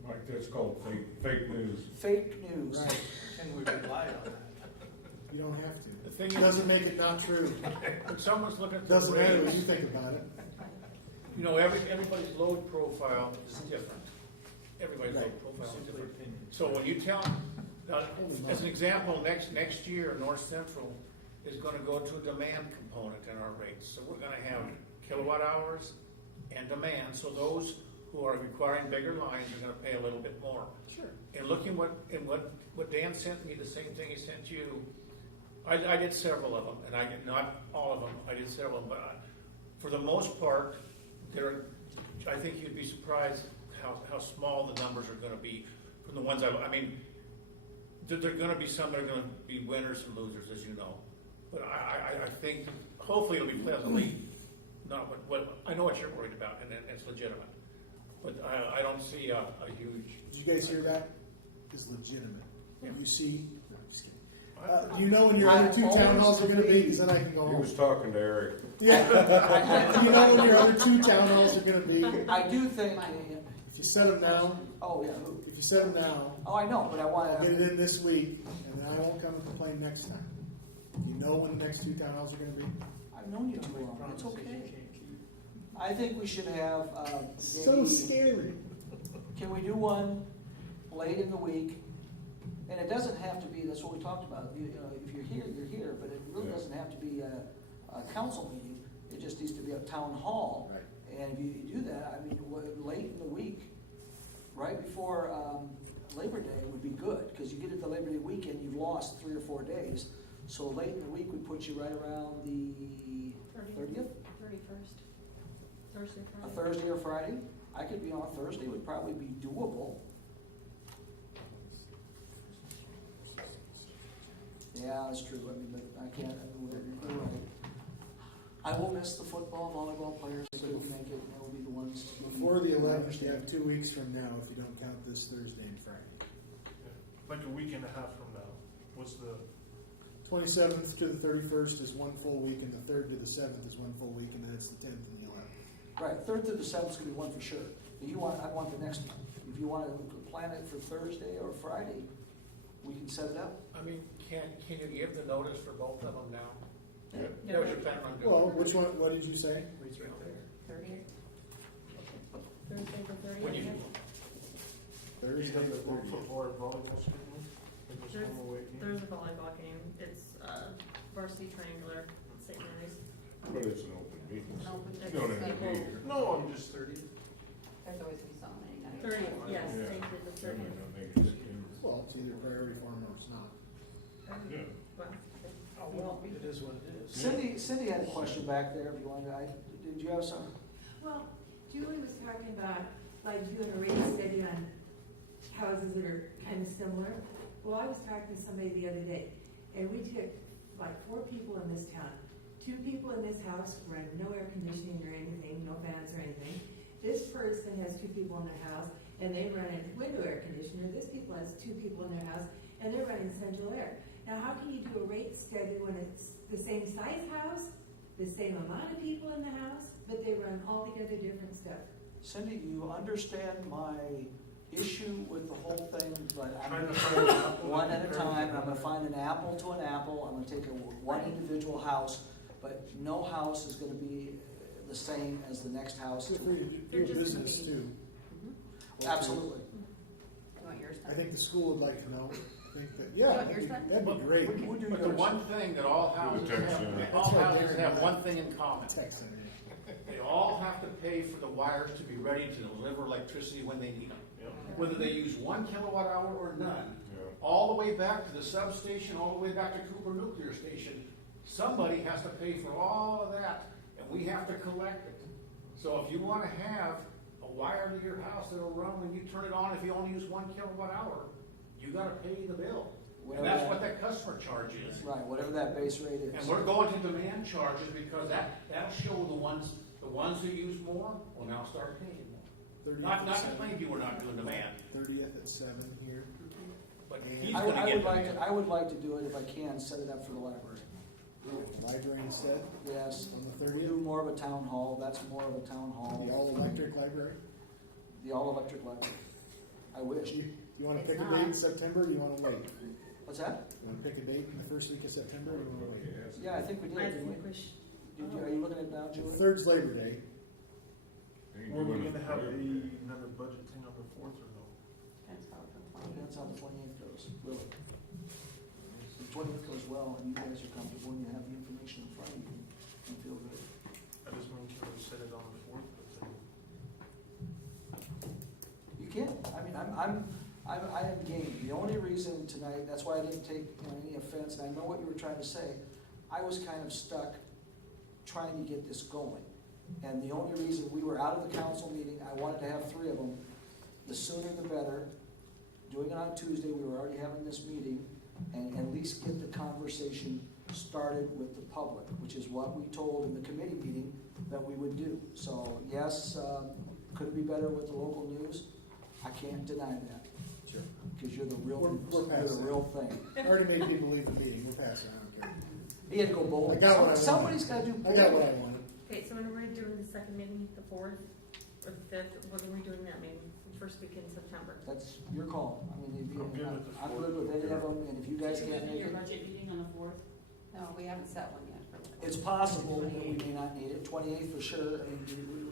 Like that's called fake news. Fake news. Right. Can we rely on that? You don't have to. The thing It is, doesn't make it not true. when someone's looking at the Doesn't matter what rates, you think about it. you know, everybody's load profile is different. Everybody's Right. load profile is Simply different. opinion. So when you tell, now, as an example, next year, North Central is gonna go to a demand component in our rates. So we're gonna have kilowatt hours and demand, so those who are requiring bigger lines are gonna pay a little bit more. Sure. And looking what Dan sent me, the same thing he sent you, I did several of them, and I did not all of them, I did several of them, but for the most part, I think you'd be surprised how small the numbers are gonna be from the ones I mean, there are gonna be some that are gonna be winners and losers, as you know. But I think, hopefully it'll be pleasantly, not what, I know what you're worried about, and it's legitimate. But I don't see a huge. Did you guys hear that? It's legitimate. Yeah. You see, no, I'm just kidding. Do you know when your other 2 I've town halls always are going to be? agreed. Because then I can go He home. was talking to Eric. Yeah. Do you know when your other 2 town halls are going to be? I do think, If you set them now, oh yeah, who? if you set them now, Oh, I know, but I I'll want get it to, in this week, and then I won't come and complain next time. Do you know when the next 2 town halls are going to be? I've known you too long, it's okay. I think we should have, So maybe, scary. can we do one late in the week? And it doesn't have to be, that's what we talked about, you know, if you're here, you're here, but it really Yeah. doesn't have to be a council meeting. It just needs to be a town hall. Right. And if you do that, I mean, late in the week, right before Labor Day would be good, because you get it the Labor Day weekend, you've lost 3 or 4 days. So late in the week would put you right around the 30th? 31st. Thursday, A Friday. Thursday or Friday? I could be on Thursday, would probably be doable. Yeah, that's true, I mean, but I can't, I mean, you're right. I will miss the football, volleyball players, that couldn't make it, they'll be the ones to. Before the 11th, you have 2 weeks from now, if you don't count this Thursday and Friday. Like a week and a half from now, what's the, 27th to the 31st is 1 full week, and the 3rd to the 7th is 1 full week, and then it's the 10th and the 11th. Right, 3rd to the 7th is gonna be one for sure, but I want the next one. If you wanna plan it for Thursday or Friday, we can set it up. I mean, can you give the notice for both of them now? Yeah. That was your plan on doing. Well, which one, what did you say? It's right there. 30th? Thursday the 30th? When you, do you Thursday, have the the 30th. football or volleyball schedule? Like this There's- home away game? There's a volleyball game. It's varsity triangular, St. Mary's. But it's an open meeting, so Open- you don't have to be here. No, I'm just 30. There's always gonna be so many nights. 30th, yes, Yeah. St. the That 30th. might not make it to you. Well, it's either priority for them or it's not. Yeah. Well, It is what it is. Cindy had a question back there, if you wanted, did you have some? Well, Julie was talking about like doing a rate study on houses that are kind of similar. Well, I was talking to somebody the other day, and we took like 4 people in this town. 2 people in this house run no air conditioning or anything, no fans or anything. This person has 2 people in their house, and they run a window air conditioner. This people has 2 people in their house, and they're running central air. Now, how can you do a rate study when it's the same size house, the same amount of people in the house, but they run altogether different stuff? Cindy, do you understand my issue with the whole thing? But I'm Trying gonna to take find an apple one to at a compare time, to. I'm gonna find an apple to an apple, I'm gonna take one individual house, but no house is gonna be the same as the next house. Feel free to do They're a just gonna business be- too. Absolutely. You want yours I done? think the school would like to know. I think that, You yeah, want yours done? that'd be great. We'll do but the yours. one thing that all houses text have, in. all That's right, houses Darren, have yeah. one thing in common. Text them. They all have to pay for the wires to be ready to deliver electricity when they need them. Yep. Whether they use 1 kilowatt hour or none, Yeah. all the way back to the substation, all the way back to Cooper Nuclear Station, somebody has to pay for all of that, and we have to collect it. So if you wanna have a wire to your house that'll run when you turn it on, if you only use 1 kilowatt hour, you gotta pay the bill. And that's what that customer charge is. Right, whatever that base rate is. And we're going to demand charges because that'll show the ones who use more will now start paying more. 30th Not at to 7. claim you were not doing demand, 30th at 7 here. but And he's I gonna get would demand. I would like to do it if I can, set it up for the library. The library instead, Yes, on the we 30th. do more of a town hall, that's more of a town hall. The all-electric library. The all-electric library. I wish. Do you wanna It's pick a not. date in September, or do you wanna wait? What's that? You wanna pick a date in the first week of September, or do you wanna wait? Yeah, I think we did, I didn't we? think we should. Are you looking at it now, The Julie? 3rd's Labor Day. Ain't Were we doing gonna it have forever. another budget thing on the 4th or no? That's how the That's how the 28th goes, really. The 20th goes well, and you guys are comfortable, and you have the information in front of you, and feel good. I just mean, can we set it on the 4th? You can, I mean, I am game. The only reason tonight, that's why I didn't take any offense, and I know what you were trying to say. I was kind of stuck trying to get this going. And the only reason we were out of the council meeting, I wanted to have 3 of them, the sooner the better. Doing it on Tuesday, we were already having this meeting, and at least get the conversation started with the public, which is what we told in the committee meeting that we would do. So, yes, could it be better with the local news? I can't deny that, Sure. because you're the real We're news, you're past the that. real thing. I already made people leave the meeting, we're passing, I don't care. He had to go bowling. I got what I wanted. Somebody's gotta do I got what bowling. I wanted. Okay, so when we're doing the second meeting, the 4th, or the 5th, when are we doing that meeting? First week in September? That's your call. I mean, if you, I'm good with the I'm fourth. good with any of them, and if you guys Should we can't do make your it, budget meeting on the 4th? No, we haven't set one yet for that. it's possible that we may not need it. 28th for sure, and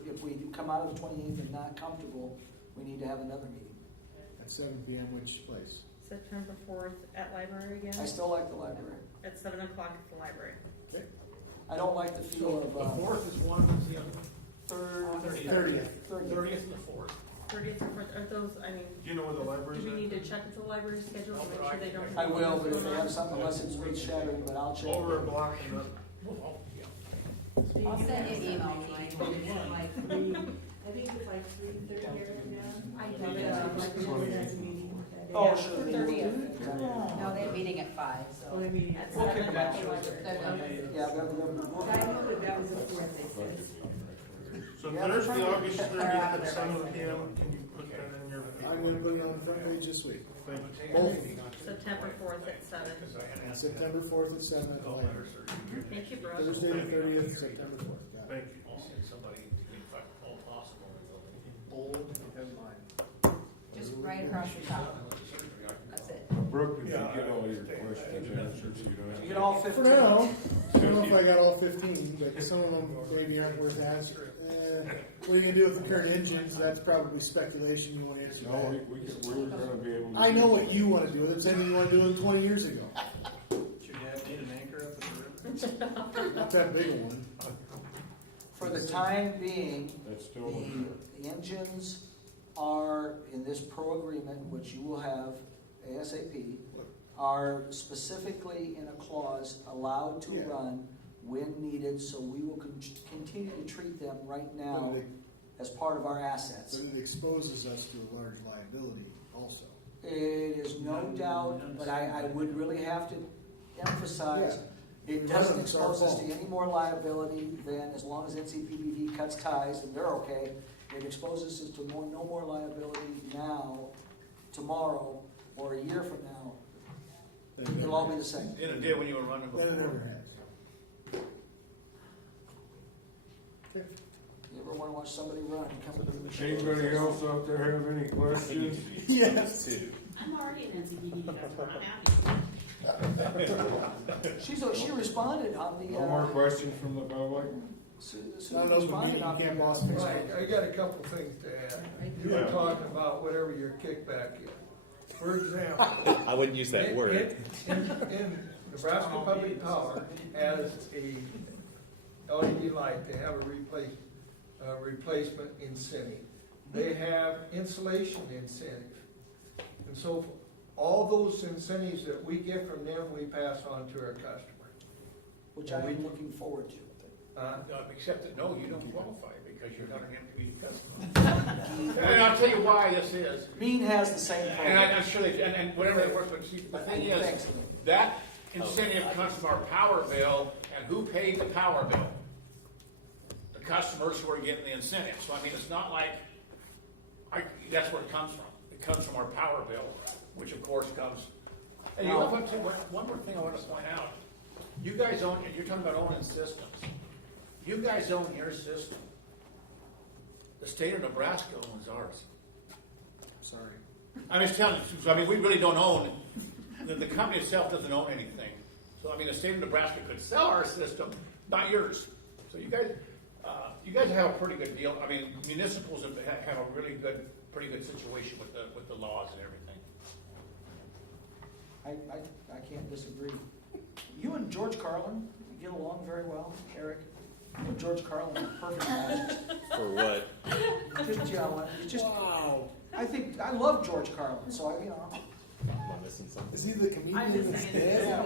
if we come out of the 28th and not comfortable, we need to have another meeting. At 7 PM, which place? September 4th at library again? I still like the library. At 7 o'clock at the library. I don't like the feel So of, the 4th is one, what's the other? third, 30th. 30th and the 4th. 30th or 4th, are those, I mean, Do you know where the library's do we at? need to check with the library schedule to make sure they don't? I will, but if Going they on? have something, unless it's earth shattering, but I'll check. Over a block and up. Oh, yeah. I'll send you an email, Mike. like three, I think it's like 3:30 right now. I don't know, like the next meeting. Oh, sure. 30th. No, they're meeting at 5, Oh, so. they're meeting at We'll 7. kick them out. Yeah. Yeah, we'll- I know that that was the 4th, they said. So Yeah, Thursday, that's August right. 30th at 7 PM, can you put that in your? I'm gonna put it on the front page this week. September 4th at 7. And September 4th at 7 at the library. Thank you, Brooke. Thursday the 30th, September 4th. Got it. Thank you. Bold headline. Just right across the top. That's it. Brooke, did you Yeah, get all I your understand. questions answered, so you don't have You to? get all For 15. now, I don't know if I got all 15, but some of them maybe aren't worth answering. What are you gonna do with the current engines? That's probably speculation. You wanna answer No, that? we were gonna be able to. I know what you wanna do with it, same thing you wanna do with it 20 years ago. Does your dad need an anchor up at the river? Not that big a one. For the time being, That's still in the engines are in this pro agreement, which you will have ASAP, are specifically in a clause allowed to Yeah. run when needed, so we will continue to treat them right now But it- as part of our assets. But it exposes us to a large liability also. It is no doubt, but I would really have to emphasize, it doesn't It's our expose us to fault. any more liability than, as long as NCPPD cuts ties, and they're okay, it exposes us to no more liability now, tomorrow, or a year from now. Then it It'll all be the same. In a day when you were running Then it before. never has. Okay. You ever wanna watch somebody run, come to the machine. Anybody else out there have any questions? Yes. I'm already an NCPPD, that's where I'm at. She responded on the, No more questions from the public? Sue Not an open responded meeting, on you can't the, boss fix it. I got a couple things to add. You were Yeah. talking about whatever your kickback is. For example. I wouldn't use that word. In Nebraska Public Power has a LED light, they have a replacement incentive. They have installation incentive. And so all those incentives that we get from them, we pass on to our customer. which I am looking forward to. Except that, no, you don't qualify because you're not an MPD customer. And I'll tell you why this is. Bean has the same And problem. I'm sure they, and whatever they work with, see, the thing is, Thanks. that incentive comes from our power bill, and who paid the power bill? The customers who are getting the incentive. So I mean, it's not like, that's where it comes from. It comes from our power bill, which of course comes, and you know what, too, one more thing I want to point out. You guys own, you're talking about owning systems. You guys own your system. The state of Nebraska owns ours. Sorry. I'm just telling you, so, I mean, we really don't own, the company itself doesn't own anything. So, I mean, the state of Nebraska could sell our system, not yours. So you guys have a pretty good deal. I mean, municipals have a really good, pretty good situation with the laws and everything. I can't disagree. You and George Carlin get along very well, Eric. You and George Carlin are perfect matches. For what? Just, wow. I love George Carlin, so I, Am I missing something? Is he the comedian I'm just that's saying. dead? Yeah.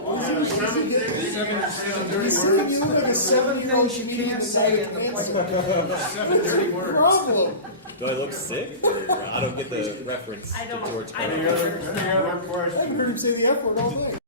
Is he- you look like a 7 things you can't say in the play. 7 dirty words. Problem. Do I look sick? Or I don't get the reference I to don't- George I don't Carlin. Any other I haven't questions? heard him say the F word all day.